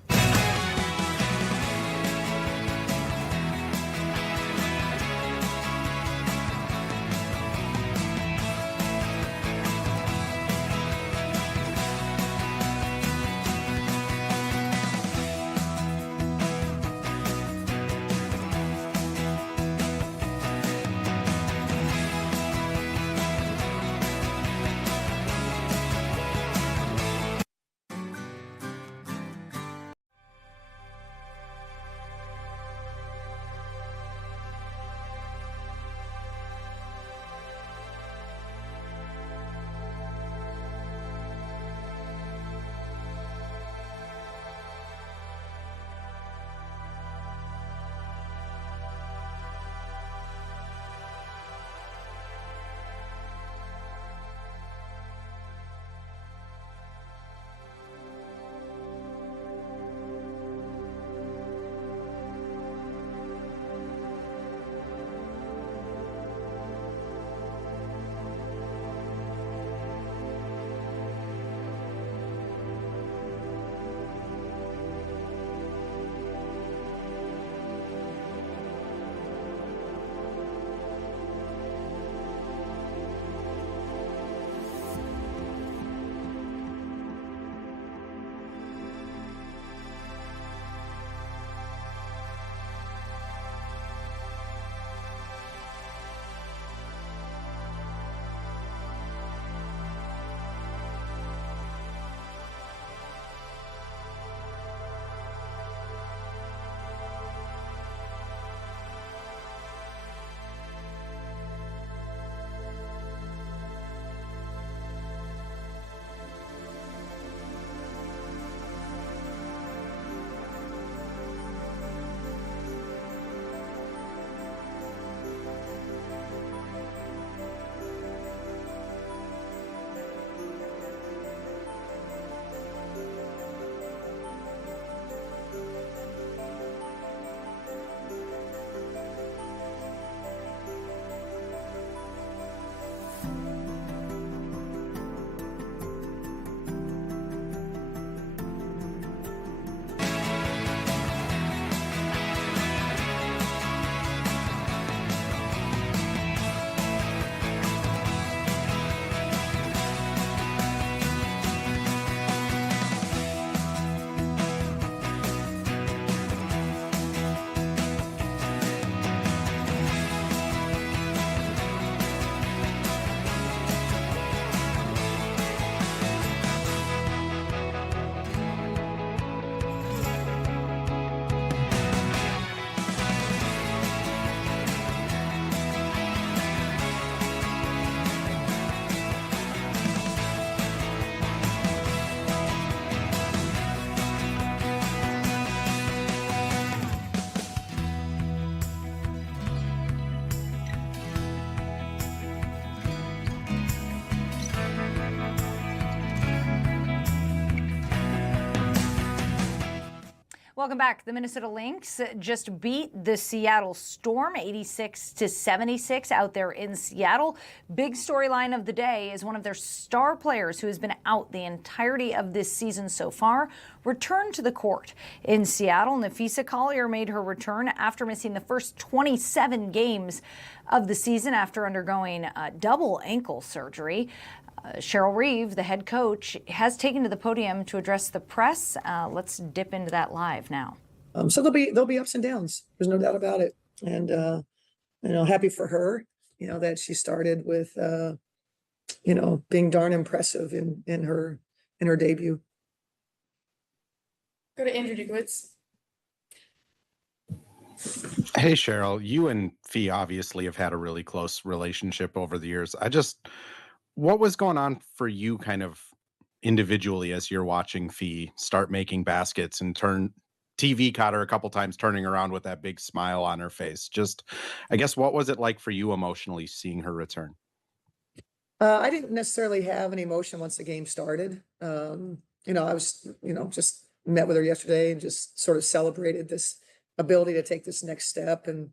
Welcome back. The Minnesota Lynx just beat the Seattle Storm 86-76 out there in Seattle. Big storyline of the day is one of their star players who has been out the entirety of this season so far returned to the court in Seattle. Nafisa Collier made her return after missing the first 27 games of the season after undergoing double ankle surgery. Cheryl Reeve, the head coach, has taken to the podium to address the press. Let's dip into that live now. So there'll be ups and downs. There's no doubt about it. And happy for her. That she started with being darn impressive in her debut. Go to Andrew Dukowitz. Hey, Cheryl, you and Fee obviously have had a really close relationship over the years. What was going on for you kind of individually as you're watching Fee start making baskets and turn TV caught her a couple times turning around with that big smile on her face. Just, I guess, what was it like for you emotionally seeing her return? I didn't necessarily have any emotion once the game started. I was, just met with her yesterday and just sort of celebrated this ability to take this next step. And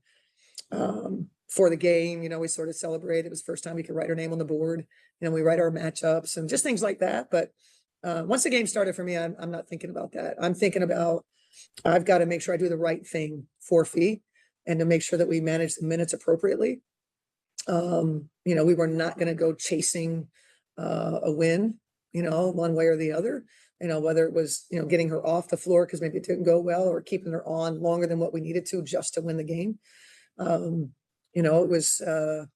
for the game, we sort of celebrated. It was the first time we could write her name on the board. We write our matchups and just things like that. But once the game started for me, I'm not thinking about that. I'm thinking about I've got to make sure I do the right thing for Fee and to make sure that we manage the minutes appropriately. We were not going to go chasing a win, one way or the other, whether it was, getting her off the floor because maybe it didn't go well or keeping her on longer than what we needed to just to win the game. It was, a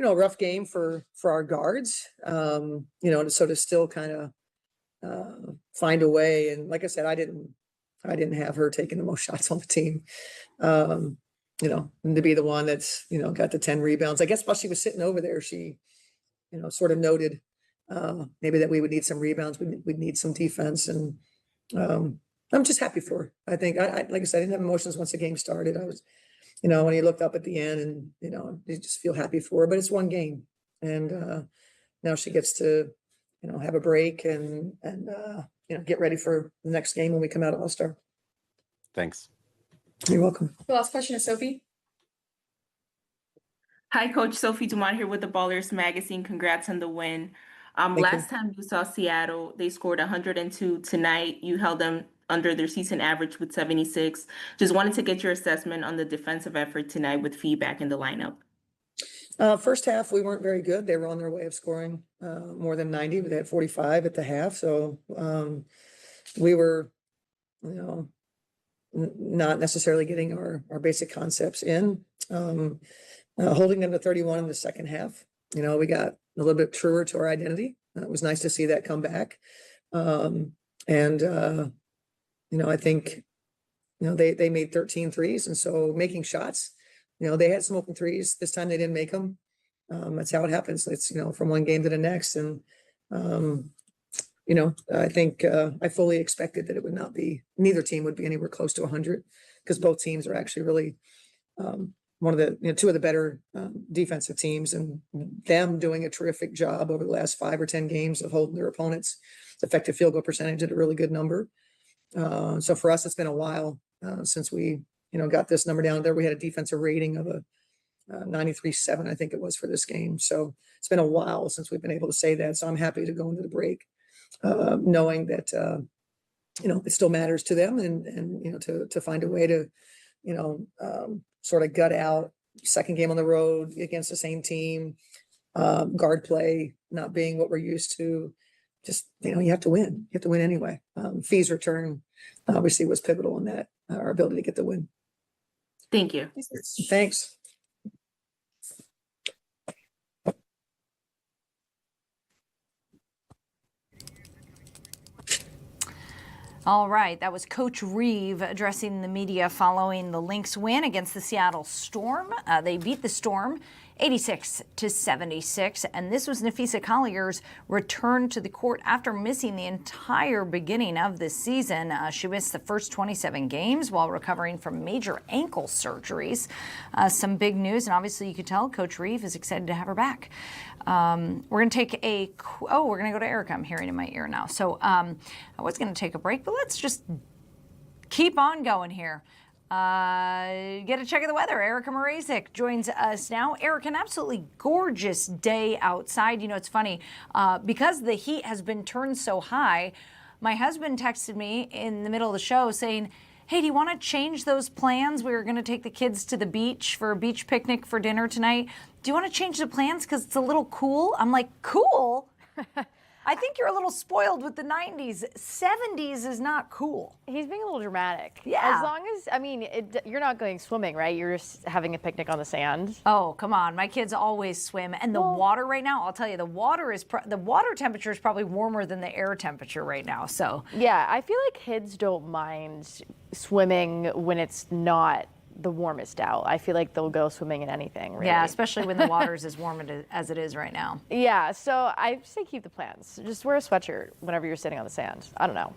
rough game for our guards, to sort of still kind of find a way. And like I said, I didn't have her taking the most shots on the team. And to be the one that's, got the 10 rebounds. I guess while she was sitting over there, she, sort of noted maybe that we would need some rebounds, we'd need some defense. And I'm just happy for her. I think, like I said, I didn't have emotions once the game started. I was, when you looked up at the end and, you just feel happy for her, but it's one game. And now she gets to, have a break and get ready for the next game when we come out of All-Star. Thanks. You're welcome. The last question is Sophie. Hi, Coach. Sophie Dumont here with the Ballers Magazine. Congrats on the win. Last time you saw Seattle, they scored 102. Tonight, you held them under their season average with 76. Just wanted to get your assessment on the defensive effort tonight with feedback in the lineup. First half, we weren't very good. They were on their way of scoring more than 90. They had 45 at the half. So we were, not necessarily getting our basic concepts in, holding them to 31 in the second half. We got a little bit truer to our identity. It was nice to see that come back. I think, they made 13 threes. And so making shots, they had some open threes. This time they didn't make them. That's how it happens. It's, from one game to the next. And, I think I fully expected that it would not be, neither team would be anywhere close to 100 because both teams are actually really one of the, two of the better defensive teams, and them doing a terrific job over the last 5 or 10 games of holding their opponents' effective field goal percentage at a really good number. So for us, it's been a while since we, got this number down there. We had a defensive rating of a 93.7, I think it was, for this game. So it's been a while since we've been able to say that. So I'm happy to go into the break knowing that, it still matters to them and to find a way to, sort of gut out second game on the road against the same team, guard play not being what we're used to. Just, you have to win. You have to win anyway. Fee's return obviously was pivotal in that, our ability to get the win. Thank you. Thanks. All right, that was Coach Reeve addressing the media following the Lynx win against the Seattle Storm. They beat the Storm 86-76, and this was Nafisa Collier's return to the court after missing the entire beginning of the season. She missed the first 27 games while recovering from major ankle surgeries. Some big news, and obviously you could tell Coach Reeve is excited to have her back. We're going to take we're going to go to Erica. I'm hearing in my ear now. So I was going to take a break, but let's just keep on going here. Get a check of the weather. Erica Mrazek joins us now. Erica, an absolutely gorgeous day outside. It's funny, because the heat has been turned so high, my husband texted me in the middle of the show saying, hey, do you want to change those plans? We were going to take the kids to the beach for a beach picnic for dinner tonight. Do you want to change the plans because it's a little cool? I'm like, cool? I think you're a little spoiled with the 90s. 70s is not cool. He's being a little dramatic. Yeah. As long as, you're not going swimming, right? You're just having a picnic on the sand. Oh, come on. My kids always swim. And the water right now, I'll tell you, the water temperature is probably warmer than the air temperature right now. So yeah, I feel like kids don't mind swimming when it's not the warmest out. I feel like they'll go swimming in anything, really. Yeah, especially when the water's as warm as it is right now. Yeah, so I say keep the plans. Just wear a sweatshirt whenever you're sitting on the sand. I don't know.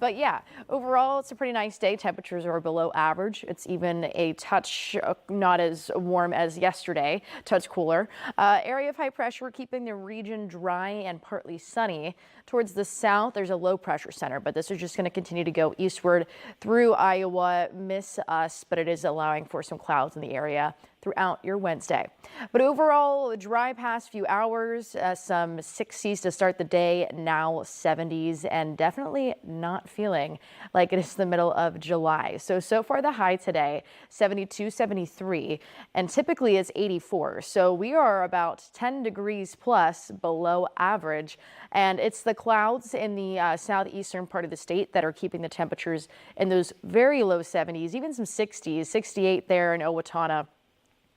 But yeah, overall, it's a pretty nice day. Temperatures are below average. It's even a touch not as warm as yesterday, touch cooler. Area of high pressure keeping the region dry and partly sunny. Towards the south, there's a low pressure center, but this is just going to continue to go eastward through Iowa, miss us, but it is allowing for some clouds in the area throughout your Wednesday. But overall, dry past few hours, some 60s to start the day, now 70s, and definitely not feeling like it is the middle of July. So far the high today, 72, 73, and typically it's 84. So we are about 10 degrees plus below average, and it's the clouds in the southeastern part of the state that are keeping the temperatures in those very low 70s, even some 60s, 68 there in Owatonna.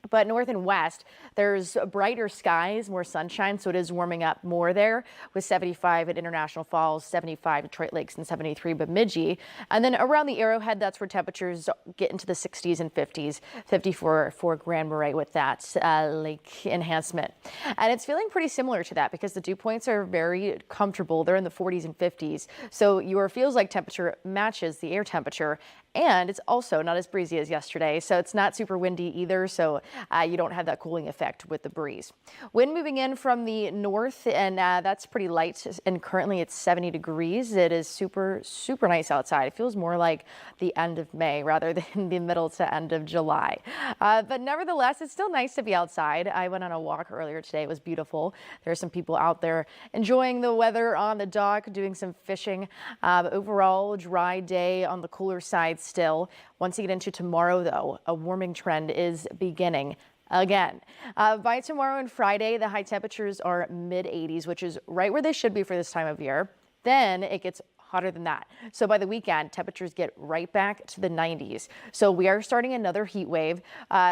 But north and west, there's brighter skies, more sunshine, so it is warming up more there with 75 at International Falls, 75 Detroit Lakes, and 73 Bemidji. And then around the Arrowhead, that's where temperatures get into the 60s and 50s, 54 for Grand Marais with that lake enhancement. And it's feeling pretty similar to that because the dew points are very comfortable. They're in the 40s and 50s. So your feels like temperature matches the air temperature. And it's also not as breezy as yesterday, so it's not super windy either, so you don't have that cooling effect with the breeze. Wind moving in from the north, and that's pretty light, and currently it's 70 degrees. It is super, super nice outside. It feels more like the end of May rather than the middle to end of July. But nevertheless, it's still nice to be outside. I went on a walk earlier today. It was beautiful. There are some people out there enjoying the weather on the dock, doing some fishing. Overall, dry day on the cooler side still. Once you get into tomorrow, though, a warming trend is beginning again. By tomorrow and Friday, the high temperatures are mid-80s, which is right where they should be for this time of year. Then it gets hotter than that. So by the weekend, temperatures get right back to the 90s. So we are starting another heat wave.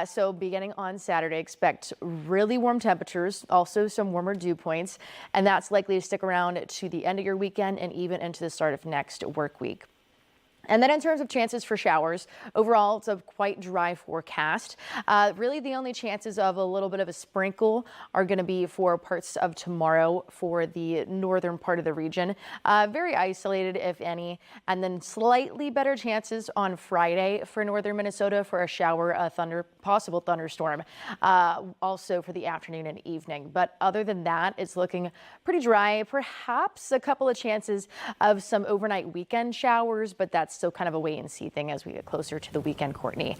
So beginning on Saturday, expect really warm temperatures, also some warmer dew points, and that's likely to stick around to the end of your weekend and even into the start of next work week. And then in terms of chances for showers, overall, it's a quite dry forecast. Really, the only chances of a little bit of a sprinkle are going to be for parts of tomorrow for the northern part of the region. Very isolated, if any. And then slightly better chances on Friday for northern Minnesota for a shower, a possible thunderstorm, also for the afternoon and evening. But other than that, it's looking pretty dry. Perhaps a couple of chances of some overnight weekend showers, but that's still kind of a wait and see thing as we get closer to the weekend, Courtney.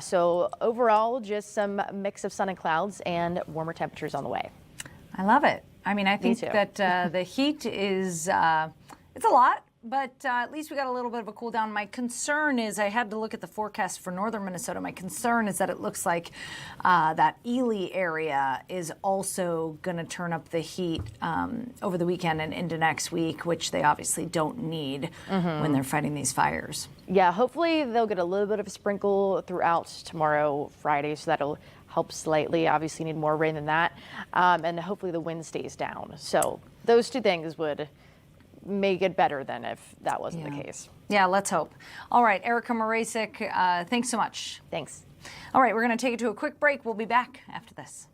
So overall, just some mix of sun and clouds and warmer temperatures on the way. I love it. I mean, I think that the heat is, it's a lot, but at least we got a little bit of a cool down. My concern is I had to look at the forecast for northern Minnesota. My concern is that it looks like that Ely area is also going to turn up the heat over the weekend and into next week, which they obviously don't need when they're fighting these fires. Yeah, hopefully they'll get a little bit of a sprinkle throughout tomorrow, Friday, so that'll help slightly. Obviously need more rain than that. And hopefully the wind stays down. So those two things would make it better than if that wasn't the case. Yeah, let's hope. All right, Erica Morasic, thanks so much. Thanks. All right, we're going to take it to a quick break. We'll be back after this.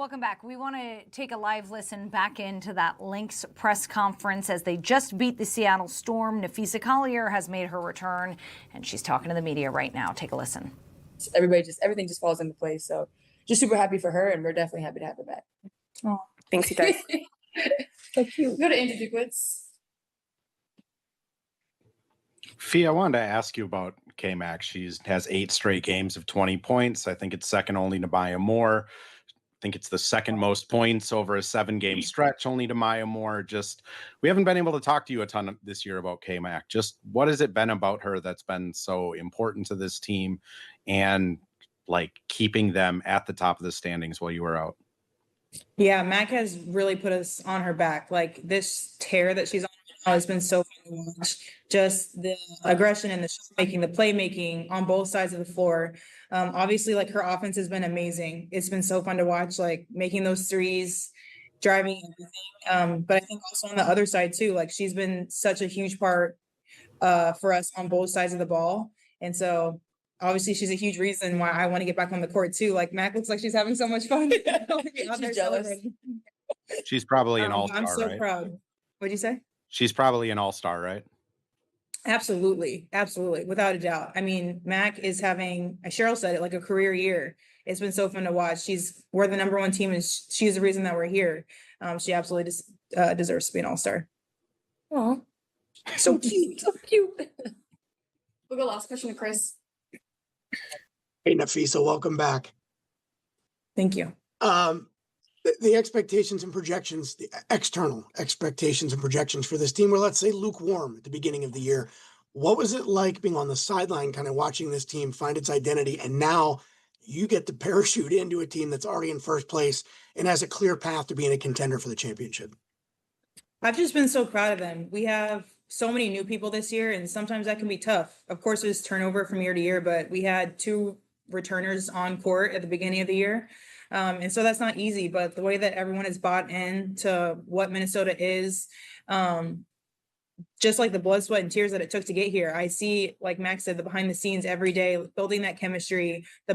Welcome back. We want to take a live listen back into that Lynx press conference as they just beat the Seattle Storm. Nafisa Collier has made her return, and she's talking to the media right now. Take a listen. Everything just falls into place. So just super happy for her, and we're definitely happy to have her back. Oh, thanks, you guys. So cute. Go to Andrew Dickwitz. Fee, I wanted to ask you about K-Mac. She has 8 straight games of 20 points. I think it's second only to Maya Moore. I think it's the second most points over a 7-game stretch, only to Maya Moore. Just, we haven't been able to talk to you a ton this year about K-Mac. Just what has it been about her that's been so important to this team and like keeping them at the top of the standings while you were out? Yeah, Mac has really put us on her back. Like this tear that she's on now has been so fun to watch. Just the aggression and the shot making, the playmaking on both sides of the floor. Obviously, like her offense has been amazing. It's been so fun to watch, like making those threes, driving everything. But I think also on the other side too, like she's been such a huge part for us on both sides of the ball. And so obviously she's a huge reason why I want to get back on the court too. Like Mac looks like she's having so much fun. She's jealous. She's probably an all-star, I'm so right? proud. What'd you say? She's probably an all-star, right? Absolutely. Absolutely. Without a doubt. I mean, Mac is having, as Cheryl said it, like a career year. It's been so fun to watch. We're the #1 team and she's the reason that we're here. She absolutely deserves to be an all-star. Oh, so cute. So cute. We'll go last question to Chris. Hey, Nafisa, welcome back. Thank you. The expectations and projections, the external expectations and projections for this team were, let's say, lukewarm at the beginning of the year. What was it like being on the sideline, kind of watching this team find its identity? And now you get to parachute into a team that's already in first place and has a clear path to being a contender for the championship. I've just been so proud of them. We have so many new people this year, and sometimes that can be tough. Of course, there's turnover from year to year, but we had 2 returners on court at the beginning of the year. And so that's not easy, but the way that everyone has bought into what Minnesota is, just like the blood, sweat, and tears that it took to get here. I see, like Max said, the behind the scenes every day, building that chemistry, the